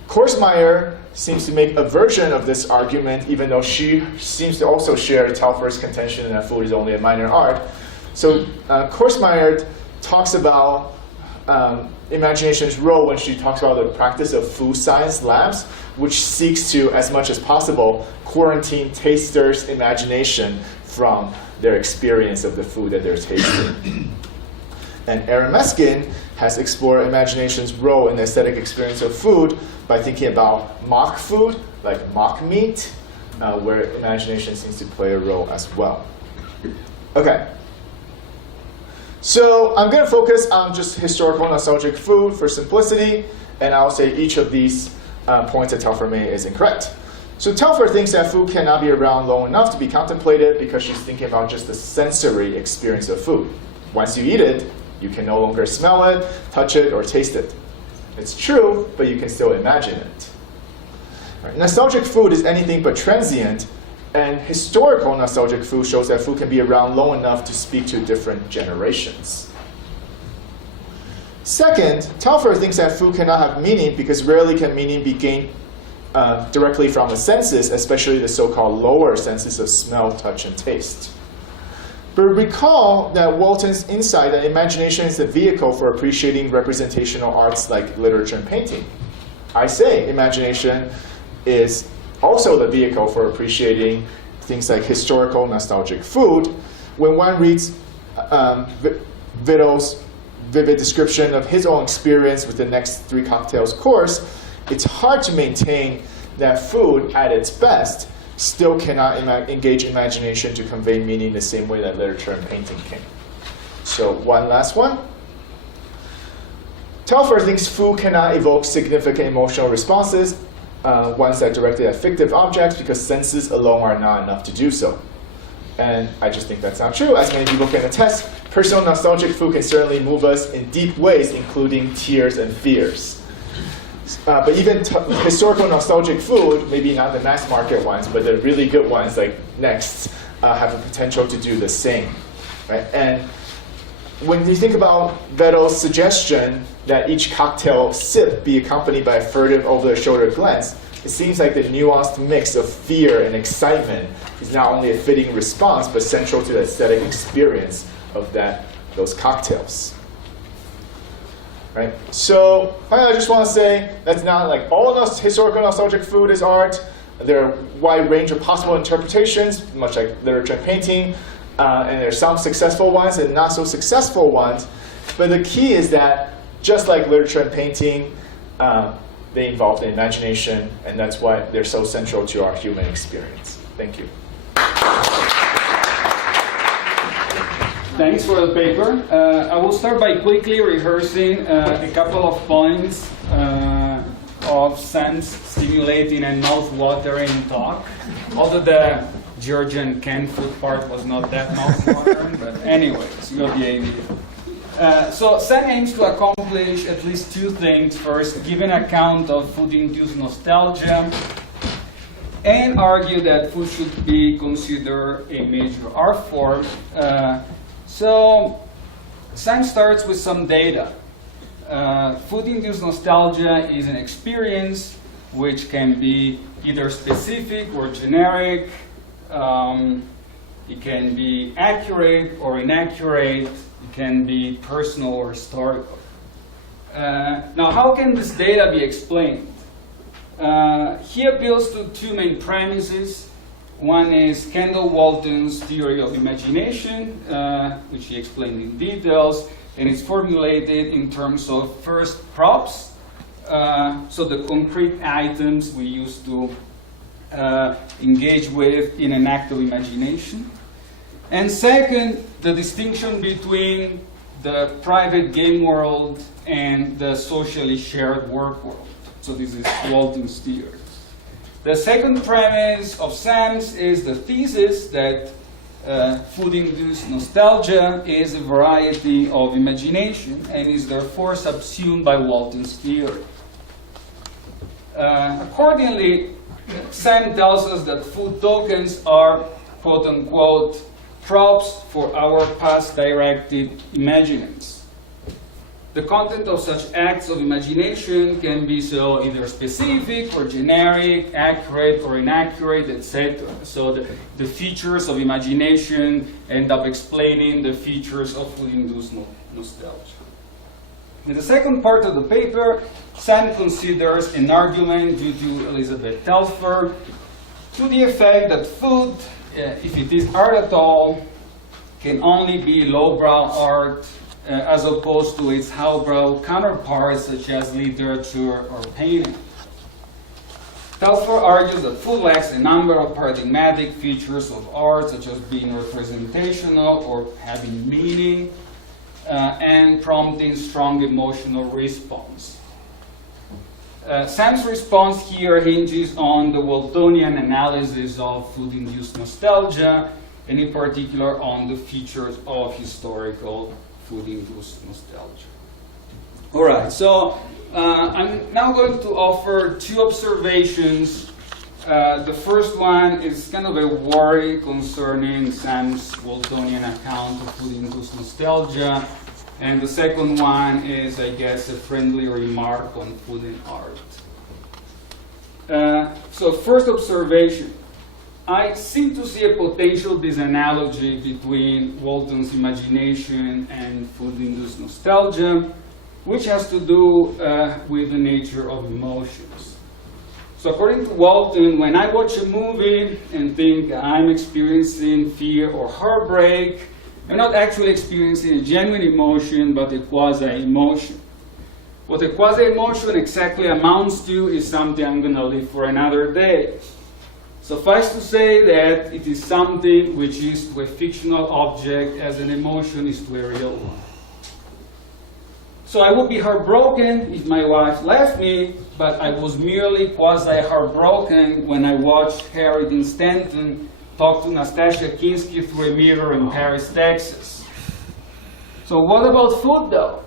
Korsmeyer seems to make a version of this argument, even though she seems to also share Telfer's contention that food is only a minor art. So Korsmeyer talks about imagination's role when she talks about the practice of food science labs, which seeks to, as much as possible, quarantine tasters' imagination from their experience of the food that they're tasting. And Aaron Meskin has explored imagination's role in the aesthetic experience of food by thinking about mock food, like mock meat, where imagination seems to play a role as well. Okay. So I'm going to focus on just historical nostalgic food for simplicity, and I'll say each of these points that Telfer made is incorrect. So Telfer thinks that food cannot be around long enough to be contemplated because she's thinking about just the sensory experience of food. Once you eat it, you can no longer smell it, touch it, or taste it. It's true, but you can still imagine it. Right. Nostalgic food is anything but transient, and historical nostalgic food shows that food can be around long enough to speak to different generations. Second, Telfer thinks that food cannot have meaning because rarely can meaning be gained directly from the senses, especially the so-called lower senses of smell, touch, and taste. But recall that Walton's insight that imagination is a vehicle for appreciating representational arts like literature and painting. I say imagination is also the vehicle for appreciating things like historical nostalgic food. When one reads Vittle's vivid description of his own experience with the Next 3 Cocktails course, it's hard to maintain that food, at its best, still cannot engage imagination to convey meaning the same way that literature and painting can. So one last one. Telfer thinks food cannot evoke significant emotional responses, ones that directed at fictive objects, because senses alone are not enough to do so. And I just think that's not true. As many people can attest, personal nostalgic food can certainly move us in deep ways, including tears and fears. But even historical nostalgic food, maybe not the mass market ones, but the really good ones like Next, have the potential to do the same. Right? And when you think about Vittle's suggestion that each cocktail sip be accompanied by a furtive over-the-shoulder glance, it seems like the nuanced mix of fear and excitement is not only a fitting response, but central to the aesthetic experience of those cocktails. Right? So finally, I just want to say that's not like all historical nostalgic food is art. There are a wide range of possible interpretations, much like literature and painting. And there are some successful ones and not so successful ones. But the key is that just like literature and painting, they involve the imagination, and that's why they're so central to our human experience. Thank you. Thanks for the paper. I will start by quickly rehearsing a couple of points of sense stimulating and mouth-watering talk. Although the Georgian canned food part was not that mouth-watering, but anyways, you got the idea. So Sen aims to accomplish at least two things. First, give an account of food-induced nostalgia, and argue that food should be considered a major art form. So Sen starts with some data. Food-induced nostalgia is an experience which can be either specific or generic. It can be accurate or inaccurate. It can be personal or historical. Now, how can this data be explained? He appeals to two main premises. One is Kendall Walton's theory of imagination, which he explained in details, and it's formulated in terms of first props, so the concrete items we use to engage with in an act of imagination. And second, the distinction between the private game world and the socially shared work world. So this is Walton's theory. The second premise of Sam's is the thesis that food-induced nostalgia is a variety of imagination and is therefore subsumed by Walton's theory. Accordingly, Sam tells us that food tokens are, quote-unquote, props for our past-directed imaginings. The content of such acts of imagination can be so either specific or generic, accurate or inaccurate, etc. So the features of imagination end up explaining the features of food-induced nostalgia. In the second part of the paper, Sam considers an argument due to Elizabeth Telfer to the effect that food, if it is art at all, can only be lowbrow art as opposed to its highbrow counterparts such as literature or painting. Telfer argues that food lacks a number of paradigmatic features of art, such as being representational or having meaning, and prompting strong emotional response. Sam's response here hinges on the Waltonian analysis of food-induced nostalgia, and in particular on the features of historical food-induced nostalgia. All right, so I'm now going to offer two observations. The first one is kind of a worry concerning Sam's Waltonian account of food-induced nostalgia, and the second one is, I guess, a friendly remark on food and art. So first observation. I seem to see a potential disanalogy between Walton's imagination and food-induced nostalgia, which has to do with the nature of emotions. So according to Walton, when I watch a movie and think I'm experiencing fear or heartbreak, I'm not actually experiencing a genuine emotion, but a quasi-emotion. What a quasi-emotion exactly amounts to is something I'm going to leave for another day. Suffice to say that it is something which is to a fictional object as an emotion is to a real one. So I would be heartbroken if my wife left me, but I was merely quasi-heartbroken when I watched Harry Dean Stanton talk to Nastasia Kinski through a mirror in Paris, Texas. So what about food, though?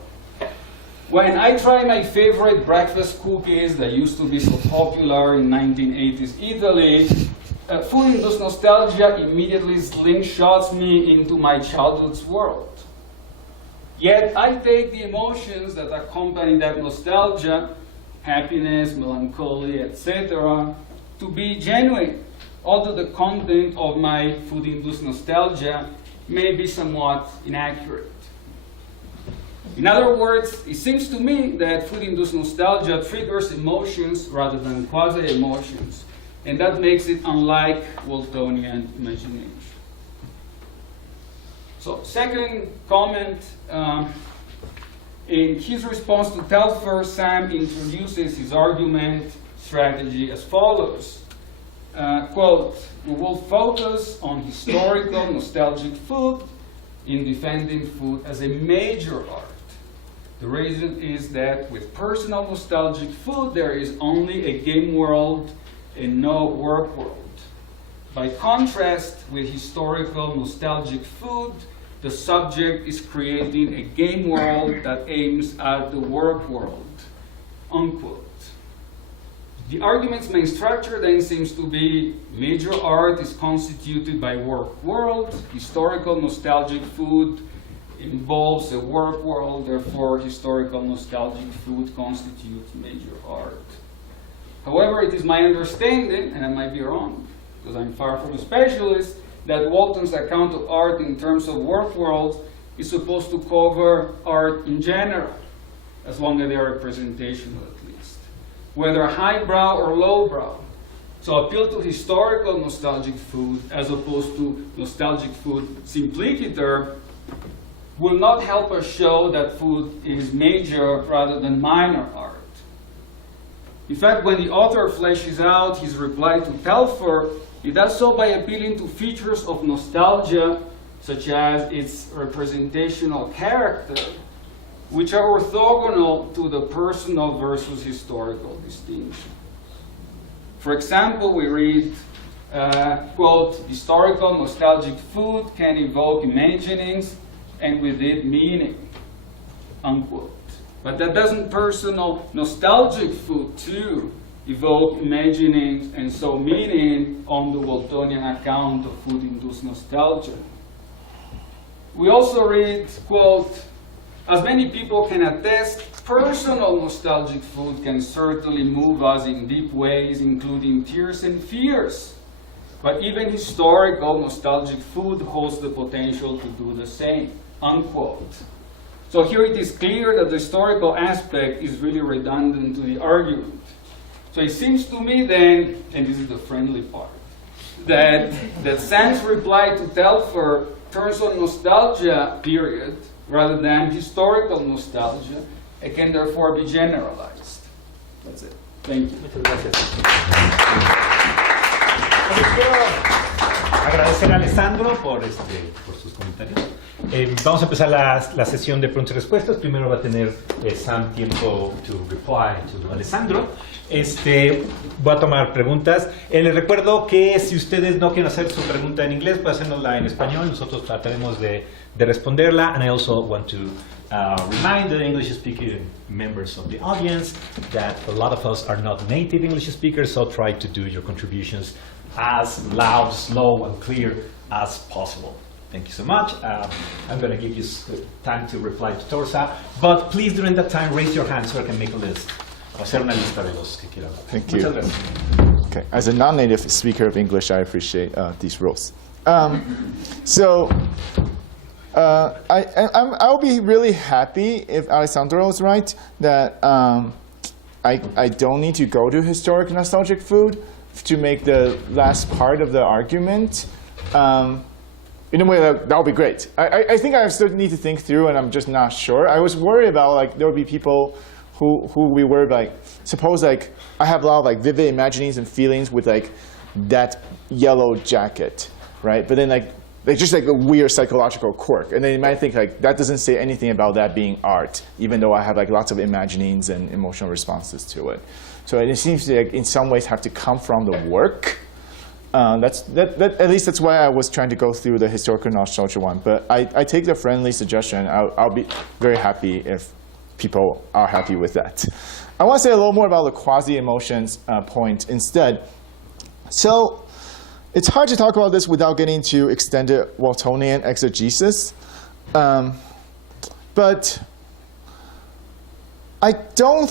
When I try my favorite breakfast cookies that used to be so popular in 1980s Italy, food-induced nostalgia immediately slingshots me into my childhood's world. Yet I take the emotions that accompany that nostalgia, happiness, melancholy, etc., to be genuine, although the content of my food-induced nostalgia may be somewhat inaccurate. In other words, it seems to me that food-induced nostalgia triggers emotions rather than quasi-emotions, and that makes it unlike Waltonian imagination. So, second comment, in his response to Telfer, Sam introduces his argument strategy as follows. Quote, we will focus on historical nostalgic food in defending food as a major art. The reason is that with personal nostalgic food, there is only a game world and no work world. By contrast with historical nostalgic food, the subject is creating a game world that aims at the work world, unquote. The argument's main structure then seems to be major art is constituted by work world, historical nostalgic food involves a work world, therefore historical nostalgic food constitutes major art. However, it is my understanding, and I might be wrong, because I'm far from a specialist, that Walton's account of art in terms of work world is supposed to cover art in general, as long as they are representational at least, whether highbrow or lowbrow. So appeal to historical nostalgic food as opposed to nostalgic food simpliciter will not help us show that food is major rather than minor art. In fact, when the author fleshes out his reply to Telfer, he does so by appealing to features of nostalgia, such as its representational character, which are orthogonal to the personal versus historical distinction. For example, we read, quote, historical nostalgic food can evoke imaginings and with it meaning, unquote. But that doesn't personal nostalgic food too evoke imaginings and so meaning on the Waltonian account of food-induced nostalgia. We also read, quote, as many people can attest, personal nostalgic food can certainly move us in deep ways, including tears and fears. But even historical nostalgic food holds the potential to do the same, unquote. So here it is clear that the historical aspect is really redundant to the argument. So it seems to me then, and this is the friendly part, that Sam's reply to Telfer turns on nostalgia, period, rather than historical nostalgia, and can therefore be generalized. That's it. Thank you. Muchas gracias. Quiero agradecer a Alessandro por sus comentarios. Vamos a empezar la sesión de preguntas y respuestas. Primero va a tener Sam tiempo to reply to Alessandro. Voy a tomar preguntas. Les recuerdo que si ustedes no quieren hacer su pregunta en inglés, pueden hacernosla en español. Nosotros trataremos de responderla. And I also want to remind the English-speaking members of the audience that a lot of us are not native English speakers, so try to do your contributions as loud, slow, and clear as possible. Thank you so much. I'm going to give you time to reply to Torsa, but please during that time raise your hand so I can make a list. O hacer una lista de los que quieran. Thank you. Muchas gracias. Okay, as a non-native speaker of English, I appreciate these rules. I'll be really happy if Alessandro is right that I don't need to go to historic nostalgic food to make the last part of the argument. In a way, that would be great. I think I still need to think through, and I'm just not sure. I was worried about like there would be people who we were like, suppose like I have a lot of like vivid imaginings and feelings with like that yellow jacket, right? But then like just like a weird psychological quirk, and then you might think like that doesn't say anything about that being art, even though I have like lots of imaginings and emotional responses to it. So it seems to like in some ways have to come from the work. At least that's why I was trying to go through the historical nostalgia one. But I take the friendly suggestion. I'll be very happy if people are happy with that. I want to say a little more about the quasi-emotions point instead. So it's hard to talk about this without getting to extended Waltonian exegesis. But I don't...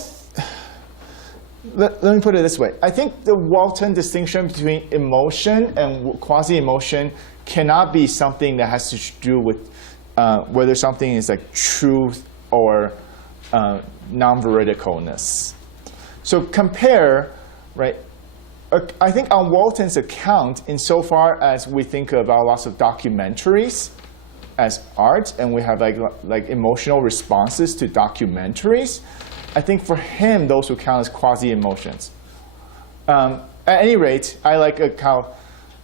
Let me put it this way. I think the Walton distinction between emotion and quasi-emotion cannot be something that has to do with whether something is like truth or non-veridicalness. So compare, right? I think on Walton's account, insofar as we think about lots of documentaries as art, and we have like emotional responses to documentaries, I think for him, those would count as quasi-emotions. At any rate, I like a kind of,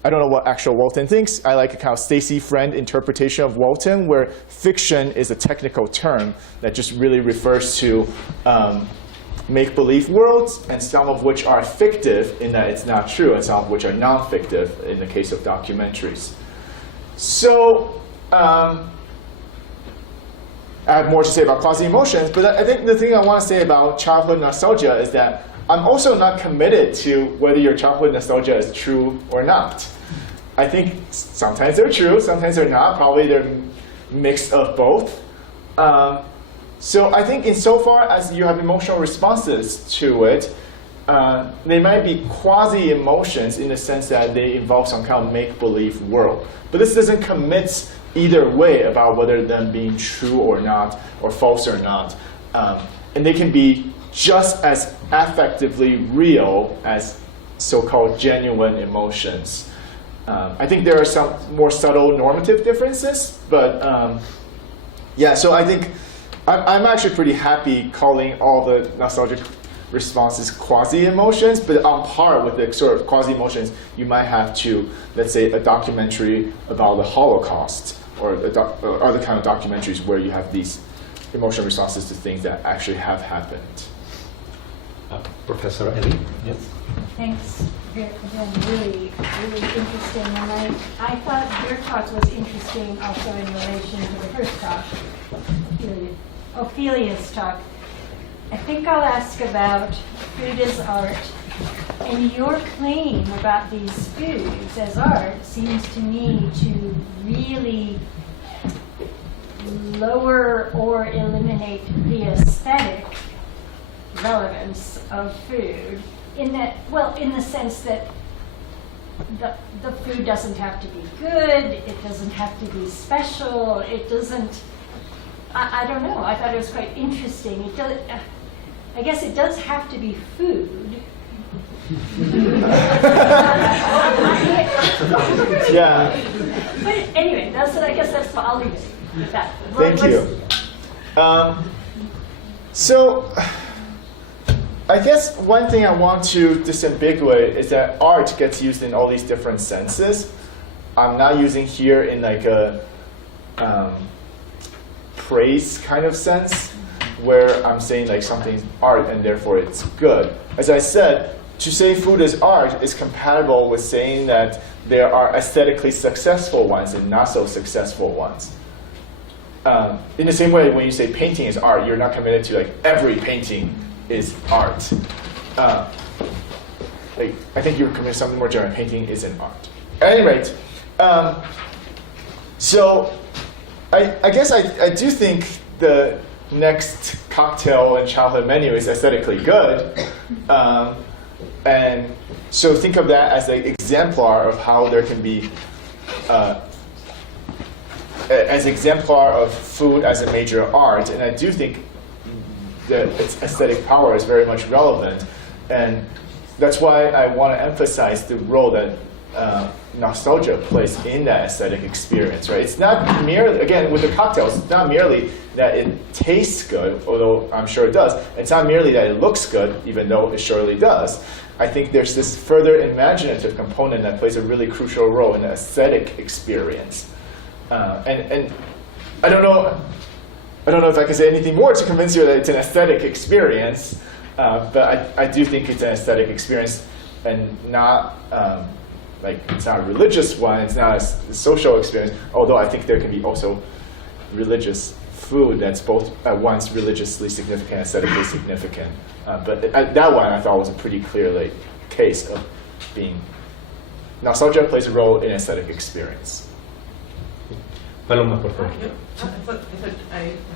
I don't know what actual Walton thinks, I like a kind of Stacy Friend interpretation of Walton, where fiction is a technical term that just really refers to make-believe worlds, and some of which are fictive in that it's not true, and some of which are non-fictive in the case of documentaries. So, I have more to say about quasi-emotions, but I think the thing I want to say about childhood nostalgia is that I'm also not committed to whether your childhood nostalgia is true or not. I think sometimes they're true, sometimes they're not. Probably they're a mix of both. So I think insofar as you have emotional responses to it, they might be quasi-emotions in the sense that they involve some kind of make-believe world. But this doesn't commit either way about whether them being true or not, or false or not. And they can be just as affectively real as so-called genuine emotions. I think there are some more subtle normative differences, but yeah, so I think I'm actually pretty happy calling all the nostalgic responses quasi-emotions, but on par with the sort of quasi-emotions you might have to, let's say, a documentary about the Holocaust, or other kind of documentaries where you have these emotional responses to things that actually have happened. Professor Ellie? Yes. Thanks. Again, really interesting. And I thought your talk was interesting also in relation to the first talk, Ophelia's talk. I think I'll ask about food as art. And your claim about these foods as art seems to me to really lower or eliminate the aesthetic relevance of food in that, well, in the sense that the food doesn't have to be good, it doesn't have to be special, it doesn't, I don't know, I thought it was quite interesting. It does, I guess it does have to be food. Yeah. But anyway, I guess that's what I'll leave it with that. Thank you. So, I guess one thing I want to disambiguate is that art gets used in all these different senses. I'm not using here in like a praise kind of sense, where I'm saying like something's art and therefore it's good. As I said, to say food is art is compatible with saying that there are aesthetically successful ones and not so successful ones. In the same way, when you say painting is art, you're not committed to like every painting is art. Like, I think you're committed to something more general. Painting isn't art. At any rate, so I guess I do think the next cocktail and childhood menu is aesthetically good. And so think of that as an exemplar of how there can be, as exemplar of food as a major art. And I do think that its aesthetic power is very much relevant. And that's why I want to emphasize the role that nostalgia plays in that aesthetic experience, right? It's not merely, again, with the cocktails, it's not merely that it tastes good, although I'm sure it does. It's not merely that it looks good, even though it surely does. I think there's this further imaginative component that plays a really crucial role in the aesthetic experience. And I don't know if I can say anything more to convince you that it's an aesthetic experience, but I do think it's an aesthetic experience and not, like, it's not a religious one, it's not a social experience, although I think there can be also religious food that's both at once religiously significant and aesthetically significant. But that one I thought was a pretty clear case of being, nostalgia plays a role in aesthetic experience. Paloma, por favor.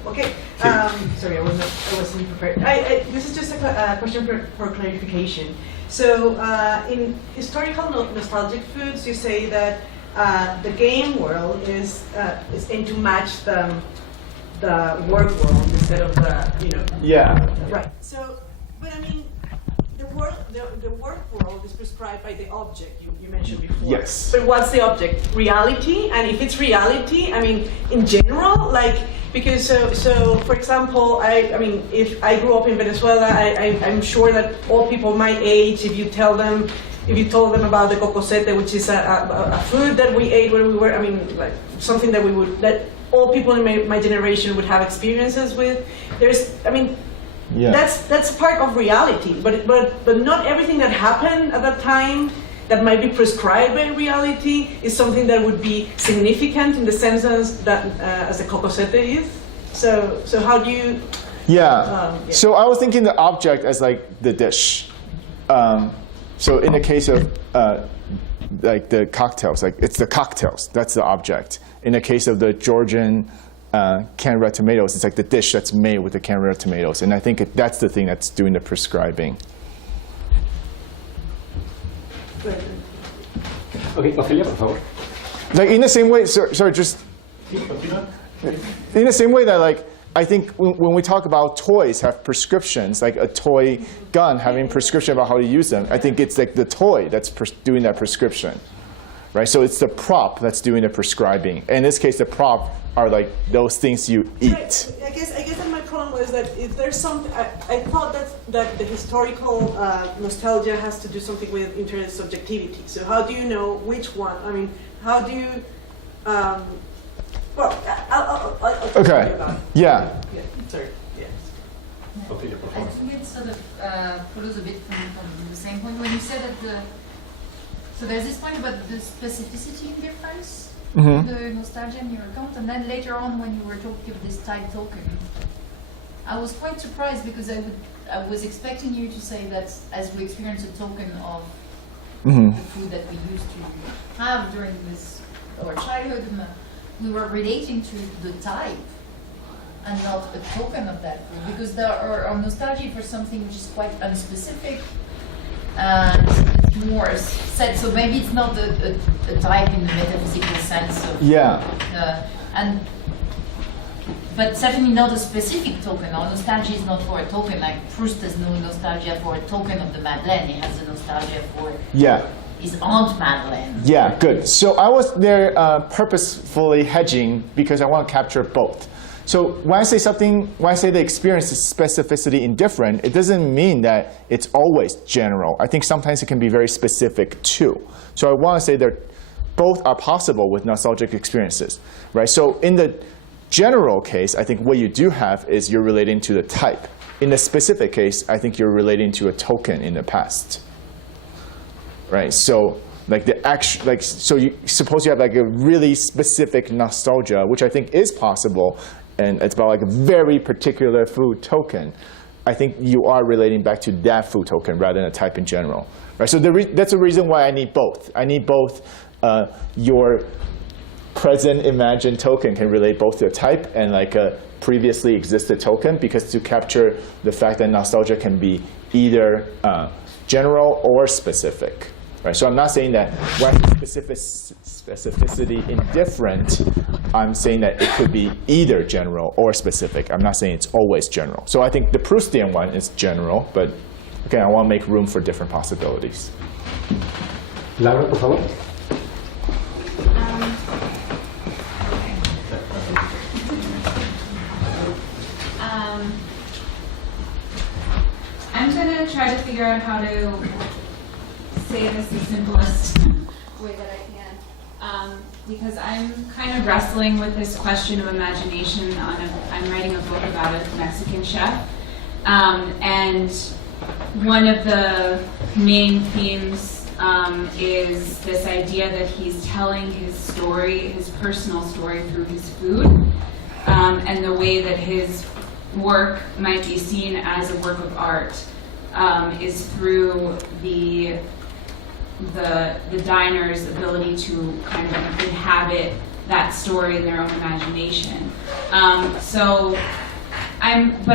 Okay. Sorry, I wasn't prepared. This is just a question for clarification. So, in historical nostalgic foods, you say that the game world is aimed to match the work world instead of the Yeah. Right. So, but I mean, the work world is prescribed by the object you mentioned before. Yes. But what's the object? Reality? And if it's reality, I mean, in general, because so for example, I mean, if I grew up in Venezuela, I'm sure that all people my age, if you told them about the cocosete, which is a food that we ate when we were, I mean, like something that all people in my generation would have experiences with. Yeah. That's part of reality, but not everything that happened at that time that might be prescribed by reality is something that would be significant in the sense that as a cocosete is. So how do you? Yeah. So I was thinking the object as like the dish. So in the case of like the cocktails, like it's the cocktails. That's the object. In the case of the Georgian canned red tomatoes, it's like the dish that's made with the canned red tomatoes. And I think that's the thing that's doing the prescribing. Okay, Ofelia, por favor. Like in the same way, sorry, just in the same way that like I think when we talk about toys have prescriptions, like a toy gun having prescription about how to use them, I think it's like the toy that's doing that prescription, right? So it's the prop that's doing the prescribing. In this case, the prop are like those things you eat. Right. I guess that my problem was that if there's something, I thought that the historical nostalgia has to do something with intersubjectivity. So how do you know which one? I mean, how do you? Well, I'll talk to you about it. Yeah. Yeah. Sorry. Yes. Ofelia, por I favor. think it sort of follows a bit from the same point when you said that so there's this point about the specificity in difference, the nostalgia in your account, and then later on when you were talking of this type token, I was quite surprised because I was expecting you to say that as we experience a token of the food that we used to have during our childhood, we were relating to the type and not a token of that food, because there are nostalgia for something which is quite unspecific and it's more set. So maybe it's not a type in the metaphysical sense of but certainly not a specific token. Our nostalgia is not for a token. Like Proust has no nostalgia for a token of the Madeleine. He has a nostalgia for his Aunt Madeleine. Yeah, good. So I was there purposefully hedging because I want to capture both. So when I say the experience is specificity indifferent, it doesn't mean that it's always general. I think sometimes it can be very specific too. So I want to say that both are possible with nostalgic experiences, right? So in the general case, I think what you do have is you're relating to the type. In the specific case, I think you're relating to a token in the past. Right, so like so you suppose you have like a really specific nostalgia, which I think is possible, and it's about like a very particular food token. I think you are relating back to that food token rather than a type in general. Right, so that's the reason why I need both. I need both your present imagined token can relate both to a type and like a previously existed token, because to capture the fact that nostalgia can be either general or specific. Right? So I'm not saying that when specificity indifferent, I'm saying that it could be either general or specific. I'm not saying it's always general. So I think the Proustian one is general, but again, I want to make room for different possibilities. Laura, por favor. I'm going to try to figure out how to say this the simplest way that I can, because I'm kind of wrestling with this question of imagination. I'm writing a book about a Mexican chef, and one of the main themes is this idea that he's telling his story, his personal story, through his food, and the way that his work might be seen as a work of art is through the diner's ability to kind of inhabit that story in their own imagination. But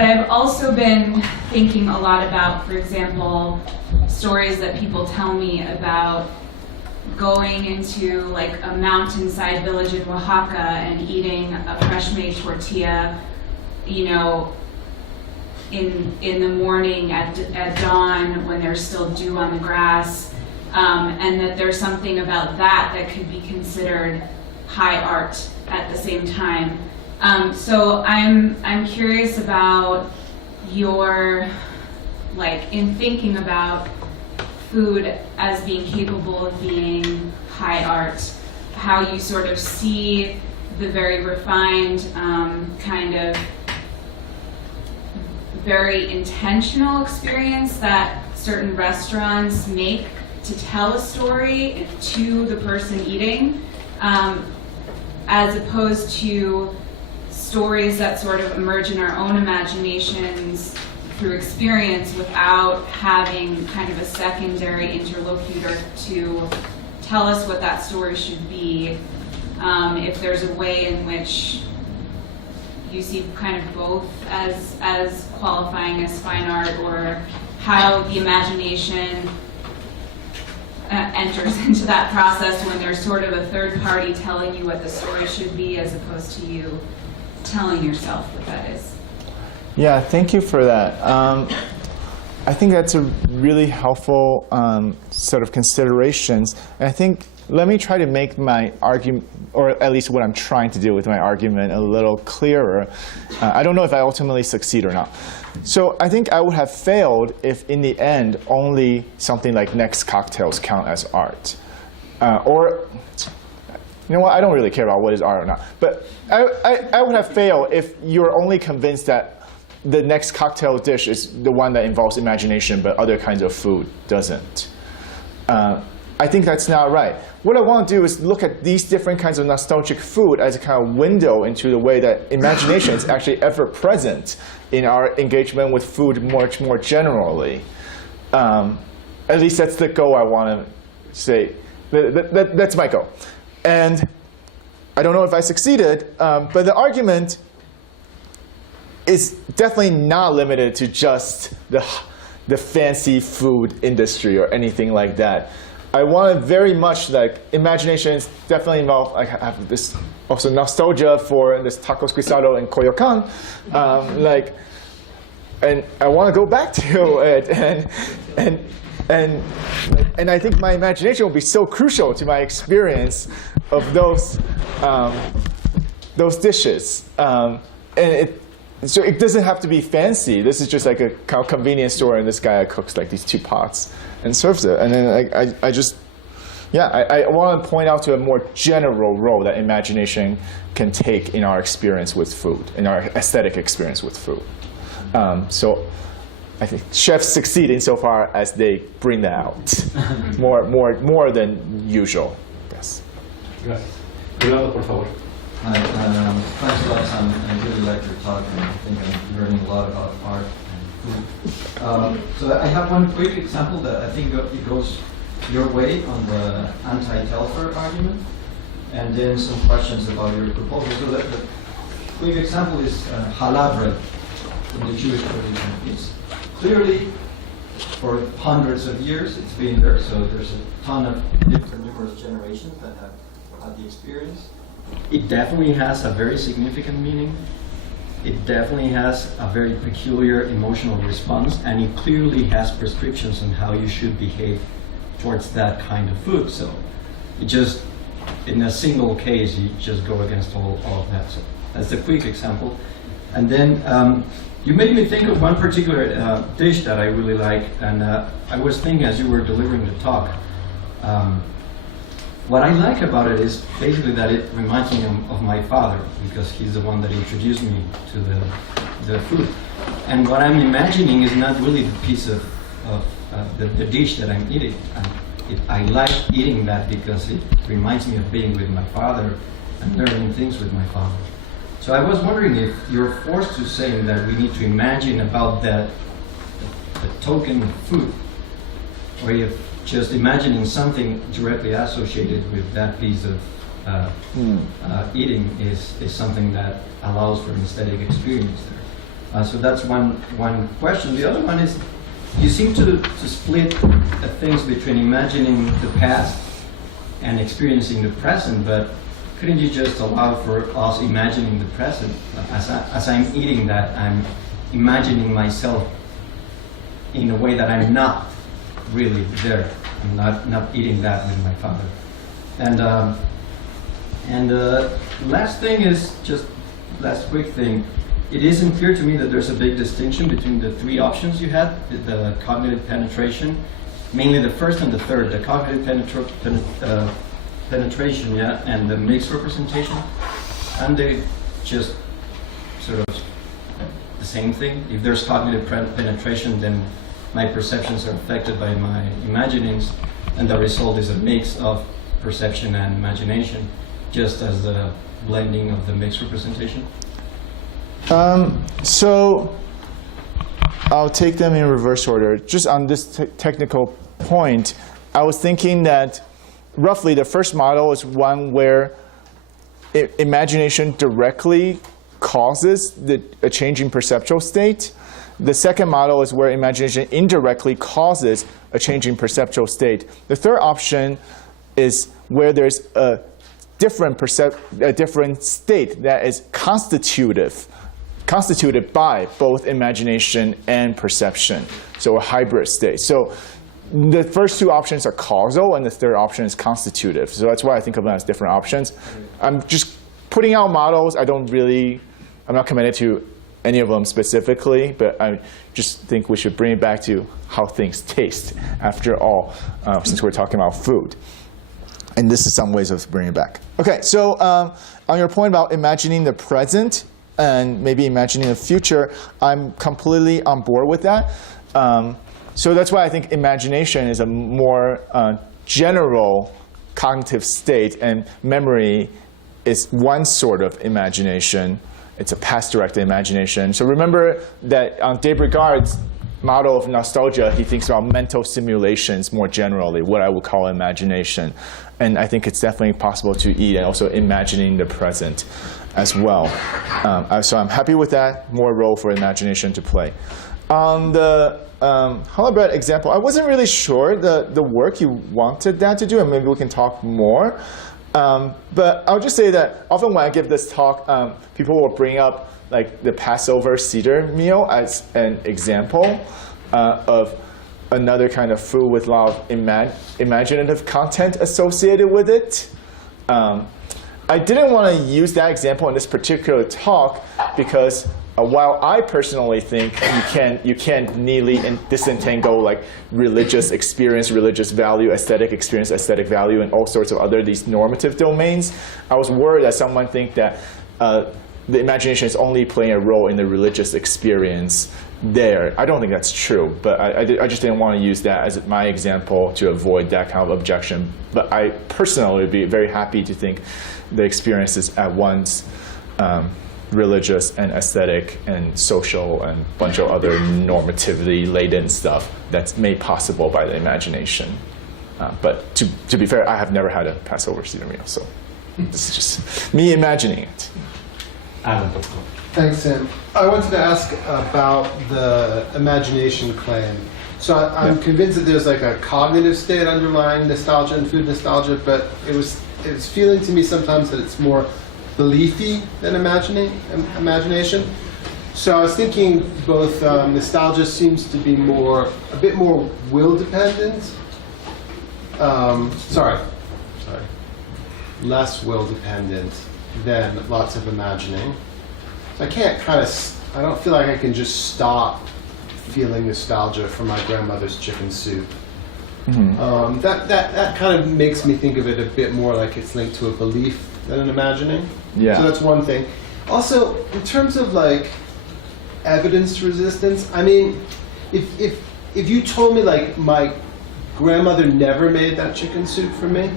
I've also been thinking a lot about, for example, stories that people tell me about going into like a mountainside village in Oaxaca and eating a fresh made tortilla, you know, in the morning at dawn when there's still dew on the grass, and that there's something about that could be considered high art at the same time. So I'm curious about your, like, in thinking about food as being capable of being high art, how you sort of see the very refined kind of very intentional experience that certain restaurants make to tell a story to the person eating, as opposed to stories that sort of emerge in our own imaginations through experience without having kind of a secondary interlocutor to tell us what that story should be. If there's a way in which you see kind of both as qualifying as fine art, or how the imagination enters into that process when there's sort of a third party telling you what the story should be as opposed to you telling yourself what that is. Yeah, thank you for that. I think that's a really helpful sort of considerations. And I think, let me try to make my argument, or at least what I'm trying to do with my argument, a little clearer. I don't know if I ultimately succeed or not. So I think I would have failed if, in the end, only something like Next Cocktails count as art. Or, you know what, I don't really care about what is art or not. But I would have failed if you're only convinced that the next cocktail dish is the one that involves imagination, but other kinds of food doesn't. I think that's not right. What I want to do is look at these different kinds of nostalgic food as a kind of window into the way that imagination is actually ever present in our engagement with food much more generally. At least that's the goal I want to say. That's my goal. And I don't know if I succeeded, but the argument is definitely not limited to just the fancy food industry or anything like that. I want to very much, like, imagination is definitely involved. I have this also nostalgia for this tacos guisado in Coyoacan, and I want to go back to it, and I think my imagination will be so crucial to my experience of those dishes, so it doesn't have to be fancy. This is just like a kind of convenience store, and this guy cooks like these 2 pots and serves it. And then I want to point out to a more general role that imagination can take in our experience with food, in our aesthetic experience with food. So I think chefs succeed insofar as they bring that out more than usual. Yes. Gracias. Eduardo, por favor. Thanks a lot, Sam. I really like your talk, and I think I'm learning a lot about art and food. So I have one quick example that I think it goes your way on the anti-Telfer argument, and then some questions about your proposal. So the quick example is challah bread from the Jewish tradition. It's clearly for hundreds of years it's been there, so there's a ton of numerous generations that have had the experience. It definitely has a very significant meaning. It definitely has a very peculiar emotional response, and it clearly has prescriptions on how you should behave towards that kind of food. So it just, in a single case, you just go against all of that. So that's a quick example. And then you made me think of one particular dish that I really like, and I was thinking as you were delivering the talk, what I like about it is basically that it reminds me of my father, because he's the one that introduced me to the food. And what I'm imagining is not really the piece of the dish that I'm eating. I like eating that because it reminds me of being with my father and learning things with my father. So I was wondering if you're forced to say that we need to imagine about the token of food, or if just imagining something directly associated with that piece of eating is something that allows for an aesthetic experience there. So that's one question. The other one is, you seem to split things between imagining the past and experiencing the present, but couldn't you just allow for us imagining the present? As I'm eating that, I'm imagining myself in a way that I'm not really there. I'm not eating that with my father. And last thing is just last quick thing. It isn't clear to me that there's a big distinction between the three options you had, the cognitive penetration, mainly the first and the third, the cognitive penetration, yeah, and the mixed representation. And they just sort of the same thing. If there's cognitive penetration, then my perceptions are affected by my imaginings, and the result is a mix of perception and imagination, just as the blending of the mixed representation. So I'll take them in reverse order. Just on this technical point, I was thinking that roughly the first model is one where imagination directly causes a change in perceptual state. The second model is where imagination indirectly causes a change in perceptual state. The third option is where there's a different state that is constituted by both imagination and perception, so a hybrid state. So the first two options are causal, and the third option is constitutive. So that's why I think of them as different options. I'm just putting out models. I'm not committed to any of them specifically, but I just think we should bring it back to how things taste, after all, since we're talking about food. And this is some ways of bringing it back. Okay, so on your point about imagining the present and maybe imagining the future, I'm completely on board with that. So that's why I think imagination is a more general cognitive state, and memory is one sort of imagination. It's a past-directed imagination. So remember that on Debrigard's model of nostalgia, he thinks about mental simulations more generally, what I would call imagination. And I think it's definitely possible to eat and also imagining the present as well. So I'm happy with that, more role for imagination to play. On the hollow bread example, I wasn't really sure the work you wanted that to do, and maybe we can talk more. But I'll just say that often when I give this talk, people will bring up like the Passover Seder meal as an example of another kind of food with a lot of imaginative content associated with it. I didn't want to use that example in this particular talk because while I personally think you can't neatly disentangle like religious experience, religious value, aesthetic experience, aesthetic value, and all sorts of other these normative domains, I was worried that someone think that the imagination is only playing a role in the religious experience there. I don't think that's true, but I just didn't want to use that as my example to avoid that kind of objection. But I personally would be very happy to think the experience is at once religious and aesthetic and social and a bunch of other normativity-laden stuff that's made possible by the imagination. But to be fair, I have never had a Passover Seder meal, so this is just me imagining it. Thanks, Sam. I wanted to ask about the imagination claim. So I'm convinced that there's like a cognitive state underlying nostalgia and food nostalgia, but it was feeling to me sometimes that it's more beliefy than imagination. So I was thinking both nostalgia seems to be a bit more will dependent. Less will dependent than lots of imagining. So I don't feel like I can just stop feeling nostalgia for my grandmother's chicken soup. Mm-hmm. That kind of makes me think of it a bit more like it's linked to a belief than an imagining. Yeah. So that's one thing. Also, in terms of like evidence resistance, I mean, if you told me like my grandmother never made that chicken soup for me,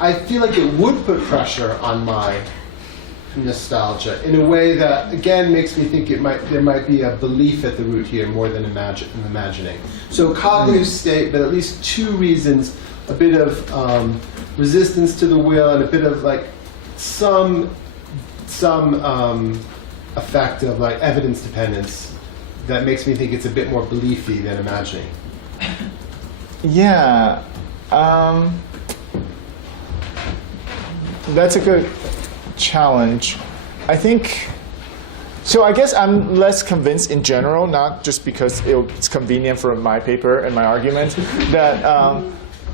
I feel like it would put pressure on my nostalgia in a way that again makes me think there might be a belief at the root here more than imagining. So cognitive state, but at least two reasons: a bit of resistance to the will and a bit of like some effect of like evidence dependence that makes me think it's a bit more beliefy than imagining. Yeah, that's a good challenge. I think, so I guess I'm less convinced in general, not just because it's convenient for my paper and my argument, that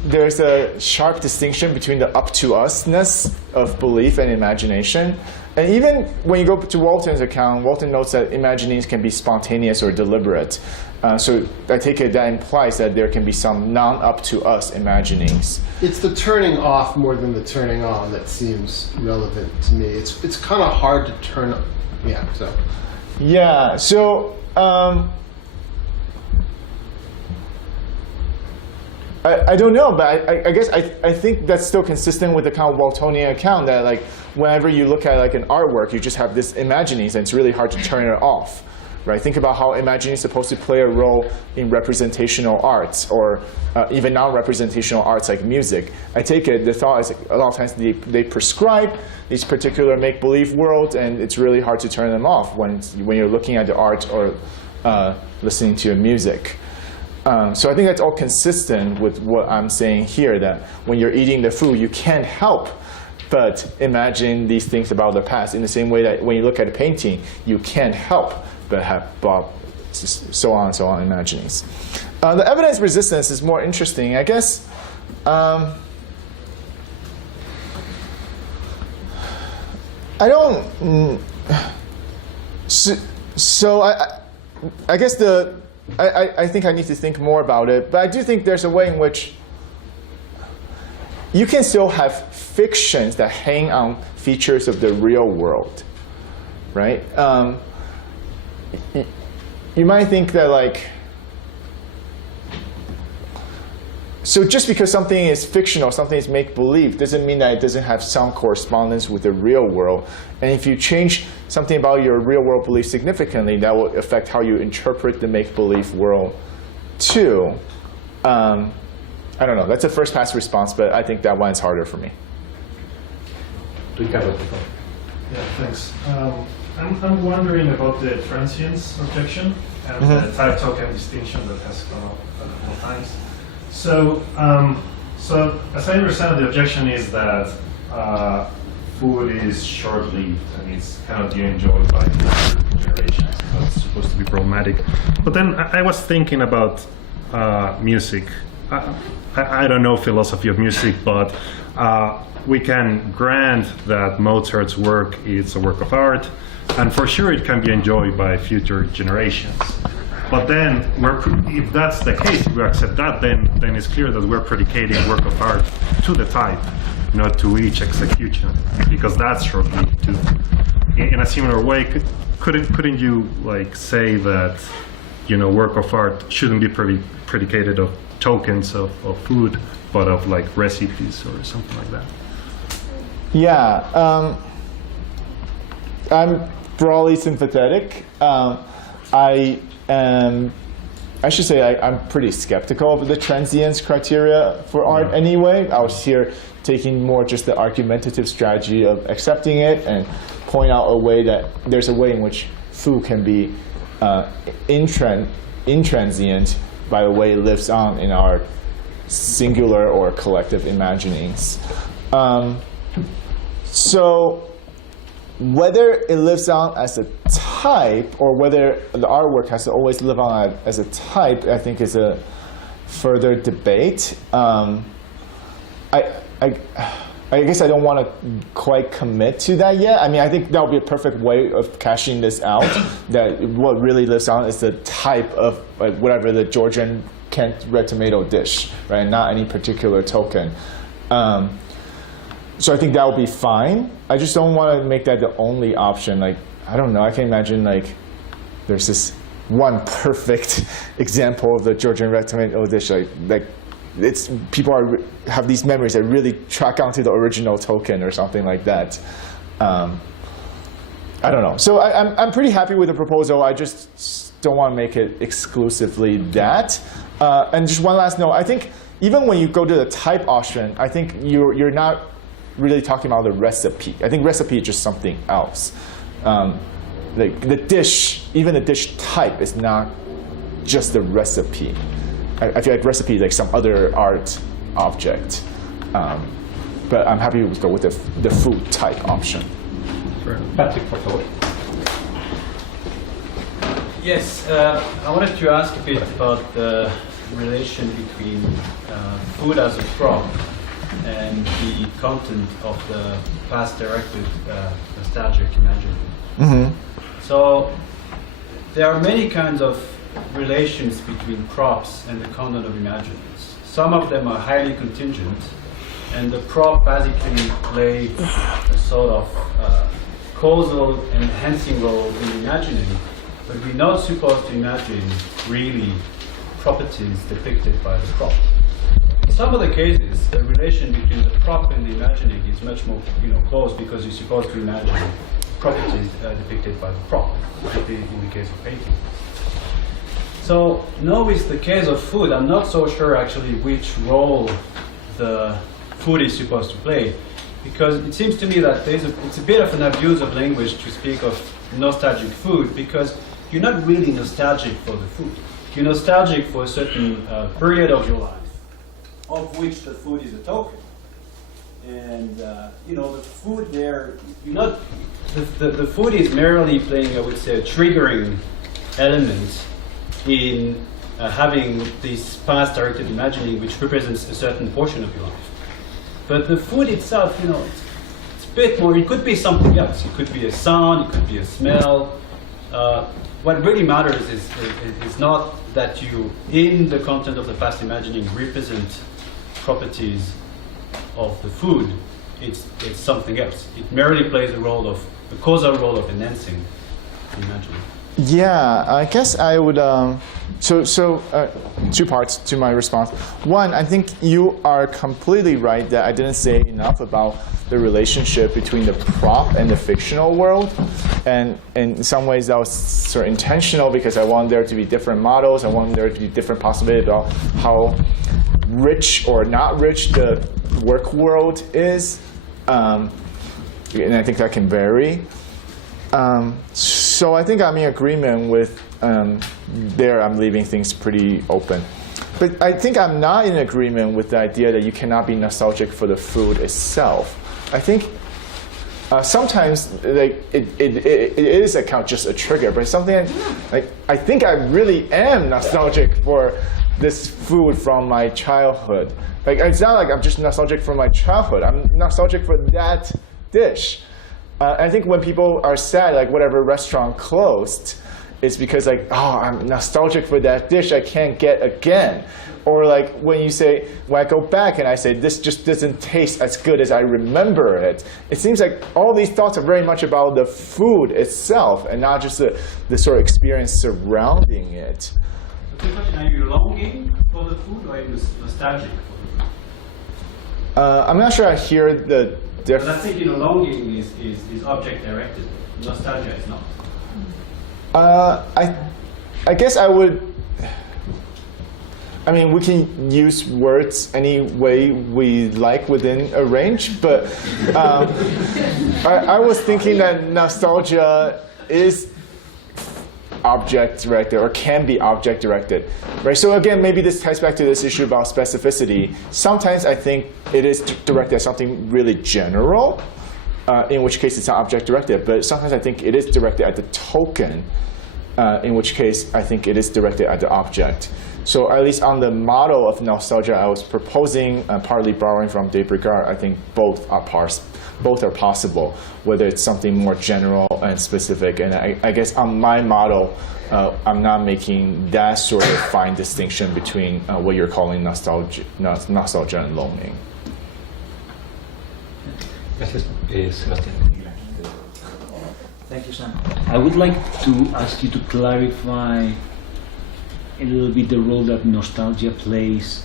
there's a sharp distinction between the up-to-us-ness of belief and imagination. And even when you go to Walton's account, Walton notes that imaginings can be spontaneous or deliberate. So I take it that implies that there can be some non-up-to-us imaginings. It's the turning off more than the turning on that seems relevant to me. It's kind of hard to turn. Yeah. So. Yeah. So. I don't know, but I guess I think that's still consistent with the kind of Waltonian account that like whenever you look at like an artwork, you just have this imaginings, and it's really hard to turn it off, right? Think about how imagining is supposed to play a role in representational arts or even non-representational arts like music. I take it the thought is a lot of times they prescribe these particular make-believe worlds, and it's really hard to turn them off when you're looking at the art or listening to your music. So I think that's all consistent with what I'm saying here, that when you're eating the food, you can't help but imagine these things about the past in the same way that when you look at a painting, you can't help but have so on and so on imaginings. The evidence resistance is more interesting. I guess I don't. So I guess I think I need to think more about it, but I do think there's a way in which you can still have fictions that hang on features of the real world, right? You might think that like, so just because something is fictional, something is make-believe, doesn't mean that it doesn't have some correspondence with the real world. And if you change something about your real-world belief significantly, that will affect how you interpret the make-believe world too. I don't know. That's a first-pass response, but I think that one's harder for me. Yeah, thanks. I'm wondering about the transience objection and the type token distinction that has come up a couple of times. So, as I understand, the objection is that food is short-lived and it's cannot be enjoyed by future generations. That's supposed to be problematic. But then I was thinking about music. I don't know philosophy of music, but we can grant that Mozart's work is a work of art, and for sure it can be enjoyed by future generations. But then, if that's the case, if we accept that, then it's clear that we're predicating work of art to the type, not to each execution, because that's short-lived too. In a similar way, couldn't you like say that, work of art shouldn't be predicated of tokens of food, but of like recipes or something like that? Yeah, I'm broadly sympathetic. I should say I'm pretty skeptical of the transience criteria for art anyway. I was here taking more just the argumentative strategy of accepting it and point out a way that there's a way in which food can be intransient by the way it lives on in our singular or collective imaginings. So whether it lives on as a type or whether the artwork has to always live on as a type, I think is a further debate. I guess I don't want to quite commit to that yet. I mean, I think that would be a perfect way of cashing this out, that what really lives on is the type of like, whatever the Georgian canned red tomato dish, right? Not any particular token. So I think that would be fine. I just don't want to make that the only option. Like, I don't know, I can imagine like there's this one perfect example of the Georgian red tomato dish, like it's people have these memories that really track onto the original token or something like that. I don't know. So I'm pretty happy with the proposal. I just don't want to make it exclusively that. And just one last note. I think even when you go to the type option, I think you're not really talking about the recipe. I think recipe is just something else. Like the dish, even the dish type is not just the recipe. I feel like recipe is like some other art object. But I'm happy to go with the food type option. Patrick, for favor. Yes, I wanted to ask a bit about the relation between food as a prop and the content of the past-directed nostalgic imagery. Mm-hmm. So there are many kinds of relations between props and the content of imaginings. Some of them are highly contingent, and the prop basically play a sort of causal and enhancing role in imagining, but we're not supposed to imagine really properties depicted by the prop. In some of the cases, the relation between the prop and the imagining is much more close, because you're supposed to imagine properties depicted by the prop, particularly in the case of painting. So now with the case of food, I'm not so sure actually which role the food is supposed to play, because it seems to me that it's a bit of an abuse of language to speak of nostalgic food, because you're not really nostalgic for the food. You're nostalgic for a certain period of your life, of which the food is a token. And the food there, the food is merely playing, I would say, a triggering element in having this past-directed imagining, which represents a certain portion of your life. But the food itself, it's a bit more. It could be something else. It could be a sound. It could be a smell. What really matters is not that you, in the content of the past imagining, represent properties of the food. It's something else. It merely plays a causal role of enhancing the imagining. Yeah, I guess I would. So two parts to my response. One, I think you are completely right that I didn't say enough about the relationship between the prop and the fictional world, and in some ways that was sort of intentional, because I want there to be different models. I want there to be different possibilities about how rich or not rich the work world is, and I think that can vary. So I think I'm in agreement with there. I'm leaving things pretty open, but I think I'm not in agreement with the idea that you cannot be nostalgic for the food itself. I think sometimes like it is just a trigger, but something like I think I really am nostalgic for this food from my childhood. Like it's not like I'm just nostalgic for my childhood. I'm nostalgic for that dish. I think when people are sad, like whatever restaurant closed, it's because like, oh, I'm nostalgic for that dish I can't get again. Or like when I go back and I say, this just doesn't taste as good as I remember it. It seems like all these thoughts are very much about the food itself and not just the sort of experience surrounding it. The question, are you longing for the food or are you nostalgic for the food? I'm not sure I hear the difference. But I think longing is object directed. Nostalgia is not. I guess I would. I mean, we can use words any way we like within a range, but I was thinking that nostalgia is object-directed or can be object-directed, right? So again, maybe this ties back to this issue about specificity. Sometimes I think it is directed at something really general, in which case it's not object-directed. But sometimes I think it is directed at the token, in which case I think it is directed at the object. So at least on the model of nostalgia I was proposing, partly borrowing from de Brigard, I think both are possible, whether it's something more general and specific. And I guess on my model, I'm not making that sort of fine distinction between what you're calling nostalgia and longing. Thank you, Sam. I would like to ask you to clarify a little bit the role that nostalgia plays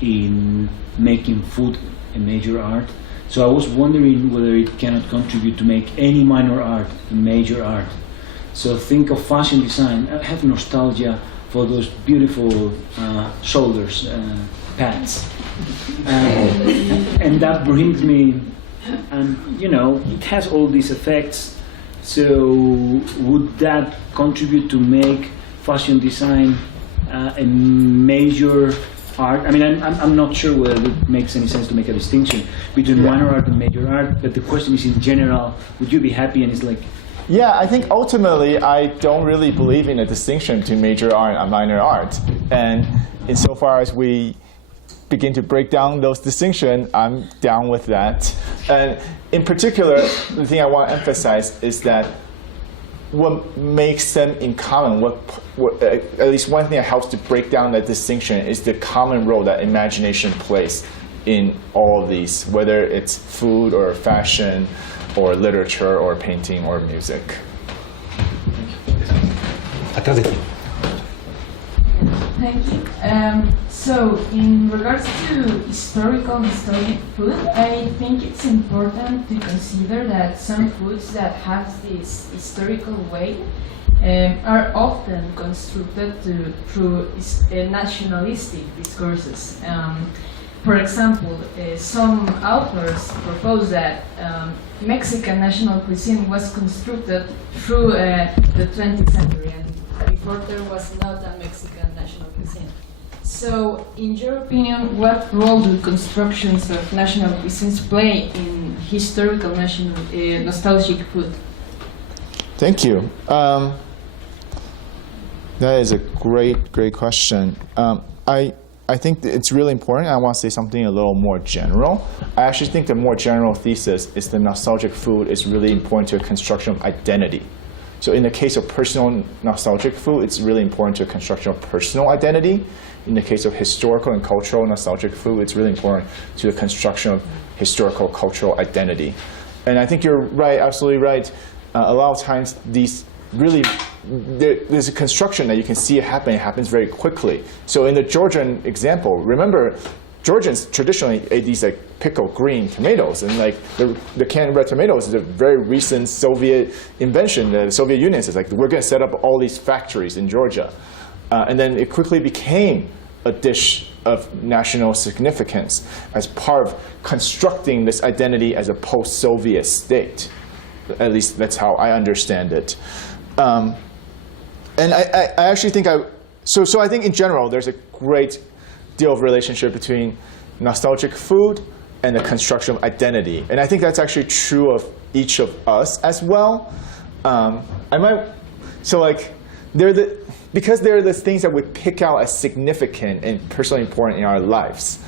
in making food a major art. So I was wondering whether it cannot contribute to make any minor art a major art. So think of fashion design. I have nostalgia for those beautiful shoulders, pads. And that brings me, and you know, it has all these effects. So would that contribute to make fashion design a major art? I mean, I'm not sure whether it makes any sense to make a distinction between minor art and major art, but the question is in general, would you be happy? And it's like, yeah, I think ultimately I don't really believe in a distinction between major art and minor art. And insofar as we begin to break down those distinctions, I'm down with that. And in particular, the thing I want to emphasize is that what makes them in common, at least one thing that helps to break down that distinction is the common role that imagination plays in all of these, whether it's food or fashion or literature or painting or music. Kazuki. Thank you. So in regards to historical nostalgic food, I think it's important to consider that some foods that have this historical weight are often constructed through nationalistic discourses. For example, some authors propose that Mexican national cuisine was constructed through the 20th century, and before there was not a Mexican national cuisine. So, in your opinion, what role do constructions of national cuisines play in historical nostalgic food? Thank you. That is a great question. I think it's really important. I want to say something a little more general. I actually think the more general thesis is that nostalgic food is really important to a construction of identity. So in the case of personal nostalgic food, it's really important to a construction of personal identity. In the case of historical and cultural nostalgic food, it's really important to the construction of historical cultural identity. And I think you're right, absolutely right. A lot of times these really, there's a construction that you can see it happens very quickly. So in the Georgian example, remember, Georgians traditionally ate these like pickled green tomatoes, and like the canned red tomatoes is a very recent Soviet invention. The Soviet Union says like, we're going to set up all these factories in Georgia. And then it quickly became a dish of national significance as part of constructing this identity as a post-Soviet state. At least that's how I understand it. And I actually think so I think in general there's a great deal of relationship between nostalgic food and the construction of identity. And I think that's actually true of each of us as well. Because they're the things that we pick out as significant and personally important in our lives,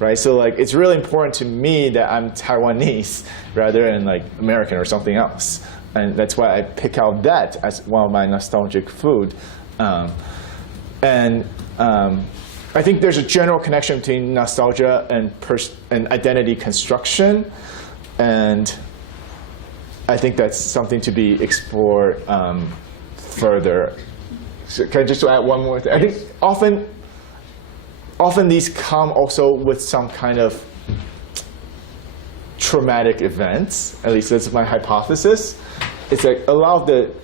right? So like it's really important to me that I'm Taiwanese rather than like American or something else, and that's why I pick out that as one of my nostalgic food. I think there's a general connection between nostalgia and identity construction, and I think that's something to be explored further. So can I just add one more thing? I think often these come also with some kind of traumatic events. At least that's my hypothesis. It's like a lot of the,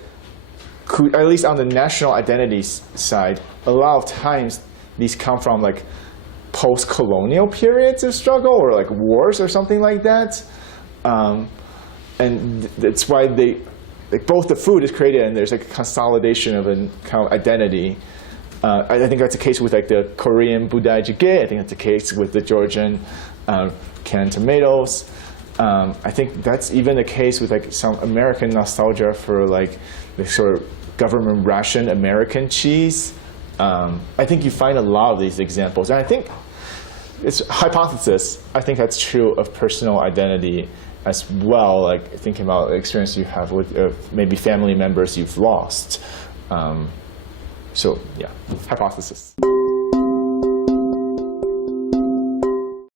at least on the national identity side, a lot of times these come from like post-colonial periods of struggle or like wars or something like that. And that's why like both the food is created and there's like a consolidation of a kind of identity. I think that's the case with like the Korean budai jjigae. I think that's the case with the Georgian canned tomatoes. I think that's even the case with like some American nostalgia for like the sort of government ration American cheese. I think you find a lot of these examples, and I think it's a hypothesis. I think that's true of personal identity as well. Like thinking about the experience you have with maybe family members you've lost. So yeah, hypothesis.